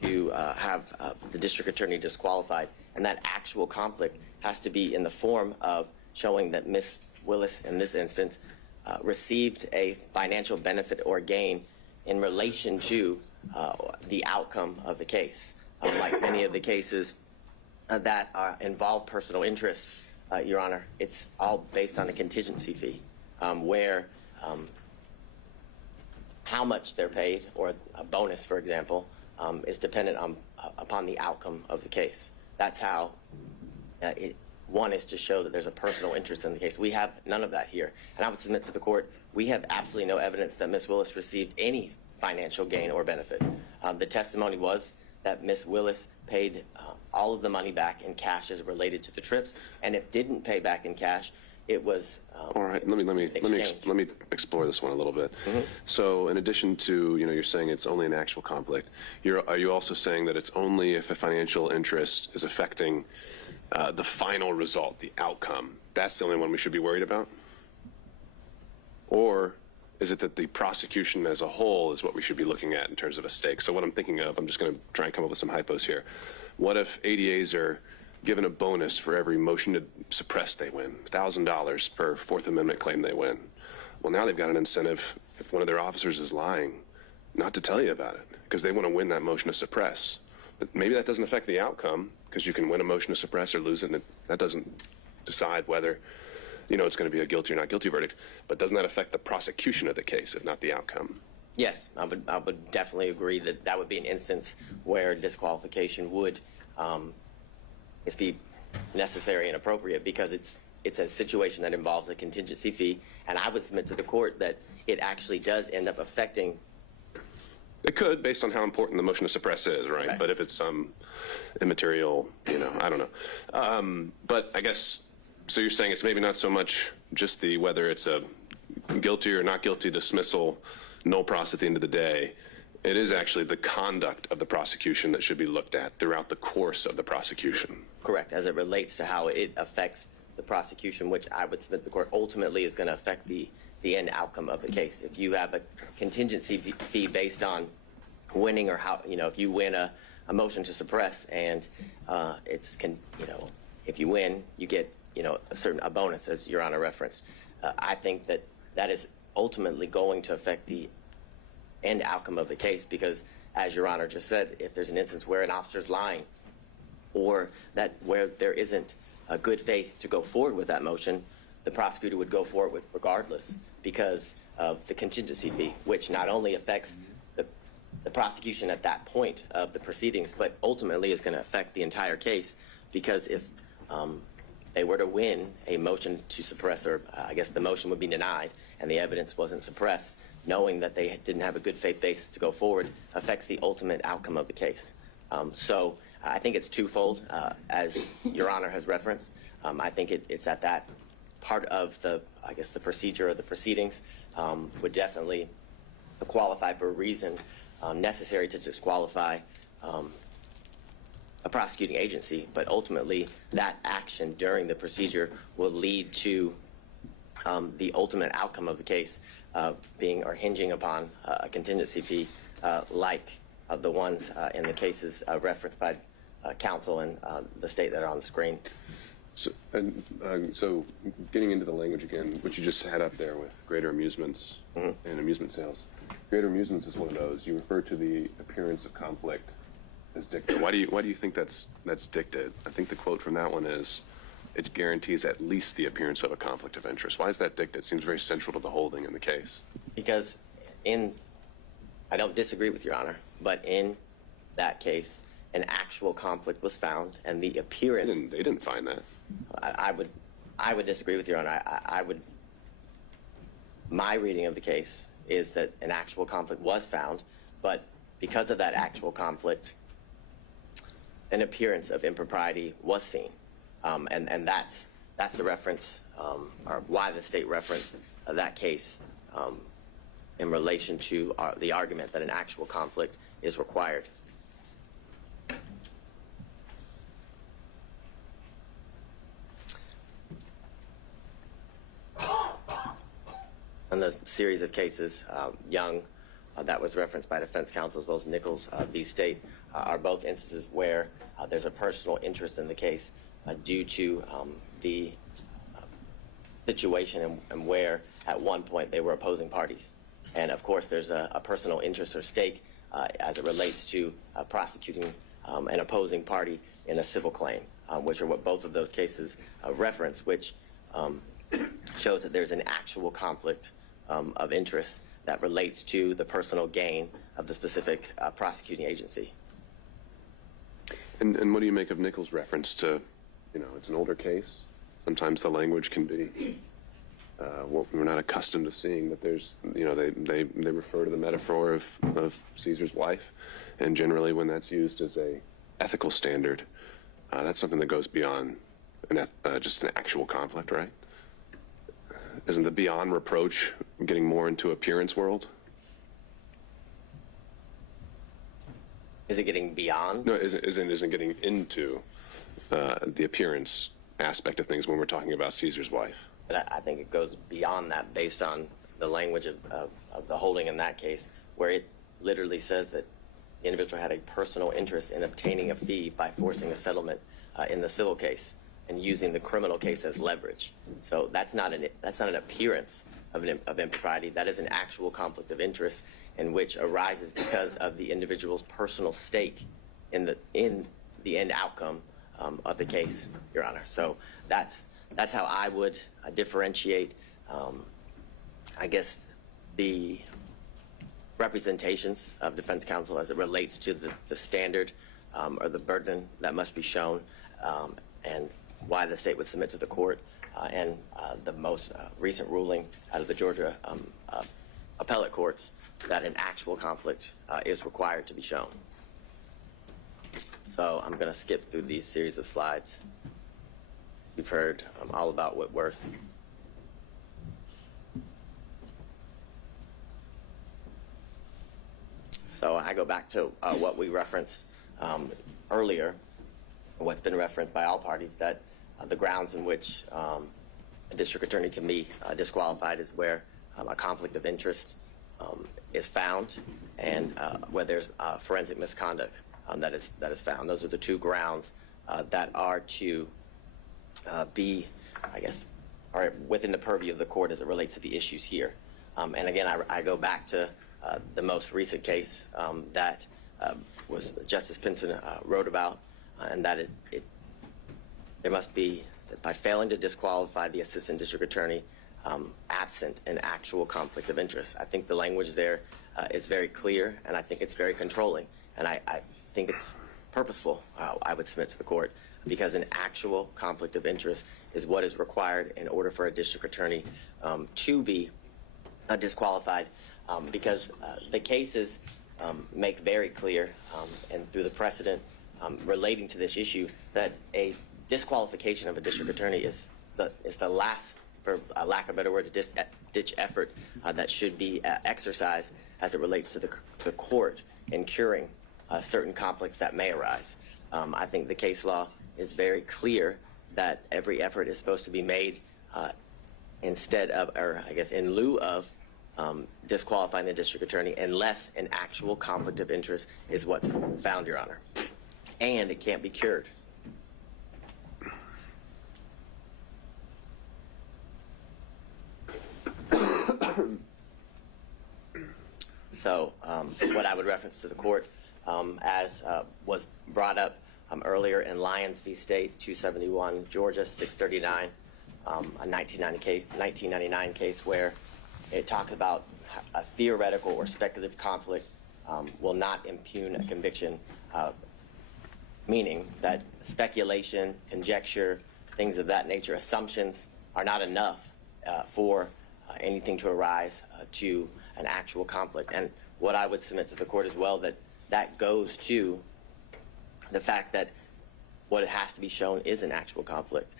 to have the district attorney disqualified, and that actual conflict has to be in the form of showing that Ms. Willis, in this instance, received a financial benefit or gain in relation to the outcome of the case. Like many of the cases that involve personal interest, Your Honor, it's all based on a contingency fee, where how much they're paid, or a bonus, for example, is dependent upon the outcome of the case. That's how one is to show that there's a personal interest in the case. We have none of that here. And I would submit to the court, we have absolutely no evidence that Ms. Willis received any financial gain or benefit. The testimony was that Ms. Willis paid all of the money back in cash as related to the trips, and if didn't pay back in cash, it was all right. Let me explore this one a little bit. Mm-hmm. So, in addition to you're saying it's only an actual conflict. Are you also saying that it's only if a financial interest is affecting the final result, the outcome? That's the only one we should be worried about? Or is it that the prosecution as a whole is what we should be looking at in terms of a stake? So what I'm thinking of, I'm just going to try and come up with some hypos here. What if ADAs are given a bonus for every motion to suppress they win, $1,000 per Fourth Amendment claim they win? Well, now they've got an incentive, if one of their officers is lying, not to tell you about it, because they want to win that motion to suppress. But maybe that doesn't affect the outcome, because you can win a motion to suppress or lose it, and that doesn't decide whether it's going to be a guilty or not guilty verdict. But doesn't that affect the prosecution of the case, if not the outcome? Yes, I would definitely agree that that would be an instance where disqualification would be necessary and appropriate, because it's a situation that involves a contingency fee, and I would submit to the court that it actually does end up affecting. It could, based on how important the motion to suppress is, right? But if it's some immaterial, I don't know. But I guess, so you're saying it's maybe not so much just whether it's a guilty or not guilty dismissal, no pros at the end of the day. It is actually the conduct of the prosecution that should be looked at throughout the course of the prosecution. Correct, as it relates to how it affects the prosecution, which I would submit to the court ultimately is going to affect the end outcome of the case. If you have a contingency fee based on winning, or how, if you win a motion to suppress, and if you win, you get, a bonus, as Your Honor referenced. I think that is ultimately going to affect the end outcome of the case, because, as Your Honor just said, if there's an instance where an officer is lying, or where there isn't a good faith to go forward with that motion, the prosecutor would go forward with regardless, because of the contingency fee, which not only affects the prosecution at that point of the proceedings, but ultimately is going to affect the entire case, because if they were to win a motion to suppress, or I guess the motion would be denied and the evidence wasn't suppressed, knowing that they didn't have a good faith basis to go forward affects the ultimate outcome of the case. So I think it's twofold, as Your Honor has referenced. I think it's at that part of the procedure or the proceedings would definitely qualify for a reason necessary to disqualify a prosecuting agency, but ultimately that action during the procedure will lead to the ultimate outcome of the case being or hinging upon a contingency fee like the ones in the cases referenced by counsel and the state that are on the screen. So getting into the language again, what you just had up there with greater amusements and amusement sales. Greater amusements is one of those. You refer to the appearance of conflict as dicta. Why do you think that's dicta? I think the quote from that one is, it guarantees at least the appearance of a conflict of interest. Why is that dicta? It seems very central to the holding in the case. Because I don't disagree with Your Honor, but in that case, an actual conflict was found, and the appearance. They didn't find that. I would disagree with Your Honor. My reading of the case is that an actual conflict was found, but because of that actual conflict, an appearance of impropriety was seen, and that's the reference, or why the state referenced that case in relation to the argument that an actual conflict is required. In the series of cases, Young, that was referenced by defense counsel, as well as Nichols v. State, are both instances where there's a personal interest in the case due to the situation and where at one point they were opposing parties. And of course, there's a personal interest or stake as it relates to prosecuting an opposing party in a civil claim, which are what both of those cases reference, which shows that there's an actual conflict of interest that relates to the personal gain of the specific prosecuting agency. And what do you make of Nichols' reference to, it's an older case. Sometimes the language can be what we're not accustomed to seeing, but there's, they refer to the metaphor of Caesar's wife, and generally when that's used as a ethical standard, that's something that goes beyond just an actual conflict, right? Isn't the beyond reproach getting more into appearance world? Is it getting beyond? No, isn't getting into the appearance aspect of things when we're talking about Caesar's wife. But I think it goes beyond that based on the language of the holding in that case, where it literally says that the individual had a personal interest in obtaining a fee by forcing a settlement in the civil case and using the criminal case as leverage. So that's not an appearance of impropriety. That is an actual conflict of interest, in which arises because of the individual's personal stake in the end outcome of the case, Your Honor. So that's how I would differentiate, I guess, the representations of defense counsel as it relates to the standard or the burden that must be shown, and why the state would submit to the court, and the most recent ruling out of the Georgia appellate courts that an actual conflict is required to be shown. So I'm going to skip through these series of slides. You've heard all about Whitworth. So I go back to what we referenced earlier, what's been referenced by all parties, that the grounds in which a district attorney can be disqualified is where a conflict of interest is found, and where there's forensic misconduct that is found. Those are the two grounds that are to be, I guess, are within the purview of the court as it relates to the issues here. And again, I go back to the most recent case that was Justice Pinson wrote about, and that there must be, that by failing to disqualify the assistant district attorney absent an actual conflict of interest. I think the language there is very clear, and I think it's very controlling, and I think it's purposeful, I would submit to the court, because an actual conflict of interest is what is required in order for a district attorney to be disqualified, because the cases make very clear, and through the precedent relating to this issue, that a disqualification of a district attorney is the last, for lack of better words, ditch effort that should be exercised as it relates to the court in curing certain conflicts that may arise. I think the case law is very clear that every effort is supposed to be made instead of, or I guess in lieu of, disqualifying the district attorney unless an actual conflict of interest is what's found, Your Honor. And it can't be cured. So what I would reference to the court, as was brought up earlier in Lyons v. State, 271 Georgia 639, a 1999 case where it talks about a theoretical or speculative conflict will not impugn a conviction, meaning that speculation, conjecture, things of that nature, assumptions are not enough for anything to arise to an actual conflict. And what I would submit to the court as well, that goes to the fact that what has to be shown is an actual conflict.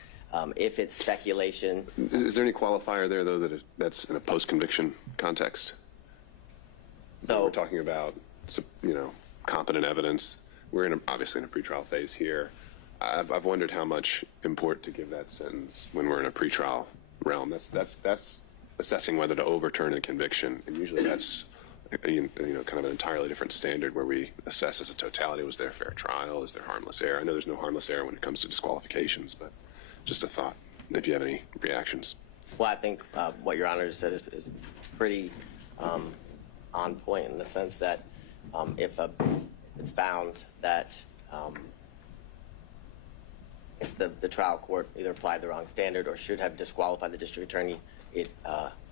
If it's speculation. Is there any qualifier there, though, that's in a post-conviction context? So we're talking about, competent evidence. We're obviously in a pretrial phase here. I've wondered how much import to give that sentence when we're in a pretrial realm. That's assessing whether to overturn a conviction, and usually that's kind of an entirely different standard where we assess as a totality: was there a fair trial? Is there harmless error? I know there's no harmless error when it comes to disqualifications, but just a thought. If you have any reactions. Well, I think what Your Honor said is pretty on point in the sense that if it's found that if the trial court either applied the wrong standard or should have disqualified the district attorney, it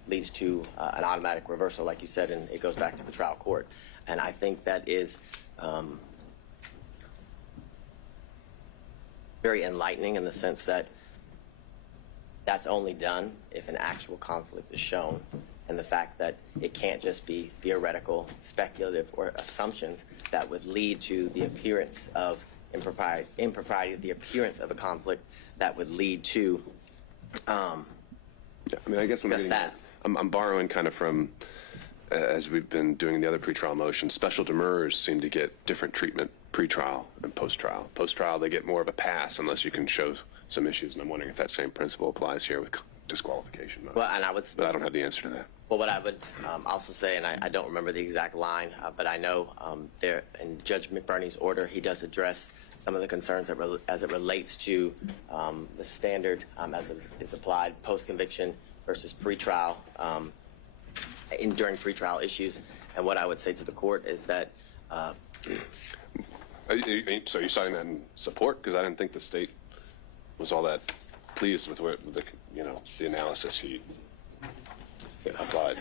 leads to an automatic reversal, like you said, and it goes back to the trial court. And I think that is very enlightening in the sense that that's only done if an actual conflict is shown, and the fact that it can't just be theoretical, speculative, or assumptions that would lead to the appearance of impropriety, the appearance of a conflict that would lead to I guess I'm borrowing kind of from, as we've been doing in the other pretrial motions, special demurrers seem to get different treatment pre-trial and post-trial. Post-trial, they get more of a pass unless you can show some issues, and I'm wondering if that same principle applies here with disqualification. Well, and but I don't have the answer to that. Well, what I would also say, and I don't remember the exact line, but I know there in Judge McBurney's order, he does address some of the concerns as it relates to the standard as it is applied post-conviction versus pre-trial during pre-trial issues. And what I would say to the court is that. So you're citing that in support? Because I didn't think the state was all that pleased with the analysis he applied.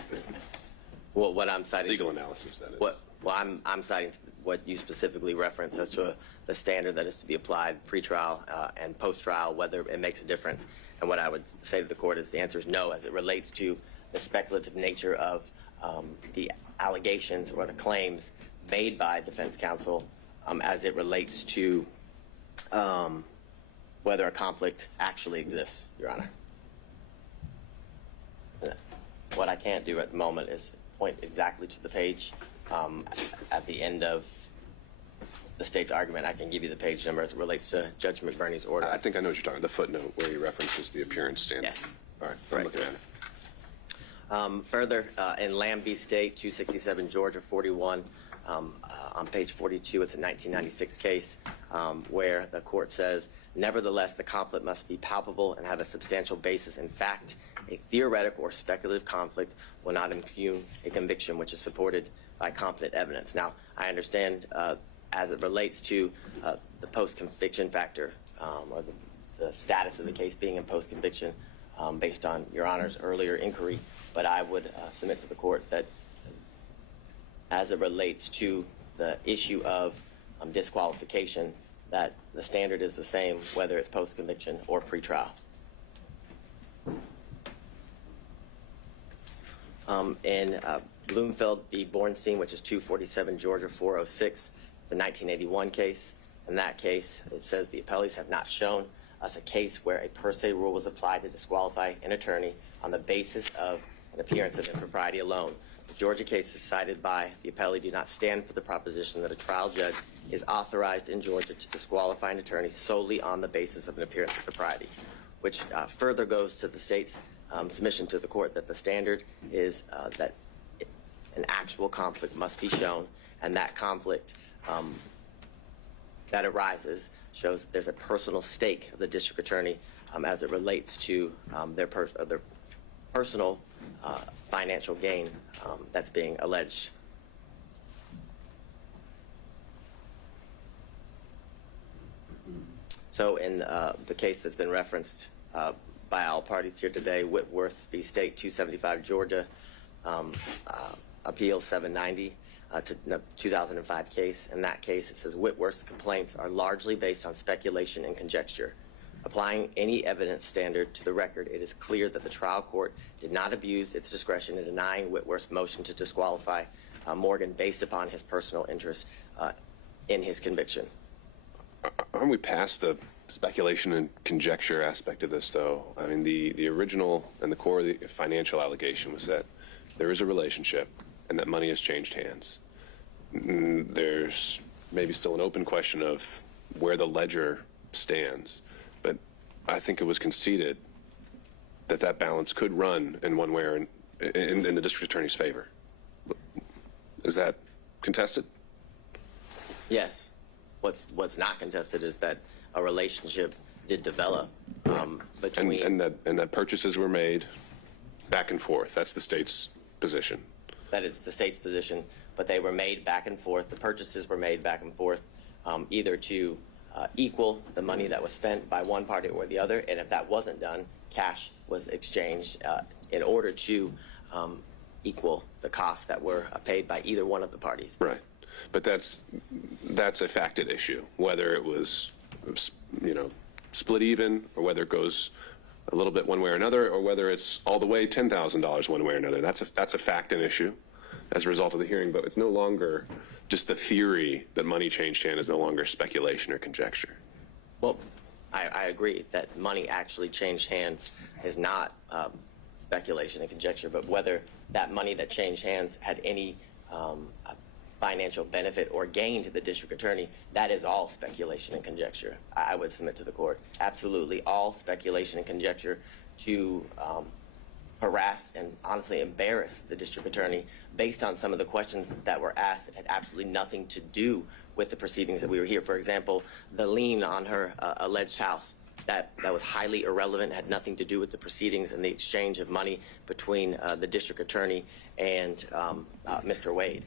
Well, what I'm citing. Legal analysis, that is. Well, I'm citing what you specifically referenced as to the standard that is to be applied pre-trial and post-trial, whether it makes a difference. And what I would say to the court is the answer is no, as it relates to the speculative nature of the allegations or the claims made by defense counsel as it relates to whether a conflict actually exists, Your Honor. What I can't do at the moment is point exactly to the page at the end of the state's argument. I can give you the page number as it relates to Judge McBurney's order. I think I know what you're talking about, the footnote where he references the appearance standard. Yes. All right, I'm looking at it. Further, in Lamb v. State, 267 Georgia 41, on page 42, it's a 1996 case where the court says, nevertheless, the conflict must be palpable and have a substantial basis in fact. A theoretical or speculative conflict will not impugn a conviction which is supported by competent evidence. Now, I understand as it relates to the post-conviction factor or the status of the case being in post-conviction based on Your Honor's earlier inquiry, but I would submit to the court that as it relates to the issue of disqualification, that the standard is the same whether it's post-conviction or pre-trial. In Bloomfield v. Bornstein, which is 247 Georgia 406, it's a 1981 case. In that case, it says the appellees have not shown us a case where a per se rule was applied to disqualify an attorney on the basis of an appearance of impropriety alone. The Georgia cases cited by the appellee do not stand for the proposition that a trial judge is authorized in Georgia to disqualify an attorney solely on the basis of an appearance of propriety, which further goes to the state's submission to the court that the standard is that an actual conflict must be shown, and that conflict that arises shows that there's a personal stake of the district attorney as it relates to their personal financial gain that's being alleged. So in the case that's been referenced by all parties here today, Whitworth v. State, 275 Georgia, Appeal 790, It's a 2005 case. In that case, it says Whitworth's complaints are largely based on speculation and conjecture. Applying any evidence standard to the record, it is clear that the trial court did not abuse its discretion in denying Whitworth's motion to disqualify Morgan based upon his personal interest in his conviction. Aren't we past the speculation and conjecture aspect of this, though? I mean, the original and the core of the financial allegation was that there is a relationship and that money has changed hands. There's maybe still an open question of where the ledger stands, but I think it was conceded that that balance could run in one way or in the district attorney's favor. Is that contested? Yes. What's not contested is that a relationship did develop between and that purchases were made back and forth. That's the state's position. That is the state's position, but they were made back and forth. The purchases were made back and forth, either to equal the money that was spent by one party or the other, and if that wasn't done, cash was exchanged in order to equal the costs that were paid by either one of the parties. Right. But that's a facted issue, whether it was, split even, or whether it goes a little bit one way or another, or whether it's all the way $10,000 one way or another. That's a facted issue as a result of the hearing, but it's no longer just the theory that money changed hand is no longer speculation or conjecture. Well, I agree that money actually changed hands is not speculation and conjecture, but whether that money that changed hands had any financial benefit or gain to the district attorney, that is all speculation and conjecture. I would submit to the court. Absolutely all speculation and conjecture to harass and honestly embarrass the district attorney based on some of the questions that were asked that had absolutely nothing to do with the proceedings that we were here. For example, the lien on her alleged house, that was highly irrelevant, had nothing to do with the proceedings and the exchange of money between the district attorney and Mr. Wade.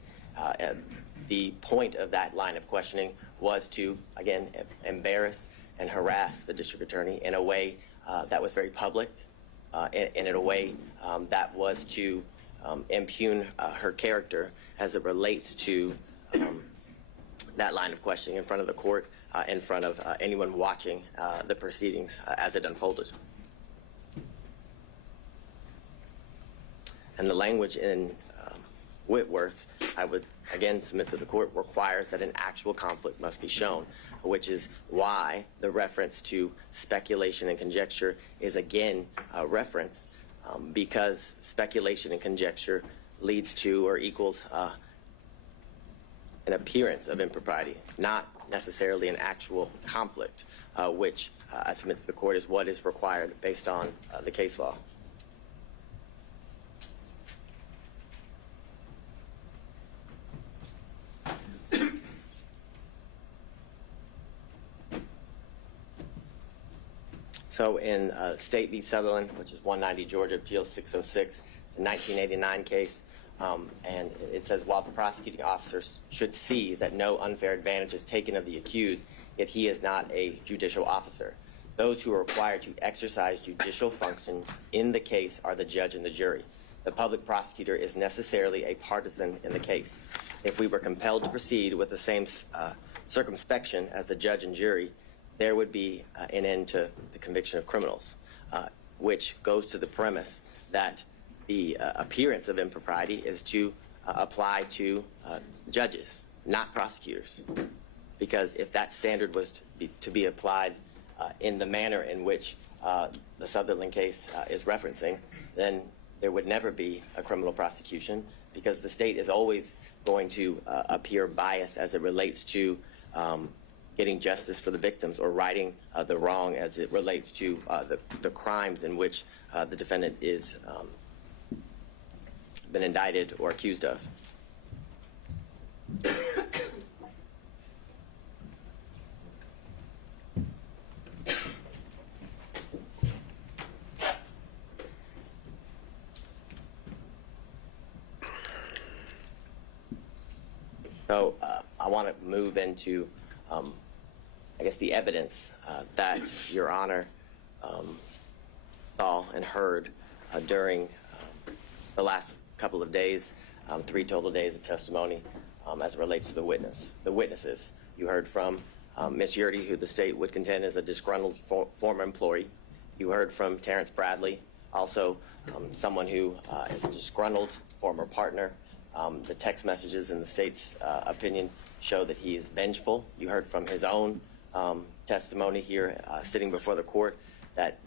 The point of that line of questioning was to, again, embarrass and harass the district attorney in a way that was very public, and in a way that was to impugn her character as it relates to that line of questioning in front of the court, in front of anyone watching the proceedings as it unfolded. And the language in Whitworth, I would again submit to the court, requires that an actual conflict must be shown, which is why the reference to speculation and conjecture is again a reference, because speculation and conjecture leads to or equals an appearance of impropriety, not necessarily an actual conflict, which I submit to the court is what is required based on the case law. So in State v. Sutherland, which is 190 Georgia Appeals 606, it's a 1989 case, and it says, while the prosecuting officers should see that no unfair advantage is taken of the accused, yet he is not a judicial officer. Those who are required to exercise judicial function in the case are the judge and the jury. The public prosecutor is necessarily a partisan in the case. If we were compelled to proceed with the same circumspection as the judge and jury, there would be an end to the conviction of criminals, which goes to the premise that the appearance of impropriety is to apply to judges, not prosecutors. Because if that standard was to be applied in the manner in which the Sutherland case is referencing, then there would never be a criminal prosecution, because the state is always going to appear biased as it relates to getting justice for the victims or righting the wrong as it relates to the crimes in which the defendant is been indicted or accused of. So I want to move into I guess the evidence that Your Honor saw and heard during the last couple of days, 3 total days of testimony as it relates to the witnesses. You heard from Ms. Yurdy, who the state would contend is a disgruntled former employee. You heard from Terrence Bradley, also someone who is a disgruntled former partner. The text messages in the state's opinion show that he is vengeful. You heard from his own testimony here sitting before the court that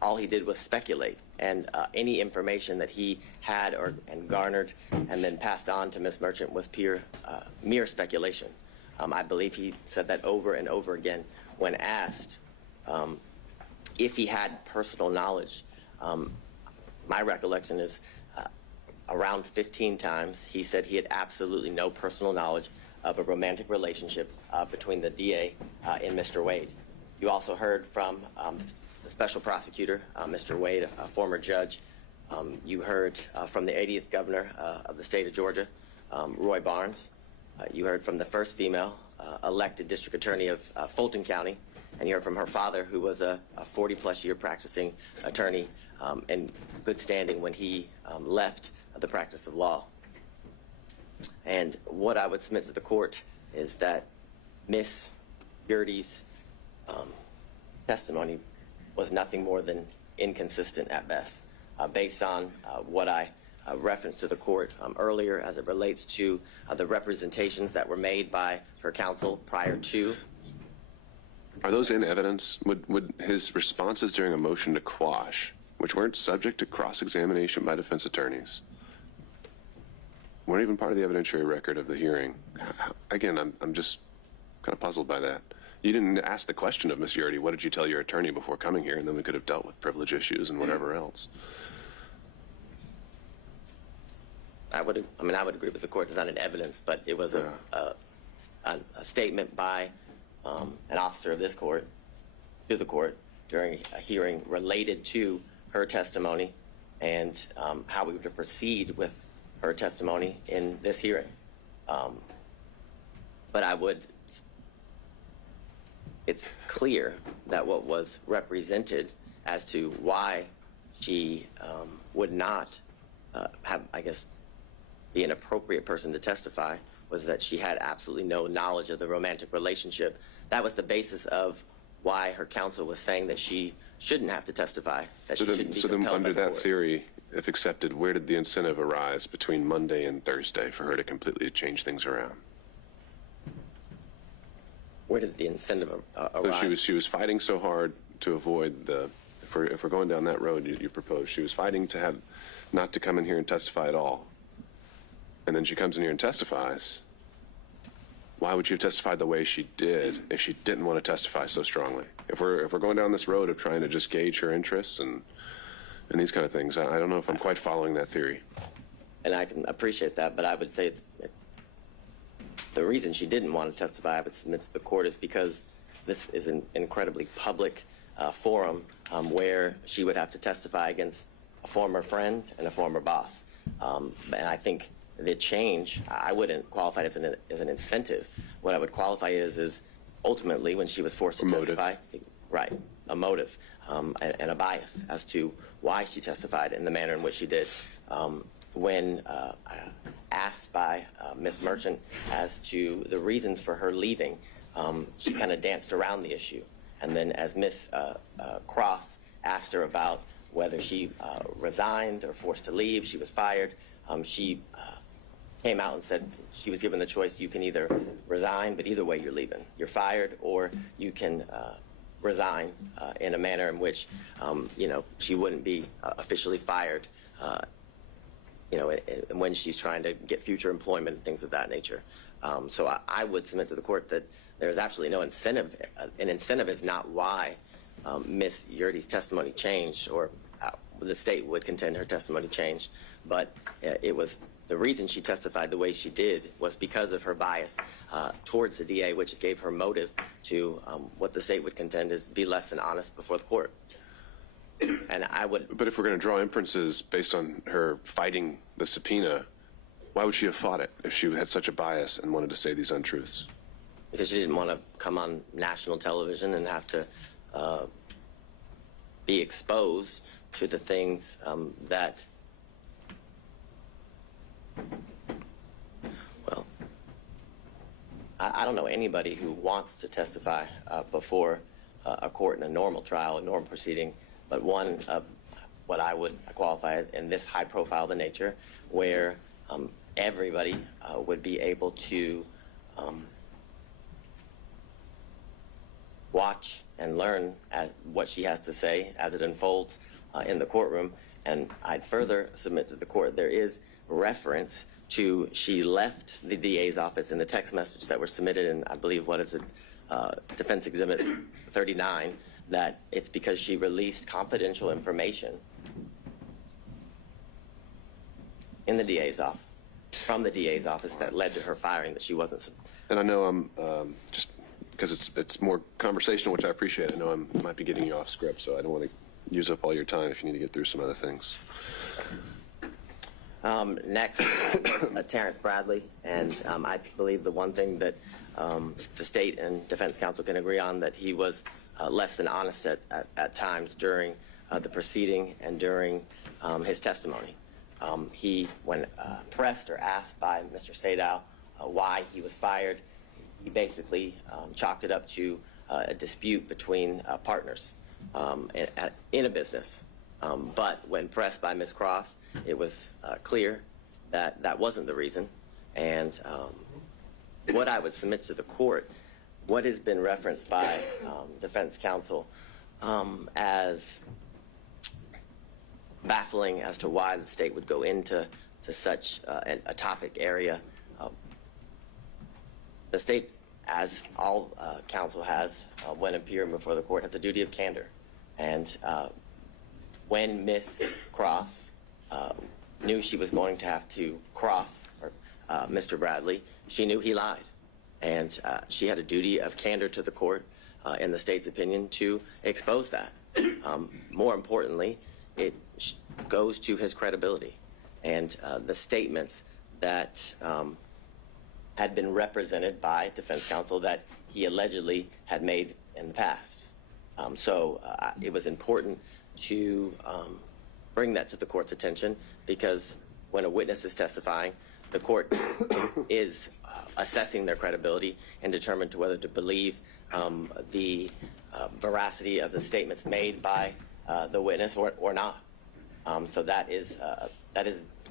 all he did was speculate, and any information that he had and garnered and then passed on to Ms. Merchant was mere speculation. I believe he said that over and over again when asked if he had personal knowledge. My recollection is around 15 times he said he had absolutely no personal knowledge of a romantic relationship between the DA and Mr. Wade. You also heard from the special prosecutor, Mr. Wade, a former judge. You heard from the 80th governor of the state of Georgia, Roy Barnes. You heard from the first female elected district attorney of Fulton County, and you heard from her father, who was a 40-plus year practicing attorney in good standing when he left the practice of law. And what I would submit to the court is that Ms. Yurdy's testimony was nothing more than inconsistent at best, based on what I referenced to the court earlier as it relates to the representations that were made by her counsel prior to. Are those in evidence? Would his responses during a motion to quash, which weren't subject to cross-examination by defense attorneys, weren't even part of the evidentiary record of the hearing? Again, I'm just kind of puzzled by that. You didn't ask the question of Ms. Yurdy, what did you tell your attorney before coming here? And then we could have dealt with privilege issues and whatever else. I would agree with the court. It's not in evidence, but it was a statement by an officer of this court to the court during a hearing related to her testimony and how we would proceed with her testimony in this hearing. But it's clear that what was represented as to why she would not have, I guess, be an appropriate person to testify was that she had absolutely no knowledge of the romantic relationship. That was the basis of why her counsel was saying that she shouldn't have to testify, that she shouldn't be compelled by the court. So then under that theory, if accepted, where did the incentive arise between Monday and Thursday for her to completely change things around? Where did the incentive arise? So she was fighting so hard to avoid the, if we're going down that road you proposed, she was fighting to have not to come in here and testify at all. And then she comes in here and testifies. Why would she have testified the way she did if she didn't want to testify so strongly? If we're going down this road of trying to just gauge her interests and these kind of things, I don't know if I'm quite following that theory. And I can appreciate that, but I would say the reason she didn't want to testify, I would submit to the court, is because this is an incredibly public forum where she would have to testify against a former friend and a former boss. And I think the change, I wouldn't qualify it as an incentive. What I would qualify it is ultimately when she was forced to testify, right, a motive and a bias as to why she testified in the manner in which she did. When asked by Ms. Merchant as to the reasons for her leaving, she kind of danced around the issue. And then as Ms. Cross asked her about whether she resigned or forced to leave, she was fired, she came out and said she was given the choice: you can either resign, but either way you're leaving. You're fired, or you can resign in a manner in which, she wouldn't be officially fired, when she's trying to get future employment and things of that nature. So I would submit to the court that there's absolutely no incentive. An incentive is not why Ms. Yurdy's testimony changed, or the state would contend her testimony changed, but it was the reason she testified the way she did was because of her bias towards the DA, which gave her motive to what the state would contend is be less than honest before the court. And I would. But if we're going to draw inferences based on her fighting the subpoena, why would she have fought it if she had such a bias and wanted to say these untruths? Because she didn't want to come on national television and have to be exposed to the things that I don't know anybody who wants to testify before a court in a normal trial, a normal proceeding, but one of what I would qualify in this high profile of nature, where everybody would be able to watch and learn what she has to say as it unfolds in the courtroom. And I'd further submit to the court, there is reference to she left the DA's office in the text message that were submitted in, I believe, what is it, Defense Exhibit 39, that it's because she released confidential information in the DA's office, from the DA's office, that led to her firing, that she wasn't. And I know I'm just because it's more conversational, which I appreciate. I know I might be getting you off script, so I don't want to use up all your time if you need to get through some other things. Next, Terrence Bradley, and I believe the one thing that the state and defense counsel can agree on, that he was less than honest at times during the proceeding and during his testimony. He, when pressed or asked by Mr. Sadow why he was fired, he basically chalked it up to a dispute between partners in a business. But when pressed by Ms. Cross, it was clear that that wasn't the reason. And what I would submit to the court, what has been referenced by defense counsel as baffling as to why the state would go into such a topic area. The state, as all counsel has when appearing before the court, has a duty of candor. And when Ms. Cross knew she was going to have to cross Mr. Bradley, she knew he lied. And she had a duty of candor to the court, in the state's opinion, to expose that. More importantly, it goes to his credibility and the statements that had been represented by defense counsel that he allegedly had made in the past. So it was important to bring that to the court's attention, because when a witness is testifying, the court is assessing their credibility and determined to whether to believe the veracity of the statements made by the witness or not. So that is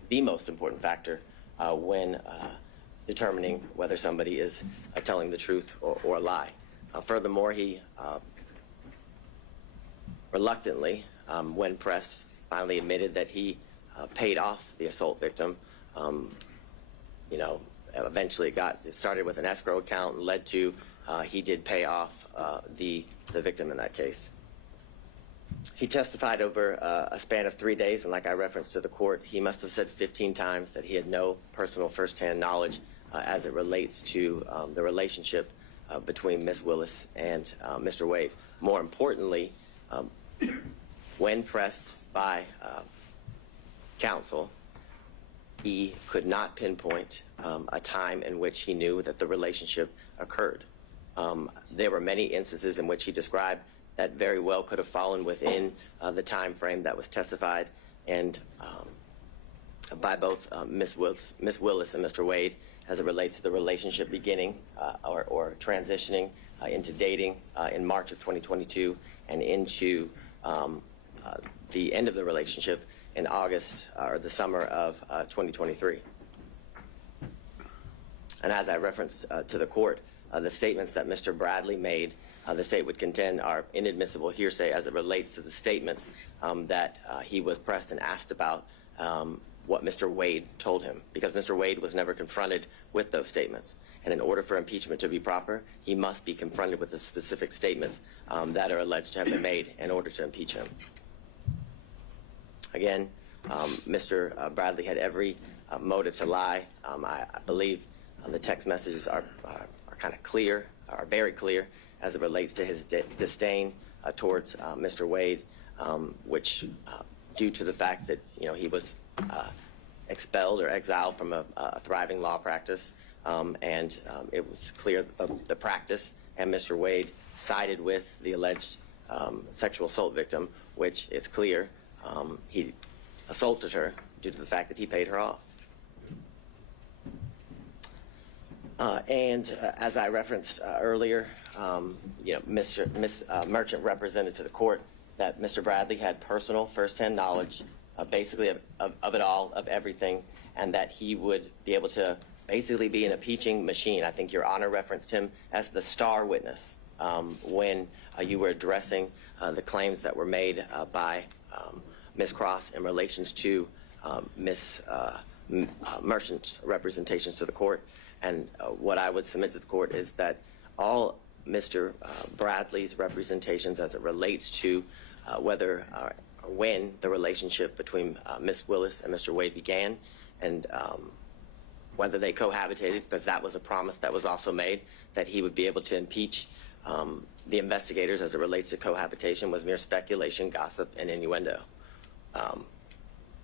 the most important factor when determining whether somebody is telling the truth or a lie. Furthermore, he reluctantly, when pressed, finally admitted that he paid off the assault victim. Eventually it started with an escrow account and led to he did pay off the victim in that case. He testified over a span of 3 days, and like I referenced to the court, he must have said 15 times that he had no personal firsthand knowledge as it relates to the relationship between Ms. Willis and Mr. Wade. More importantly, when pressed by counsel, he could not pinpoint a time in which he knew that the relationship occurred. There were many instances in which he described that very well could have fallen within the time frame that was testified and by both Ms. Willis and Mr. Wade as it relates to the relationship beginning or transitioning into dating in March of 2022 and into the end of the relationship in August or the summer of 2023. And as I referenced to the court, the statements that Mr. Bradley made, the state would contend are inadmissible hearsay as it relates to the statements that he was pressed and asked about what Mr. Wade told him, because Mr. Wade was never confronted with those statements. And in order for impeachment to be proper, he must be confronted with the specific statements that are alleged to have been made in order to impeach him. Again, Mr. Bradley had every motive to lie. I believe the text messages are kind of clear, are very clear as it relates to his disdain towards Mr. Wade, which due to the fact that he was expelled or exiled from a thriving law practice, and it was clear that the practice and Mr. Wade sided with the alleged sexual assault victim, which is clear he assaulted her due to the fact that he paid her off. As I referenced earlier, Ms. Merchant represented to the court that Mr. Bradley had personal firsthand knowledge basically of it all, of everything, and that he would be able to basically be an impeaching machine. I think Your Honor referenced him as the star witness when you were addressing the claims that were made by Ms. Cross in relations to Ms. Merchant's representations to the court. And what I would submit to the court is that all Mr. Bradley's representations as it relates to whether or when the relationship between Ms. Willis and Mr. Wade began, and whether they cohabitated, because that was a promise that was also made, that he would be able to impeach the investigators as it relates to cohabitation, was mere speculation, gossip, and innuendo.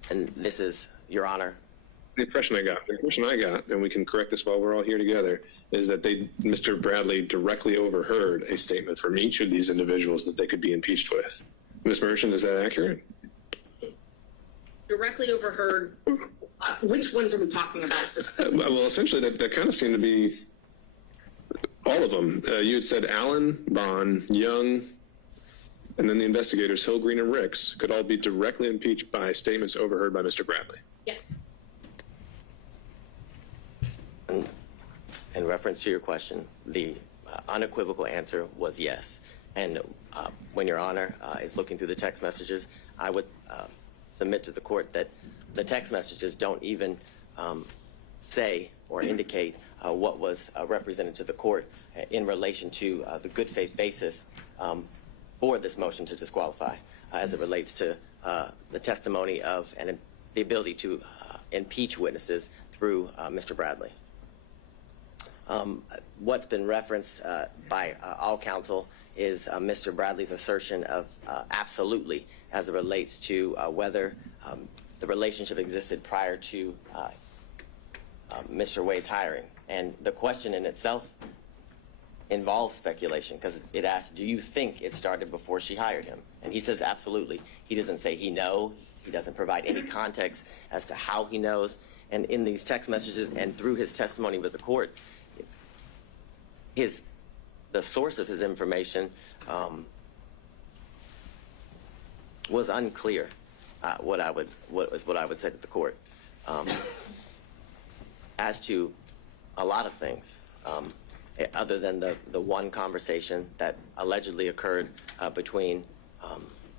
And this is, Your Honor. The impression I got, and we can correct this while we're all here together, is that Mr. Bradley directly overheard a statement from each of these individuals that they could be impeached with. Ms. Merchant, is that accurate? Directly overheard. Which ones are we talking about specifically? Well, essentially, that kind of seemed to be all of them. You had said Allen, Bond, Young, and then the investigators, Hill, Green, and Ricks, could all be directly impeached by statements overheard by Mr. Bradley. Yes. In reference to your question, the unequivocal answer was yes. And when Your Honor is looking through the text messages, I would submit to the court that the text messages don't even say or indicate what was represented to the court in relation to the good faith basis for this motion to disqualify as it relates to the testimony of and the ability to impeach witnesses through Mr. Bradley. What's been referenced by all counsel is Mr. Bradley's assertion of absolutely as it relates to whether the relationship existed prior to Mr. Wade's hiring. And the question in itself involves speculation, because it asks, do you think it started before she hired him? And he says absolutely. He doesn't say he knows. He doesn't provide any context as to how he knows. And in these text messages and through his testimony with the court, the source of his information was unclear. What I would say to the court, as to a lot of things, other than the one conversation that allegedly occurred between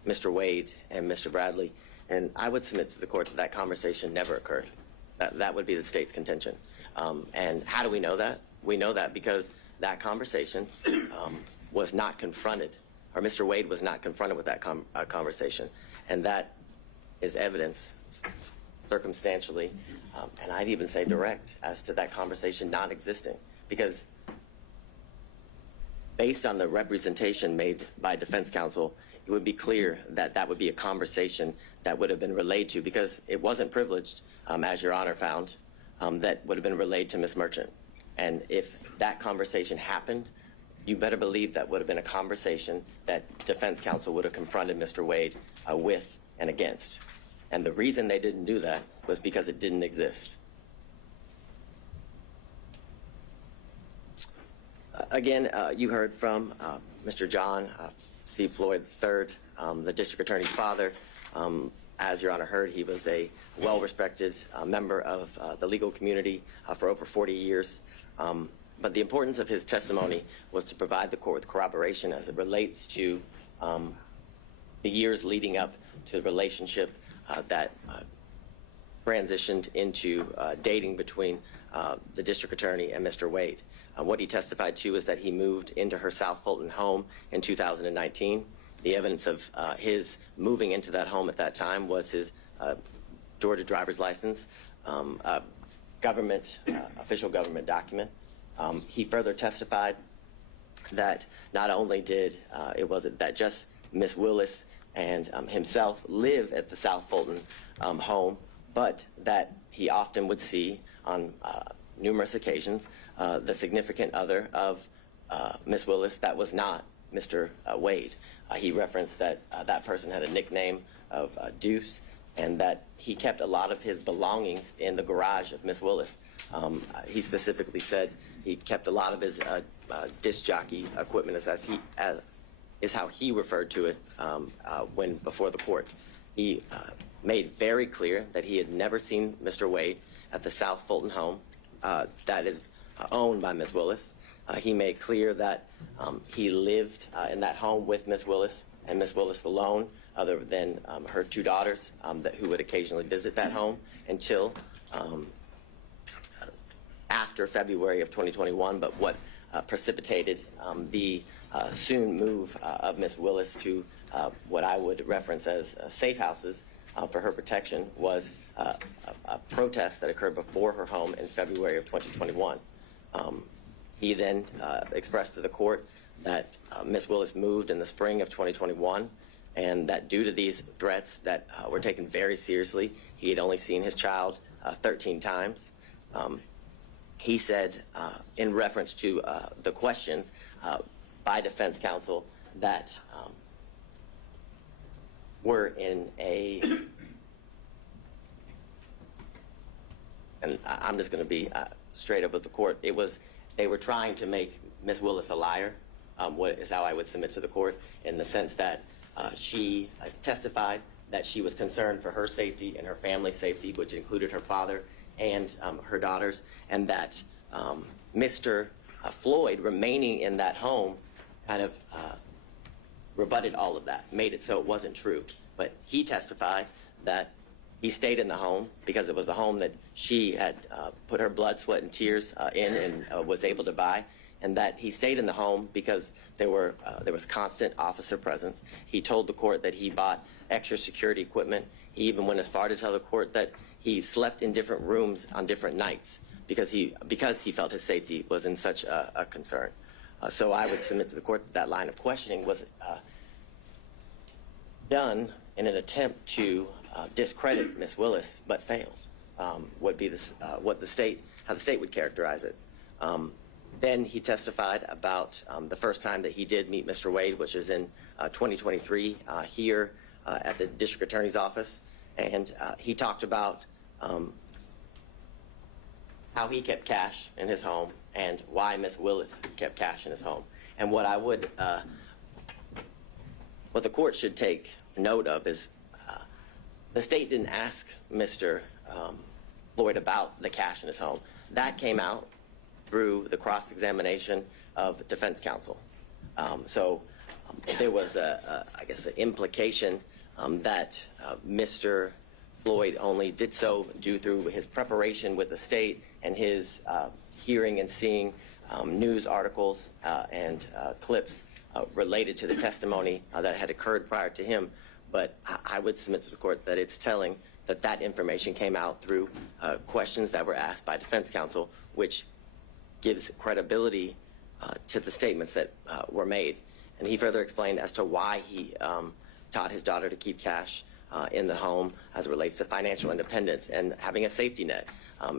Mr. Wade and Mr. Bradley, and I would submit to the court that that conversation never occurred. That would be the state's contention. And how do we know that? We know that because that conversation was not confronted, or Mr. Wade was not confronted with that conversation. And that is evidence circumstantially, and I'd even say direct, as to that conversation not existing. Because based on the representation made by defense counsel, it would be clear that that would be a conversation that would have been relayed to, because it wasn't privileged, as Your Honor found, that would have been relayed to Ms. Merchant. And if that conversation happened, you better believe that would have been a conversation that defense counsel would have confronted Mr. Wade with and against. And the reason they didn't do that was because it didn't exist. Again, you heard from Mr. John C. Floyd III, the district attorney's father. As Your Honor heard, he was a well-respected member of the legal community for over 40 years. But the importance of his testimony was to provide the court with corroboration as it relates to the years leading up to the relationship that transitioned into dating between the district attorney and Mr. Wade. What he testified to is that he moved into her South Fulton home in 2019. The evidence of his moving into that home at that time was his Georgia driver's license, official government document. He further testified that not only did that just Ms. Willis and himself live at the South Fulton home, but that he often would see on numerous occasions the significant other of Ms. Willis that was not Mr. Wade. He referenced that that person had a nickname of Deuce, and that he kept a lot of his belongings in the garage of Ms. Willis. He specifically said He kept a lot of his disc jockey equipment, is how he referred to it when before the court. He made very clear that he had never seen Mr. Wade at the South Fulton home that is owned by Ms. Willis. He made clear that he lived in that home with Ms. Willis and Ms. Willis alone, other than her two daughters who would occasionally visit that home until after February of 2021. But what precipitated the soon move of Ms. Willis to what I would reference as safe houses for her protection was a protest that occurred before her home in February of 2021. He then expressed to the court that Ms. Willis moved in the spring of 2021, and that due to these threats that were taken very seriously, he had only seen his child 13 times. He said, in reference to the questions by defense counsel that were in a, and I'm just going to be straight up with the court, they were trying to make Ms. Willis a liar, what is how I would submit to the court, in the sense that she testified that she was concerned for her safety and her family's safety, which included her father and her daughters, and that Mr. Floyd remaining in that home kind of rebutted all of that, made it so it wasn't true. But he testified that he stayed in the home because it was a home that she had put her blood, sweat, and tears in and was able to buy, and that he stayed in the home because there was constant officer presence. He told the court that he bought extra security equipment. He even went as far to tell the court that he slept in different rooms on different nights because he felt his safety was in such a concern. So I would submit to the court that line of questioning was done in an attempt to discredit Ms. Willis, but failed. Would be how the state would characterize it. Then he testified about the first time that he did meet Mr. Wade, which is in 2023 here at the district attorney's office, and he talked about how he kept cash in his home and why Ms. Willis kept cash in his home. And what the court should take note of is the state didn't ask Mr. Floyd about the cash in his home. That came out through the cross-examination of defense counsel. So there was, I guess, an implication that Mr. Floyd only did so due through his preparation with the state and his hearing and seeing news articles and clips related to the testimony that had occurred prior to him. But I would submit to the court that it's telling that that information came out through questions that were asked by defense counsel, which gives credibility to the statements that were made. And he further explained as to why he taught his daughter to keep cash in the home as it relates to financial independence and having a safety net.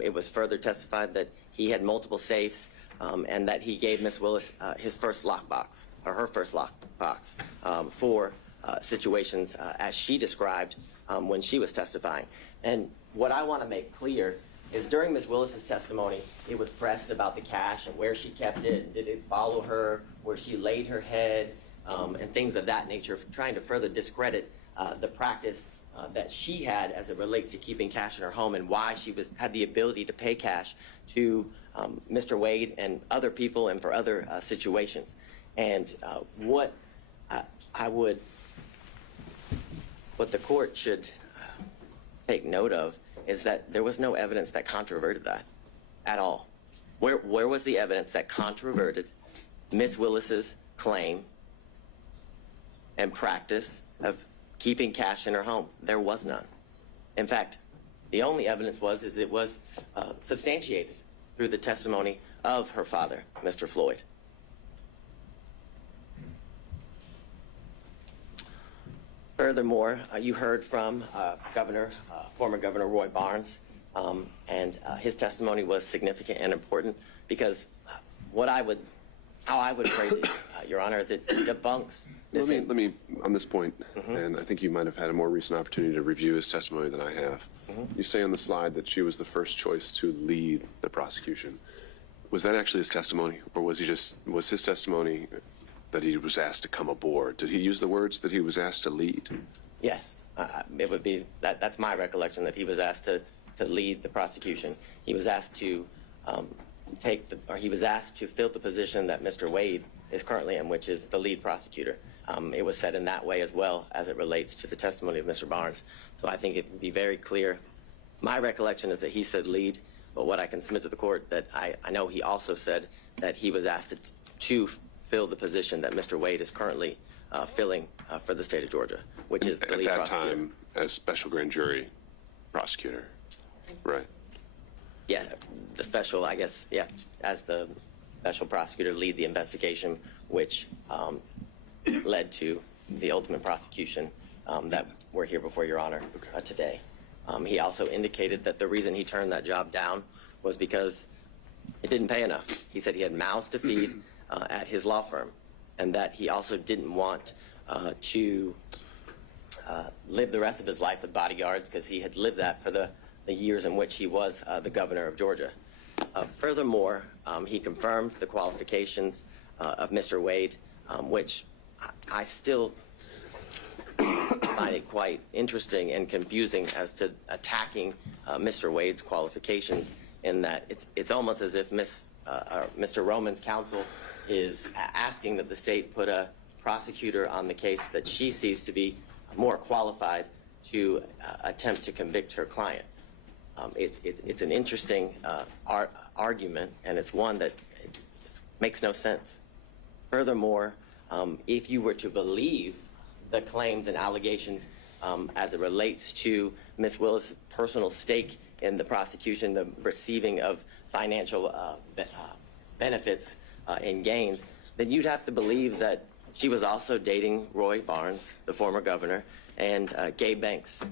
It was further testified that he had multiple safes and that he gave Ms. Willis his first lockbox, or her first lockbox, for situations as she described when she was testifying. And what I want to make clear is during Ms. Willis's testimony, it was pressed about the cash and where she kept it, did it follow her, where she laid her head, and things of that nature, trying to further discredit the practice that she had as it relates to keeping cash in her home and why she had the ability to pay cash to Mr. Wade and other people and for other situations. And what the court should take note of is that there was no evidence that controverted that at all. Where was the evidence that controverted Ms. Willis's claim and practice of keeping cash in her home? There was none. In fact, the only evidence is it was substantiated through the testimony of her father, Mr. Floyd. Furthermore, you heard from former Governor Roy Barnes, and his testimony was significant and important because how I would phrase it, Your Honor, is it debunks. Let me on this point, and I think you might have had a more recent opportunity to review his testimony than I have. You say on the slide that she was the first choice to lead the prosecution. Was that actually his testimony, or was his testimony that he was asked to come aboard? Did he use the words that he was asked to lead? Yes, it would be that's my recollection, that he was asked to lead the prosecution. He was asked to he was asked to fill the position that Mr. Wade is currently in, which is the lead prosecutor. It was said in that way as well as it relates to the testimony of Mr. Barnes. So I think it would be very clear. My recollection is that he said lead, but what I can submit to the court, that I know he also said that he was asked to fill the position that Mr. Wade is currently filling for the state of Georgia, which is the lead prosecutor. At that time, as special grand jury prosecutor, right? Yeah, the special, I guess, yeah, as the special prosecutor, lead the investigation, which led to the ultimate prosecution that we're here before Your Honor today. He also indicated that the reason he turned that job down was because it didn't pay enough. He said he had mouths to feed at his law firm, and that he also didn't want to live the rest of his life with bodyguards, because he had lived that for the years in which he was the governor of Georgia. Furthermore, he confirmed the qualifications of Mr. Wade, which I still find it quite interesting and confusing as to attacking Mr. Wade's qualifications, in that it's almost as if Mr. Roman's counsel is asking that the state put a prosecutor on the case that she sees to be more qualified to attempt to convict her client. It's an interesting argument, and it's one that makes no sense. Furthermore, if you were to believe the claims and allegations as it relates to Ms. Willis' personal stake in the prosecution, the receiving of financial benefits and gains, then you'd have to believe that she was also dating Roy Barnes, the former governor, and Gabe Banks,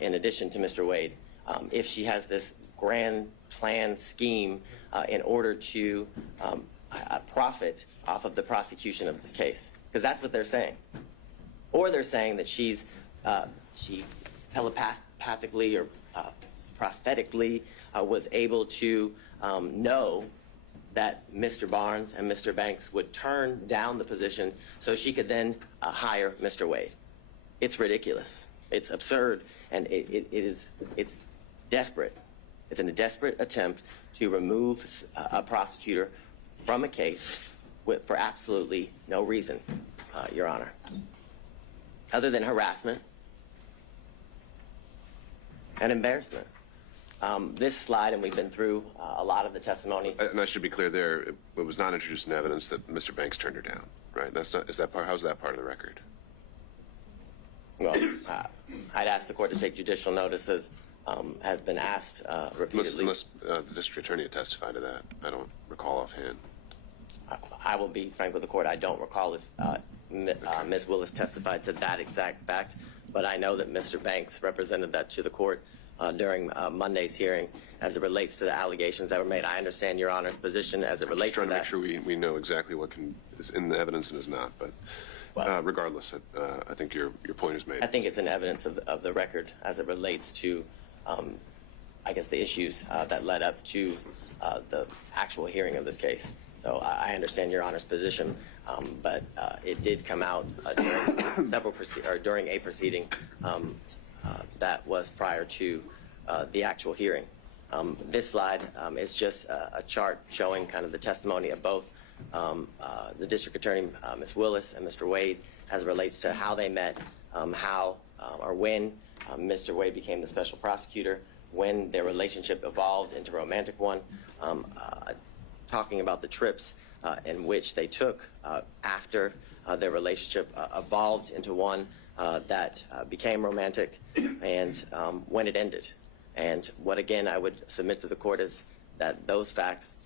in addition to Mr. Wade, if she has this grand plan scheme in order to profit off of the prosecution of this case. Because that's what they're saying. Or they're saying that she telepathically or prophetically was able to know that Mr. Barnes and Mr. Banks would turn down the position so she could then hire Mr. Wade. It's ridiculous. It's absurd, and it's desperate. It's a desperate attempt to remove a prosecutor from a case for absolutely no reason, Your Honor, other than harassment and embarrassment. This slide, and we've been through a lot of the testimony. And I should be clear there, it was not introduced in evidence that Mr. Banks turned her down, right? How's that part of the record? Well, I'd ask the court to take judicial notices, has been asked repeatedly. Unless the district attorney had testified to that. I don't recall offhand. I will be frank with the court. I don't recall if Ms. Willis testified to that exact fact, but I know that Mr. Banks represented that to the court during Monday's hearing as it relates to the allegations that were made. I understand Your Honor's position as it relates to that. I'm just trying to make sure we know exactly what is in the evidence and is not, but regardless, I think your point is made. I think it's an evidence of the record as it relates to, I guess, the issues that led up to the actual hearing of this case. So I understand Your Honor's position, but it did come out during a proceeding that was prior to the actual hearing. This slide is just a chart showing kind of the testimony of both the district attorney, Ms. Willis, and Mr. Wade, as it relates to how they met, how or when Mr. Wade became the special prosecutor, when their relationship evolved into a romantic one, talking about the trips in which they took after their relationship evolved into one that became romantic, and when it ended. And what, again, I would submit to the court is that those facts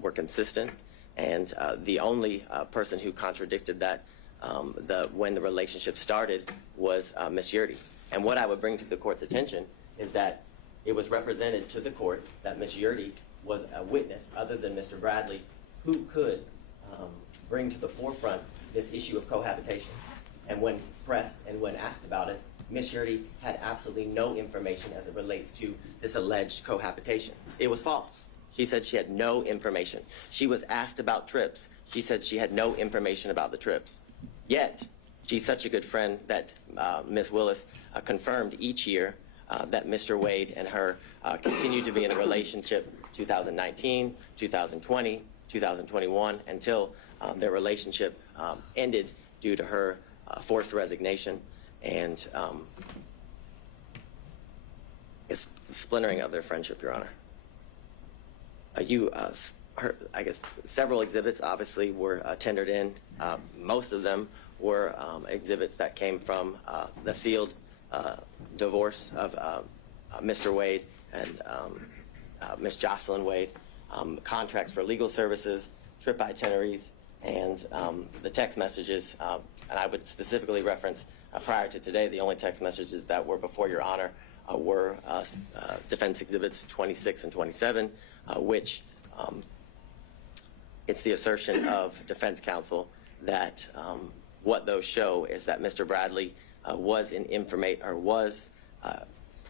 were consistent, and the only person who contradicted that when the relationship started was Ms. Yurdy. And what I would bring to the court's attention is that it was represented to the court that Ms. Yurdy was a witness other than Mr. Bradley who could bring to the forefront this issue of cohabitation. And when pressed and when asked about it, Ms. Yurdy had absolutely no information as it relates to this alleged cohabitation. It was false. She said she had no information. She was asked about trips. She said she had no information about the trips. Yet, she's such a good friend that Ms. Willis confirmed each year that Mr. Wade and her continue to be in a relationship 2019, 2020, 2021, until their relationship ended due to her forced resignation and splintering of their friendship, Your Honor. I guess several exhibits obviously were tendered in. Most of them were exhibits that came from the sealed divorce of Mr. Wade and Ms. Jocelyn Wade, contracts for legal services, trip itineraries, and the text messages. And I would specifically reference prior to today, the only text messages that were before Your Honor were Defense Exhibits 26 and 27, which it's the assertion of defense counsel that what those show is that Mr. Bradley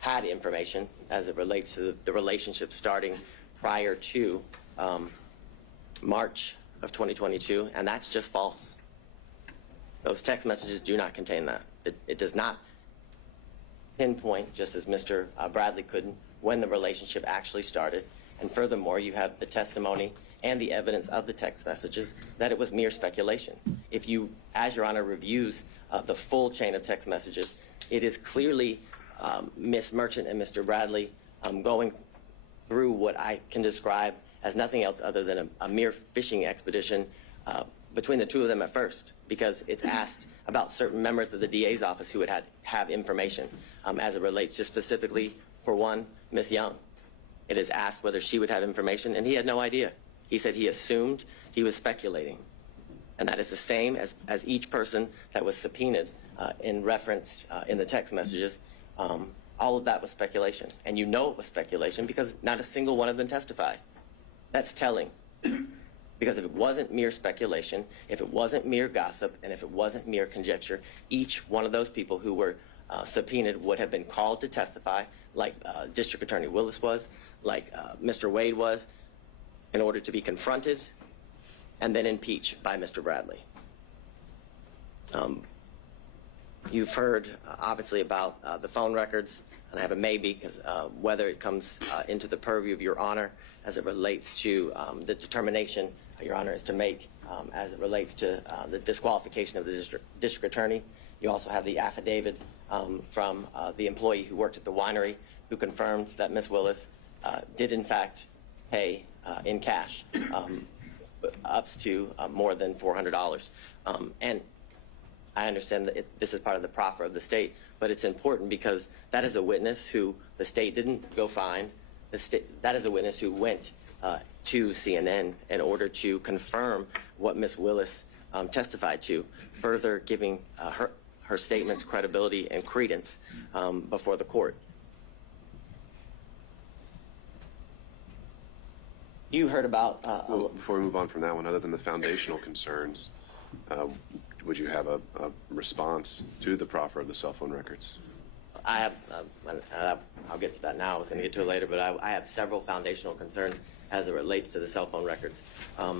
had information as it relates to the relationship starting prior to March of 2022, and that's just false. Those text messages do not contain that. It does not pinpoint, just as Mr. Bradley couldn't, when the relationship actually started. And furthermore, you have the testimony and the evidence of the text messages that it was mere speculation. If you, as Your Honor reviews the full chain of text messages, it is clearly Ms. Merchant and Mr. Bradley going through what I can describe as nothing else other than a mere fishing expedition between the two of them at first, because it's asked about certain members of the DA's office who would have information as it relates just specifically, for one, Ms. Young. It is asked whether she would have information, and he had no idea. He said he assumed, he was speculating. And that is the same as each person that was subpoenaed in reference in the text messages. All of that was speculation. And you know it was speculation because not a single one of them testified. That's telling. Because if it wasn't mere speculation, if it wasn't mere gossip, and if it wasn't mere conjecture, each one of those people who were subpoenaed would have been called to testify, like District Attorney Willis was, like Mr. Wade was, in order to be confronted and then impeached by Mr. Bradley. You've heard, obviously, about the phone records, and I have a maybe, because whether it comes into the purview of Your Honor as it relates to the determination Your Honor is to make as it relates to the disqualification of the district attorney. You also have the affidavit from the employee who worked at the winery who confirmed that Ms. Willis did, in fact, pay in cash up to more than $400. And I understand that this is part of the proffer of the state, but it's important because that is a witness who the state didn't go find. That is a witness who went to CNN in order to confirm what Ms. Willis testified to, further giving her statements credibility and credence before the court. You heard about... well, before we move on from that one, other than the foundational concerns, would you have a response to the proffer of the cell phone records? I have, I'll get to that now. I was going to get to it later, but I have several foundational concerns as it relates to the cell phone records. I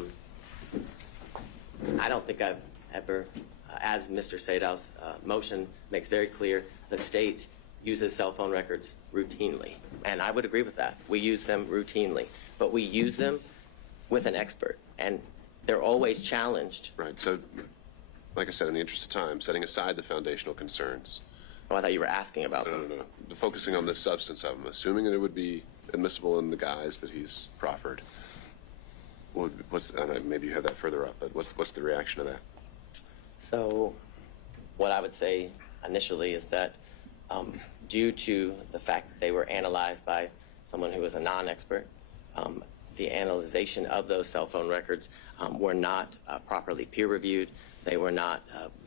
don't think I've ever, as Mr. Sadow's motion makes very clear, the state uses cell phone records routinely. And I would agree with that. We use them routinely. But we use them with an expert. And they're always challenged. Right. So, like I said, in the interest of time, setting aside the foundational concerns. Oh, I thought you were asking about them. No. Focusing on the substance of them, assuming that it would be admissible in the guise that he's proffered. Maybe you have that further up, but what's the reaction to that? So what I would say initially is that due to the fact that they were analyzed by someone who was a non-expert, the analyzation of those cell phone records were not properly peer-reviewed. They were not,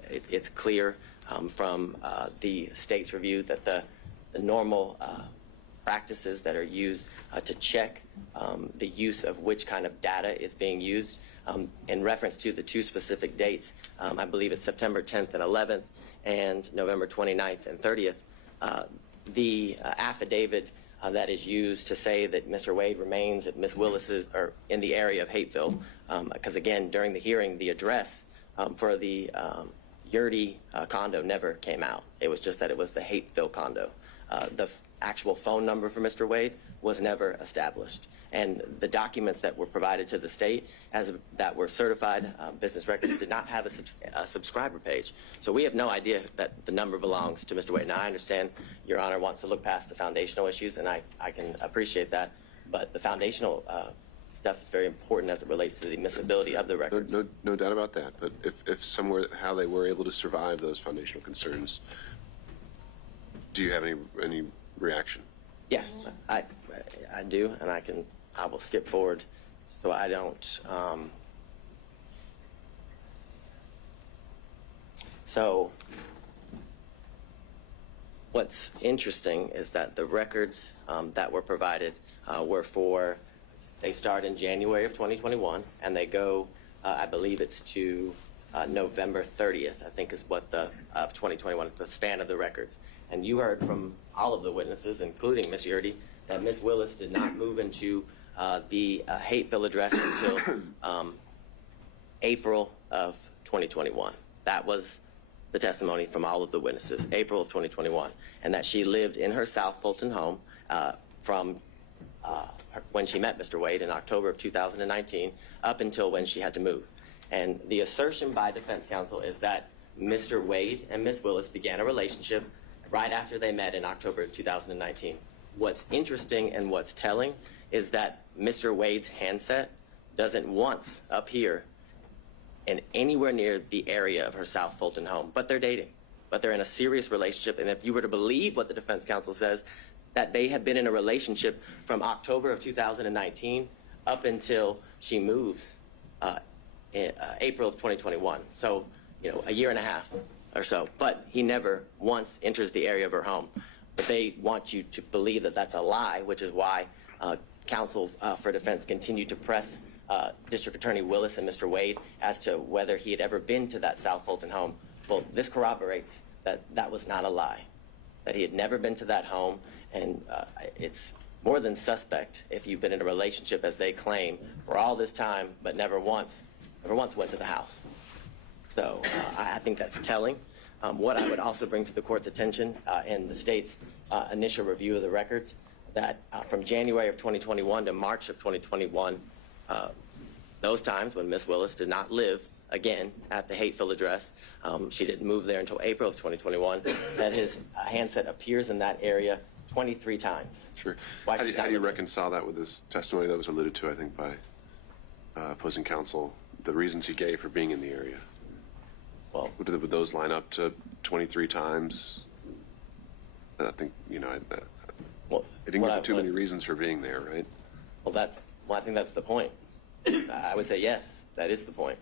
it's clear from the state's review that the normal practices that are used to check the use of which kind of data is being used in reference to the two specific dates, I believe it's September 10th and 11th and November 29th and 30th, the affidavit that is used to say that Mr. Wade remains at Ms. Willis's or in the area of Hateville. Because again, during the hearing, the address for the Yurdy condo never came out. It was just that it was the Hateville condo. The actual phone number for Mr. Wade was never established. And the documents that were provided to the state that were certified business records did not have a subscriber page. So we have no idea that the number belongs to Mr. Wade. Now, I understand Your Honor wants to look past the foundational issues, and I can appreciate that. But the foundational stuff is very important as it relates to the admissibility of the records. No doubt about that. But if somewhere, how they were able to survive those foundational concerns, do you have any reaction? Yes, I do, and I will skip forward so I don't. So what's interesting is that the records that were provided they start in January of 2021, and they go, I believe it's to November 30th, I think is what of 2021, the span of the records. And you heard from all of the witnesses, including Ms. Yurdy, that Ms. Willis did not move into the Hateville address until April of 2021. That was the testimony from all of the witnesses, April of 2021, and that she lived in her South Fulton home from when she met Mr. Wade in October of 2019 up until when she had to move. And the assertion by defense counsel is that Mr. Wade and Ms. Willis began a relationship right after they met in October of 2019. What's interesting and what's telling is that Mr. Wade's handset doesn't once appear in anywhere near the area of her South Fulton home, but they're dating, but they're in a serious relationship. And if you were to believe what the defense counsel says, that they have been in a relationship from October of 2019 up until she moves in April of 2021. So, a year and a half or so, but he never once enters the area of her home. But they want you to believe that that's a lie, which is why counsel for defense continued to press District Attorney Willis and Mr. Wade as to whether he had ever been to that South Fulton home. Well, this corroborates that that was not a lie, that he had never been to that home, and it's more than suspect if you've been in a relationship, as they claim, for all this time, but never once went to the house. So I think that's telling. What I would also bring to the court's attention in the state's initial review of the records, that from January of 2021 to March of 2021, those times when Ms. Willis did not live again at the Hateville address, she didn't move there until April of 2021, that his handset appears in that area 23 times. Sure. How do you reconcile that with his testimony that was alluded to, I think, by opposing counsel, the reasons he gave for being in the area? Well, would those line up to 23 times? I think, well, I didn't give too many reasons for being there, right? Well, I think that's the point. I would say yes, that is the point.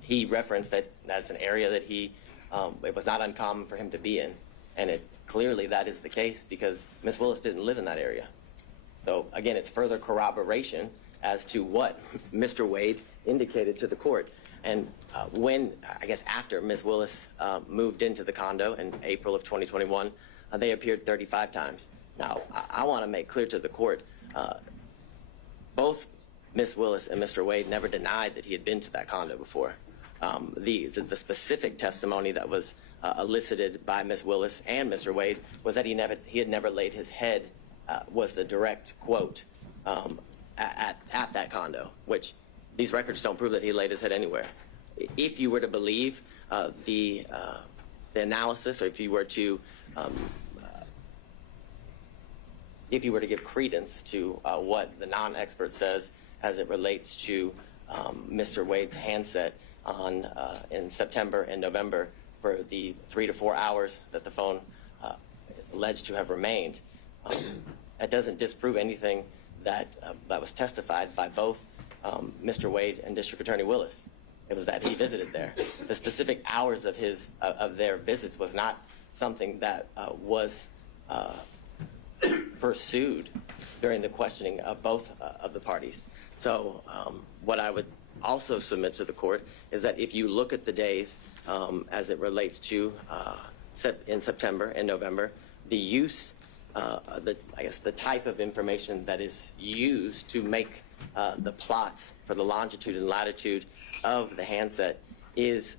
He referenced that that's an area that it was not uncommon for him to be in, and clearly that is the case because Ms. Willis didn't live in that area. So again, it's further corroboration as to what Mr. Wade indicated to the court. And after Ms. Willis moved into the condo in April of 2021, they appeared 35 times. Now, I want to make clear to the court, both Ms. Willis and Mr. Wade never denied that he had been to that condo before. The specific testimony that was elicited by Ms. Willis and Mr. Wade was that he had never laid his head, was the direct quote, at that condo, which these records don't prove that he laid his head anywhere. If you were to believe the analysis, or if you were to give credence to what the non-expert says as it relates to Mr. Wade's handset in September and November for the 3 to 4 hours that the phone is alleged to have remained, that doesn't disprove anything that was testified by both Mr. Wade and District Attorney Willis. It was that he visited there. The specific hours of their visits was not something that was pursued during the questioning of both of the parties. So what I would also submit to the court is that if you look at the days as it relates to in September and November, the use the type of information that is used to make the plots for the longitude and latitude of the handset is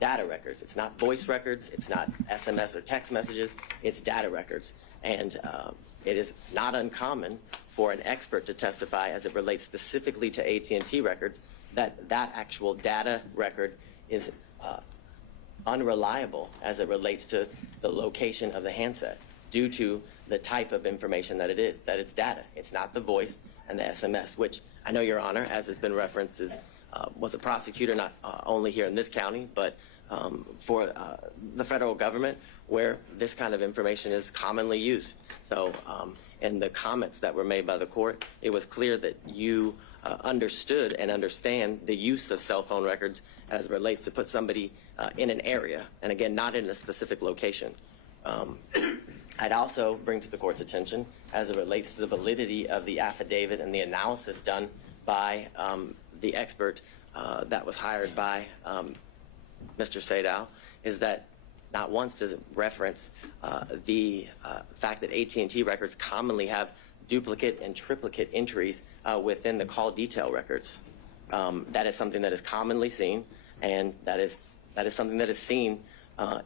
data records. It's not voice records. It's not SMS or text messages. It's data records. And it is not uncommon for an expert to testify as it relates specifically to AT&T records that that actual data record is unreliable as it relates to the location of the handset due to the type of information that it is, that it's data. It's not the voice and the SMS, which I know, Your Honor, as has been referenced, was a prosecutor not only here in this county, but for the federal government where this kind of information is commonly used. So in the comments that were made by the court, it was clear that you understood and understand the use of cell phone records as it relates to put somebody in an area, and again, not in a specific location. I'd also bring to the court's attention as it relates to the validity of the affidavit and the analysis done by the expert that was hired by Mr. Sadow, is that not once does it reference the fact that AT&T records commonly have duplicate and triplicate entries within the call detail records. That is something that is commonly seen, and that is something that is seen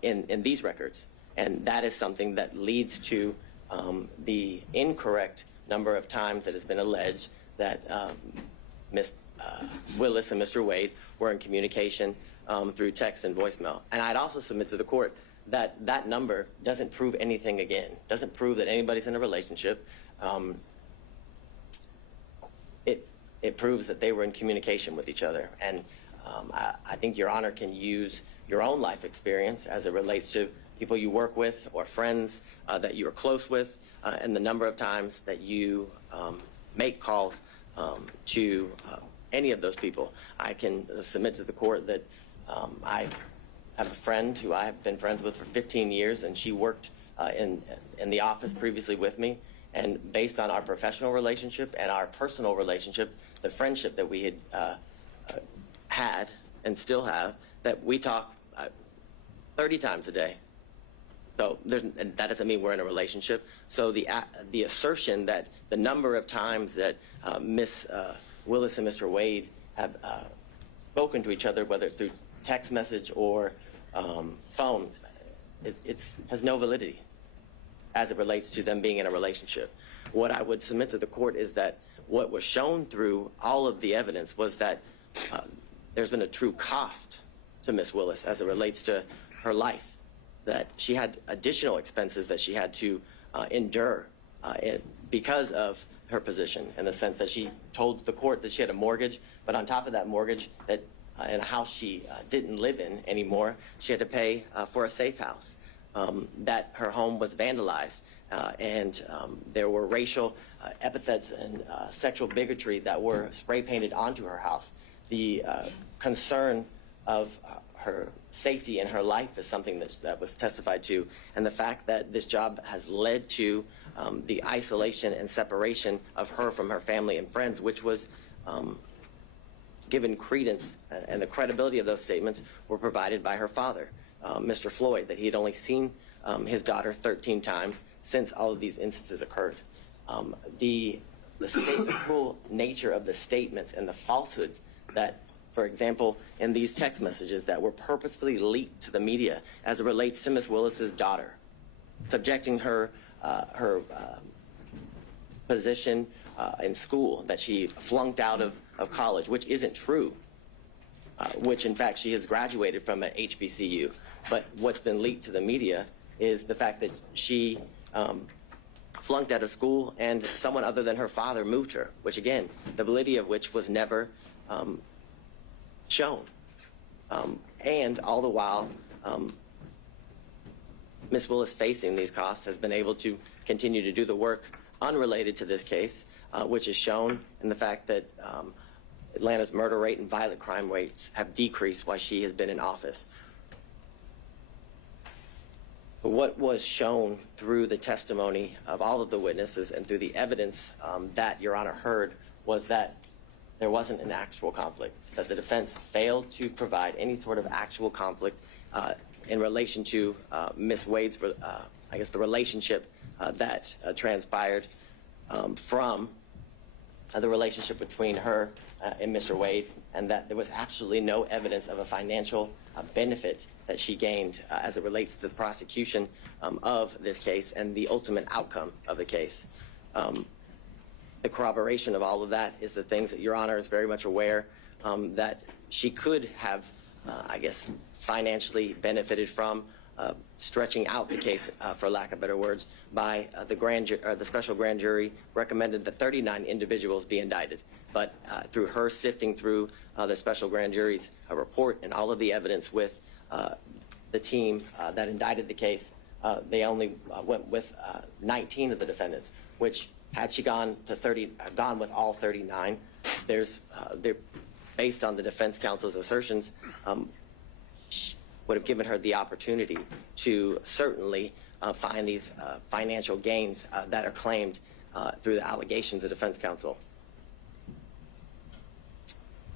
in these records. And that is something that leads to the incorrect number of times that has been alleged that Ms. Willis and Mr. Wade were in communication through text and voicemail. And I'd also submit to the court that that number doesn't prove anything again, doesn't prove that anybody's in a relationship. It proves that they were in communication with each other. And I think Your Honor can use your own life experience as it relates to people you work with or friends that you are close with, and the number of times that you make calls to any of those people. I can submit to the court that I have a friend who I have been friends with for 15 years, and she worked in the office previously with me. And based on our professional relationship and our personal relationship, the friendship that we had had and still have, that we talk 30 times a day. So and that doesn't mean we're in a relationship. So the assertion that the number of times that Ms. Willis and Mr. Wade have spoken to each other, whether it's through text message or phone, it has no validity as it relates to them being in a relationship. What I would submit to the court is that what was shown through all of the evidence was that there's been a true cost to Ms. Willis as it relates to her life, that she had additional expenses that she had to endure because of her position, in the sense that she told the court that she had a mortgage, but on top of that mortgage, that in a house she didn't live in anymore, she had to pay for a safe house, that her home was vandalized, and there were racial epithets and sexual bigotry that were spray painted onto her house. The concern of her safety in her life is something that was testified to, and the fact that this job has led to the isolation and separation of her from her family and friends, which was given credence, and the credibility of those statements were provided by her father, Mr. Floyd, that he had only seen his daughter 13 times since all of these instances occurred. The full nature of the statements and the falsehoods that, for example, in these text messages that were purposefully leaked to the media as it relates to Ms. Willis's daughter, subjecting her position in school, that she flunked out of college, which isn't true, which in fact she has graduated from an HBCU. But what's been leaked to the media is the fact that she flunked out of school and someone other than her father moved her, which again, the validity of which was never shown. And all the while, Ms. Willis, facing these costs, has been able to continue to do the work unrelated to this case, which is shown in the fact that Atlanta's murder rate and violent crime rates have decreased while she has been in office. What was shown through the testimony of all of the witnesses and through the evidence that Your Honor heard was that there wasn't an actual conflict, that the defense failed to provide any sort of actual conflict in relation to Ms. Wade's, I guess, the relationship that transpired from the relationship between her and Mr. Wade, and that there was absolutely no evidence of a financial benefit that she gained as it relates to the prosecution of this case and the ultimate outcome of the case. The corroboration of all of that is the things that Your Honor is very much aware that she could have, I guess, financially benefited from, stretching out the case, for lack of better words, by the special grand jury recommended that 39 individuals be indicted. But through her sifting through the special grand jury's report and all of the evidence with the team that indicted the case, they only went with 19 of the defendants, which had she gone with all 39, based on the defense counsel's assertions, would have given her the opportunity to certainly find these financial gains that are claimed through the allegations of defense counsel.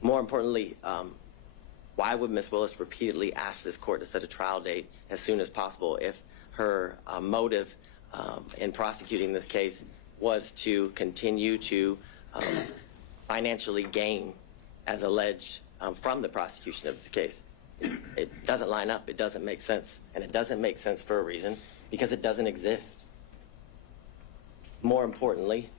More importantly, why would Ms. Willis repeatedly ask this court to set a trial date as soon as possible if her motive in prosecuting this case was to continue to financially gain as alleged from the prosecution of this case? It doesn't line up. It doesn't make sense. And it doesn't make sense for a reason, because it doesn't exist. More importantly,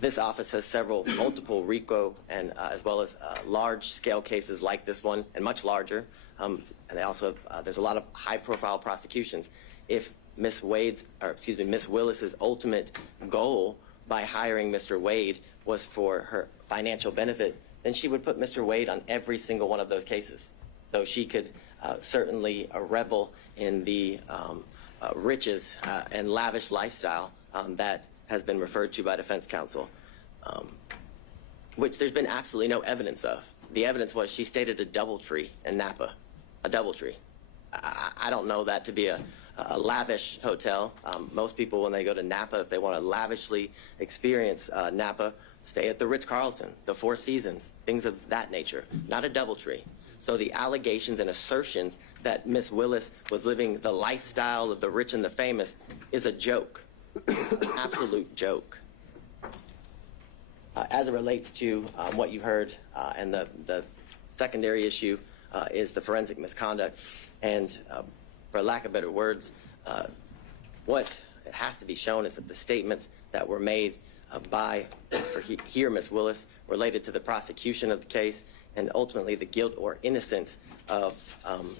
this office has multiple RICO and as well as large-scale cases like this one, and much larger. And they also have, there's a lot of high-profile prosecutions. If Ms. Willis's ultimate goal by hiring Mr. Wade was for her financial benefit, then she would put Mr. Wade on every single one of those cases. So she could certainly revel in the riches and lavish lifestyle that has been referred to by defense counsel, which there's been absolutely no evidence of. The evidence was she stayed at a DoubleTree in Napa, a DoubleTree. I don't know that to be a lavish hotel. Most people, when they go to Napa, if they want to lavishly experience Napa, stay at the Ritz-Carlton, the Four Seasons, things of that nature, not a DoubleTree. So the allegations and assertions that Ms. Willis was living the lifestyle of the rich and the famous is a joke, absolute joke. As it relates to what you heard, and the secondary issue is the forensic misconduct. And for lack of better words, what has to be shown is that the statements that were made by Ms. Willis related to the prosecution of the case and ultimately the guilt or innocence of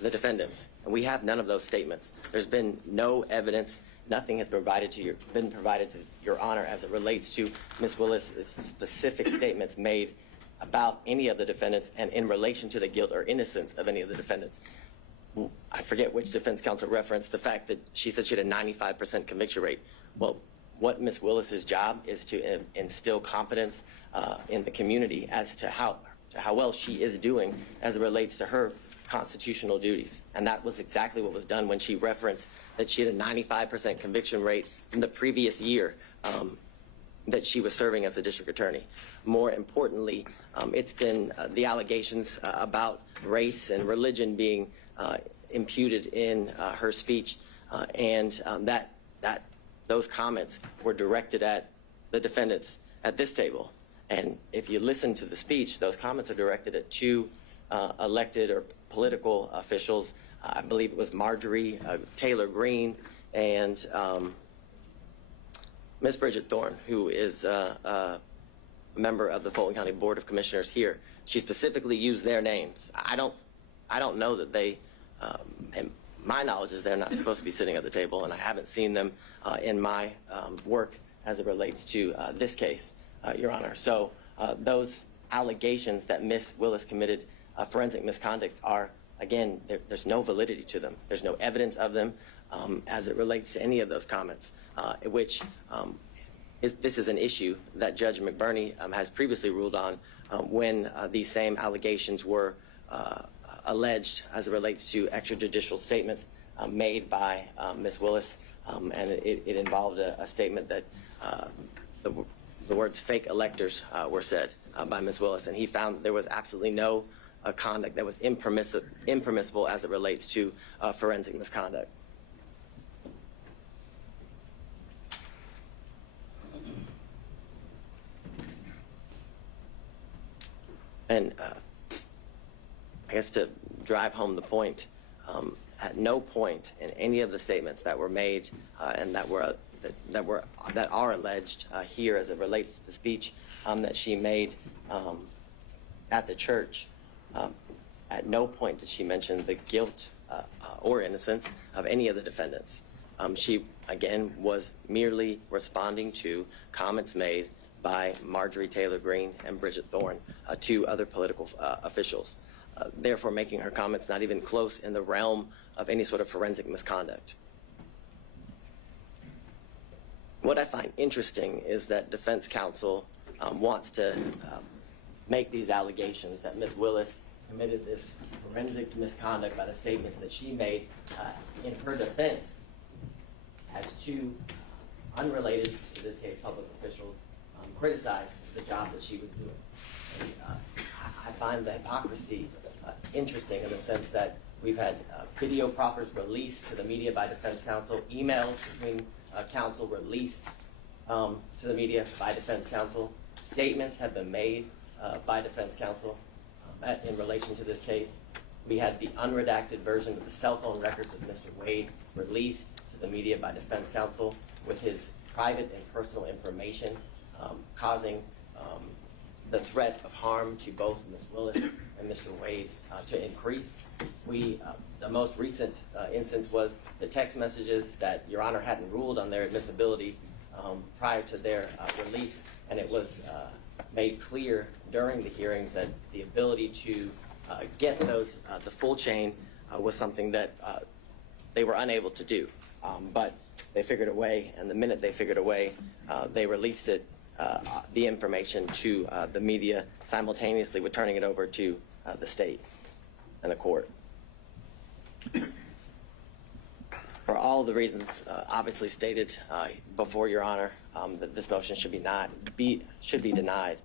the defendants. And we have none of those statements. There's been no evidence. Nothing has been provided to Your Honor as it relates to Ms. Willis's specific statements made about any of the defendants and in relation to the guilt or innocence of any of the defendants. I forget which defense counsel referenced the fact that she said she had a 95% conviction rate. Well, what Ms. Willis's job is to instill confidence in the community as to how well she is doing as it relates to her constitutional duties. And that was exactly what was done when she referenced that she had a 95% conviction rate from the previous year that she was serving as a district attorney. More importantly, it's been the allegations about race and religion being imputed in her speech, and those comments were directed at the defendants at this table. And if you listen to the speech, those comments are directed at two elected or political officials. I believe it was Marjorie Taylor Greene and Ms. Bridget Thorne, who is a member of the Fulton County Board of Commissioners here. She specifically used their names. I don't know that they, and my knowledge is they're not supposed to be sitting at the table, and I haven't seen them in my work as it relates to this case, Your Honor. So those allegations that Ms. Willis committed forensic misconduct are, again, there's no validity to them. There's no evidence of them as it relates to any of those comments, which this is an issue that Judge McBurney has previously ruled on when these same allegations were alleged as it relates to extrajudicial statements made by Ms. Willis, and it involved a statement that the words fake electors were said by Ms. Willis, and he found there was absolutely no conduct that was impermissible as it relates to forensic misconduct. And I guess to drive home the point, at no point in any of the statements that were made and that are alleged here as it relates to the speech that she made at the church, at no point did she mention the guilt or innocence of any of the defendants. She, again, was merely responding to comments made by Marjorie Taylor Greene and Bridget Thorne, two other political officials, therefore making her comments not even close in the realm of any sort of forensic misconduct. What I find interesting is that defense counsel wants to make these allegations that Ms. Willis committed this forensic misconduct by the statements that she made in her defense as two unrelated, to this case, public officials criticized the job that she was doing. And, I find the hypocrisy interesting in the sense that we've had video proffers released to the media by defense counsel, emails between counsel released to the media by defense counsel, statements have been made by defense counsel in relation to this case. We had the unredacted version of the cell phone records of Mr. Wade released to the media by defense counsel with his private and personal information causing the threat of harm to both Ms. Willis and Mr. Wade to increase. The most recent instance was the text messages that Your Honor hadn't ruled on their admissibility prior to their release, and it was made clear during the hearings that the ability to get those, the full chain, was something that they were unable to do. But they figured a way, and the minute they figured a way, they released it, the information to the media, simultaneously with turning it over to the state and the court. For all the reasons obviously stated before Your Honor, that this motion should be denied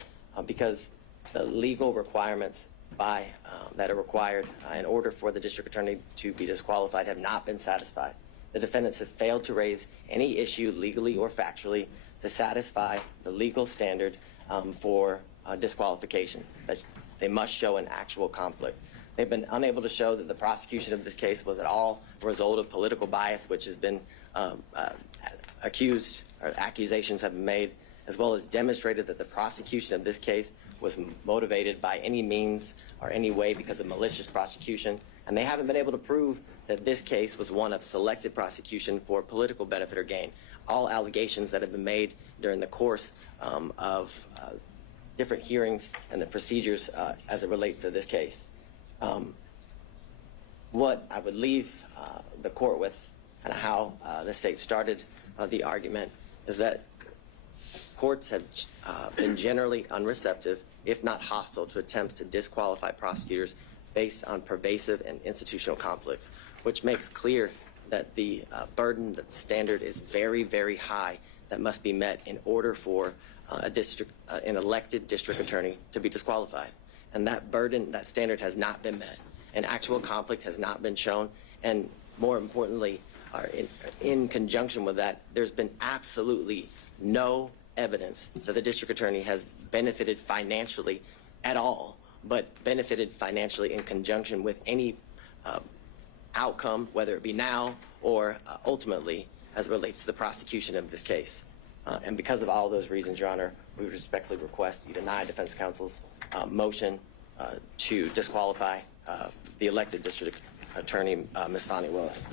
because the legal requirements that are required in order for the district attorney to be disqualified have not been satisfied. The defendants have failed to raise any issue legally or factually to satisfy the legal standard for disqualification. They must show an actual conflict. They've been unable to show that the prosecution of this case was at all a result of political bias, which has been accused, or accusations have been made, as well as demonstrated that the prosecution of this case was motivated by any means or any way because of malicious prosecution. And they haven't been able to prove that this case was one of selective prosecution for political benefit or gain. All allegations that have been made during the course of different hearings and the procedures as it relates to this case. What I would leave the court with and how the state started the argument is that courts have been generally unreceptive, if not hostile, to attempts to disqualify prosecutors based on pervasive and institutional conflicts, which makes clear that the burden, that the standard is very, very high that must be met in order for an elected district attorney to be disqualified. And that burden, that standard has not been met. An actual conflict has not been shown. And more importantly, in conjunction with that, there's been absolutely no evidence that the district attorney has benefited financially at all, but benefited financially in conjunction with any outcome, whether it be now or ultimately as it relates to the prosecution of this case. And because of all those reasons, Your Honor, we respectfully request you deny defense counsel's motion to disqualify the elected district attorney, Ms. Fani Willis.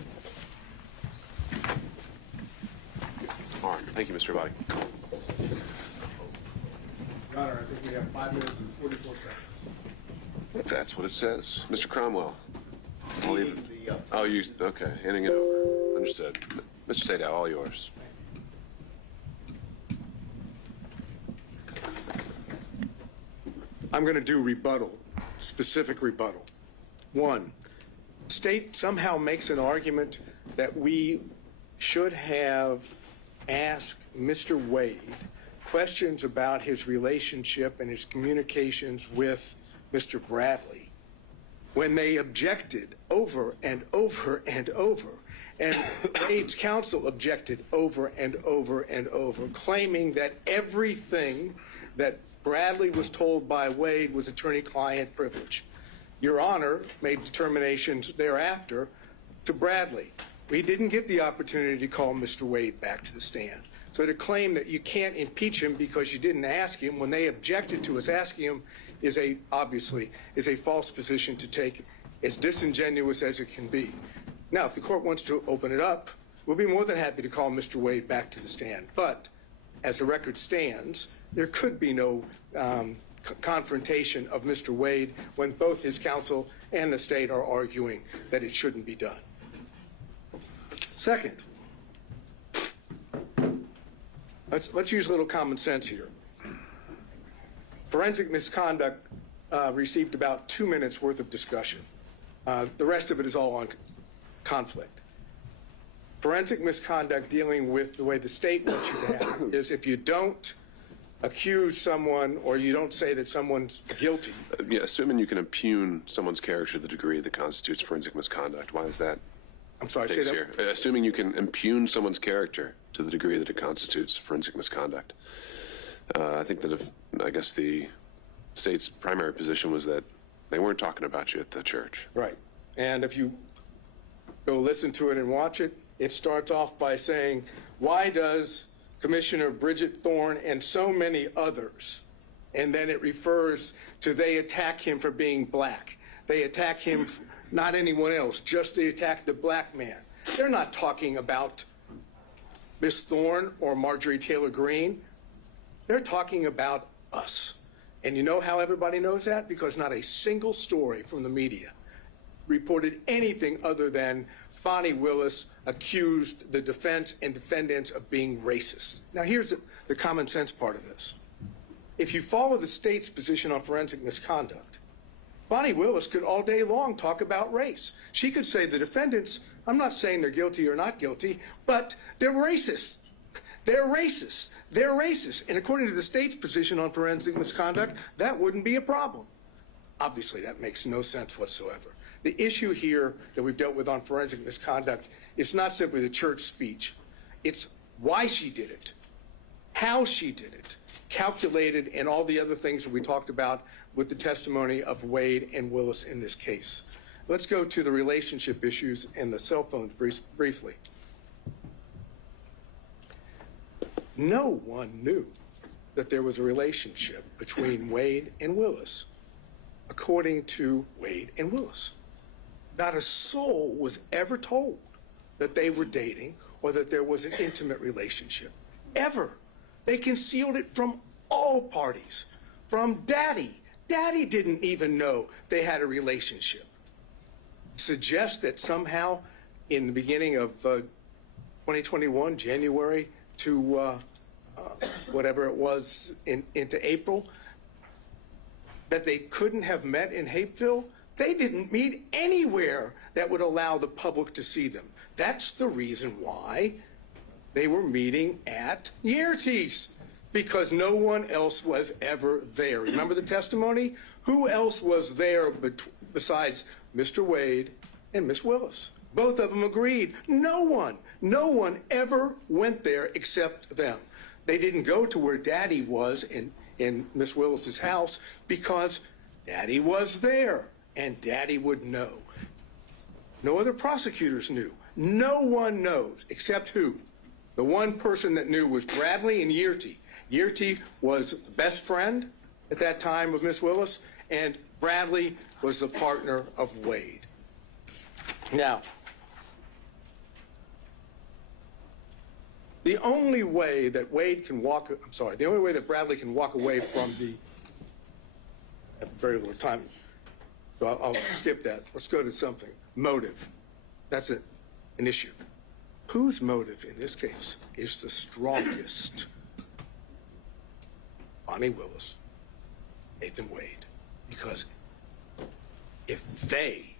All right, thank you, Mr. Abadi. Your Honor, I think we have 5 minutes and 44 seconds. That's what it says. Mr. Cromwell. I'll leave it. Oh, you, okay, handing it over. Understood. Mr. Sadow, all yours. I'm going to do rebuttal, specific rebuttal. One, state somehow makes an argument that we should have asked Mr. Wade questions about his relationship and his communications with Mr. Bradley when they objected over and over and over. And Wade's counsel objected over and over and over, claiming that everything that Bradley was told by Wade was attorney-client privilege. Your Honor made determinations thereafter to Bradley. We didn't get the opportunity to call Mr. Wade back to the stand. So to claim that you can't impeach him because you didn't ask him when they objected to us asking him is obviously a false position to take, as disingenuous as it can be. Now, if the court wants to open it up, we'll be more than happy to call Mr. Wade back to the stand. But as the record stands, there could be no confrontation of Mr. Wade when both his counsel and the state are arguing that it shouldn't be done. Second, let's use a little common sense here. Forensic misconduct received about 2 minutes worth of discussion. The rest of it is all on conflict. Forensic misconduct dealing with the way the state wants you to have it is if you don't accuse someone or you don't say that someone's guilty. Yeah, assuming you can impugn someone's character to the degree that constitutes forensic misconduct, why is that? I'm sorry, say case that. Here? Assuming you can impugn someone's character to the degree that it constitutes forensic misconduct. I think that I guess the state's primary position was that they weren't talking about you at the church. Right. And if you go listen to it and watch it, it starts off by saying, why does Commissioner Bridget Thorne and so many others, and then it refers to they attack him for being black. They attack him, not anyone else, just they attack the black man. They're not talking about Miss Thorne or Marjorie Taylor Greene. They're talking about us. And you know how everybody knows that? Because not a single story from the media reported anything other than Fani Willis accused the defense and defendants of being racist. Now here's the common sense part of this. If you follow the state's position on forensic misconduct, Fani Willis could all day long talk about race. She could say the defendants, I'm not saying they're guilty or not guilty, but they're racist. They're racist. They're racist. And according to the state's position on forensic misconduct, that wouldn't be a problem. Obviously, that makes no sense whatsoever. The issue here that we've dealt with on forensic misconduct is not simply the church speech. It's why she did it, how she did it, calculated, and all the other things that we talked about with the testimony of Wade and Willis in this case. Let's go to the relationship issues and the cell phones briefly. No one knew that there was a relationship between Wade and Willis, according to Wade and Willis. Not a soul was ever told that they were dating or that there was an intimate relationship. Ever. They concealed it from all parties. From Daddy. Daddy didn't even know they had a relationship. Suggest that somehow in the beginning of 2021, January to whatever it was into April, that they couldn't have met in Hapeville. They didn't meet anywhere that would allow the public to see them. That's the reason why they were meeting at Yertes, because no one else was ever there. Remember the testimony? Who else was there besides Mr. Wade and Miss Willis? Both of them agreed. No one ever went there except them. They didn't go to where Daddy was in Miss Willis's house because Daddy was there and Daddy would know. No other prosecutors knew. No one knows except who? The one person that knew was Bradley and Yerty. Yerty was the best friend at that time of Miss Willis, and Bradley was the partner of Wade. Now, the only way that the only way that Bradley can walk away from I have very little time, so I'll skip that. Let's go to something. Motive. That's an issue. Whose motive in this case is the strongest? Fani Willis, Nathan Wade. Because if they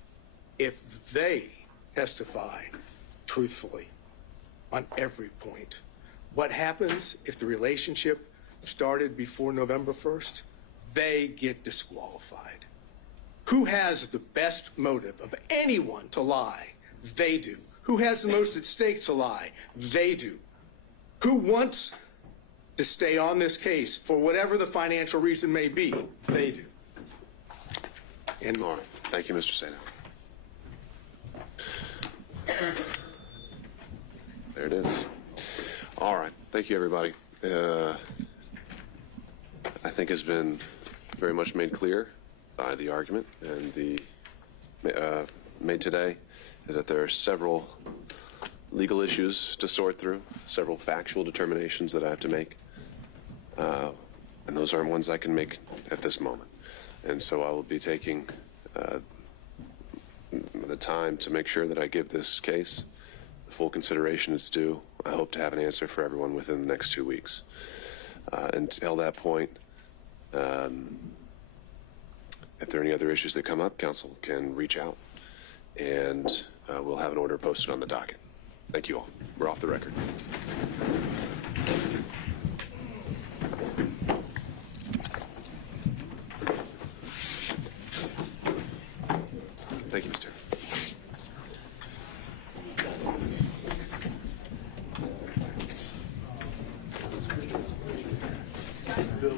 testify truthfully on every point, what happens if the relationship started before November 1st? They get disqualified. Who has the best motive of anyone to lie? They do. Who has the most at stake to lie? They do. Who wants to stay on this case for whatever the financial reason may be, they do. And All right. Thank you, Mr. Sato. There it is. All right. Thank you, everybody. I think has been very much made clear by the argument and the made today is that there are several legal issues to sort through, several factual determinations that I have to make, and those aren't ones I can make at this moment. And so I will be taking the time to make sure that I give this case the full consideration it's due. I hope to have an answer for everyone within the next 2 weeks. Until that point, if there are any other issues that come up, council can reach out, and we'll have an order posted on the docket. Thank you all. We're off the record. Thank you, Mr. Bill.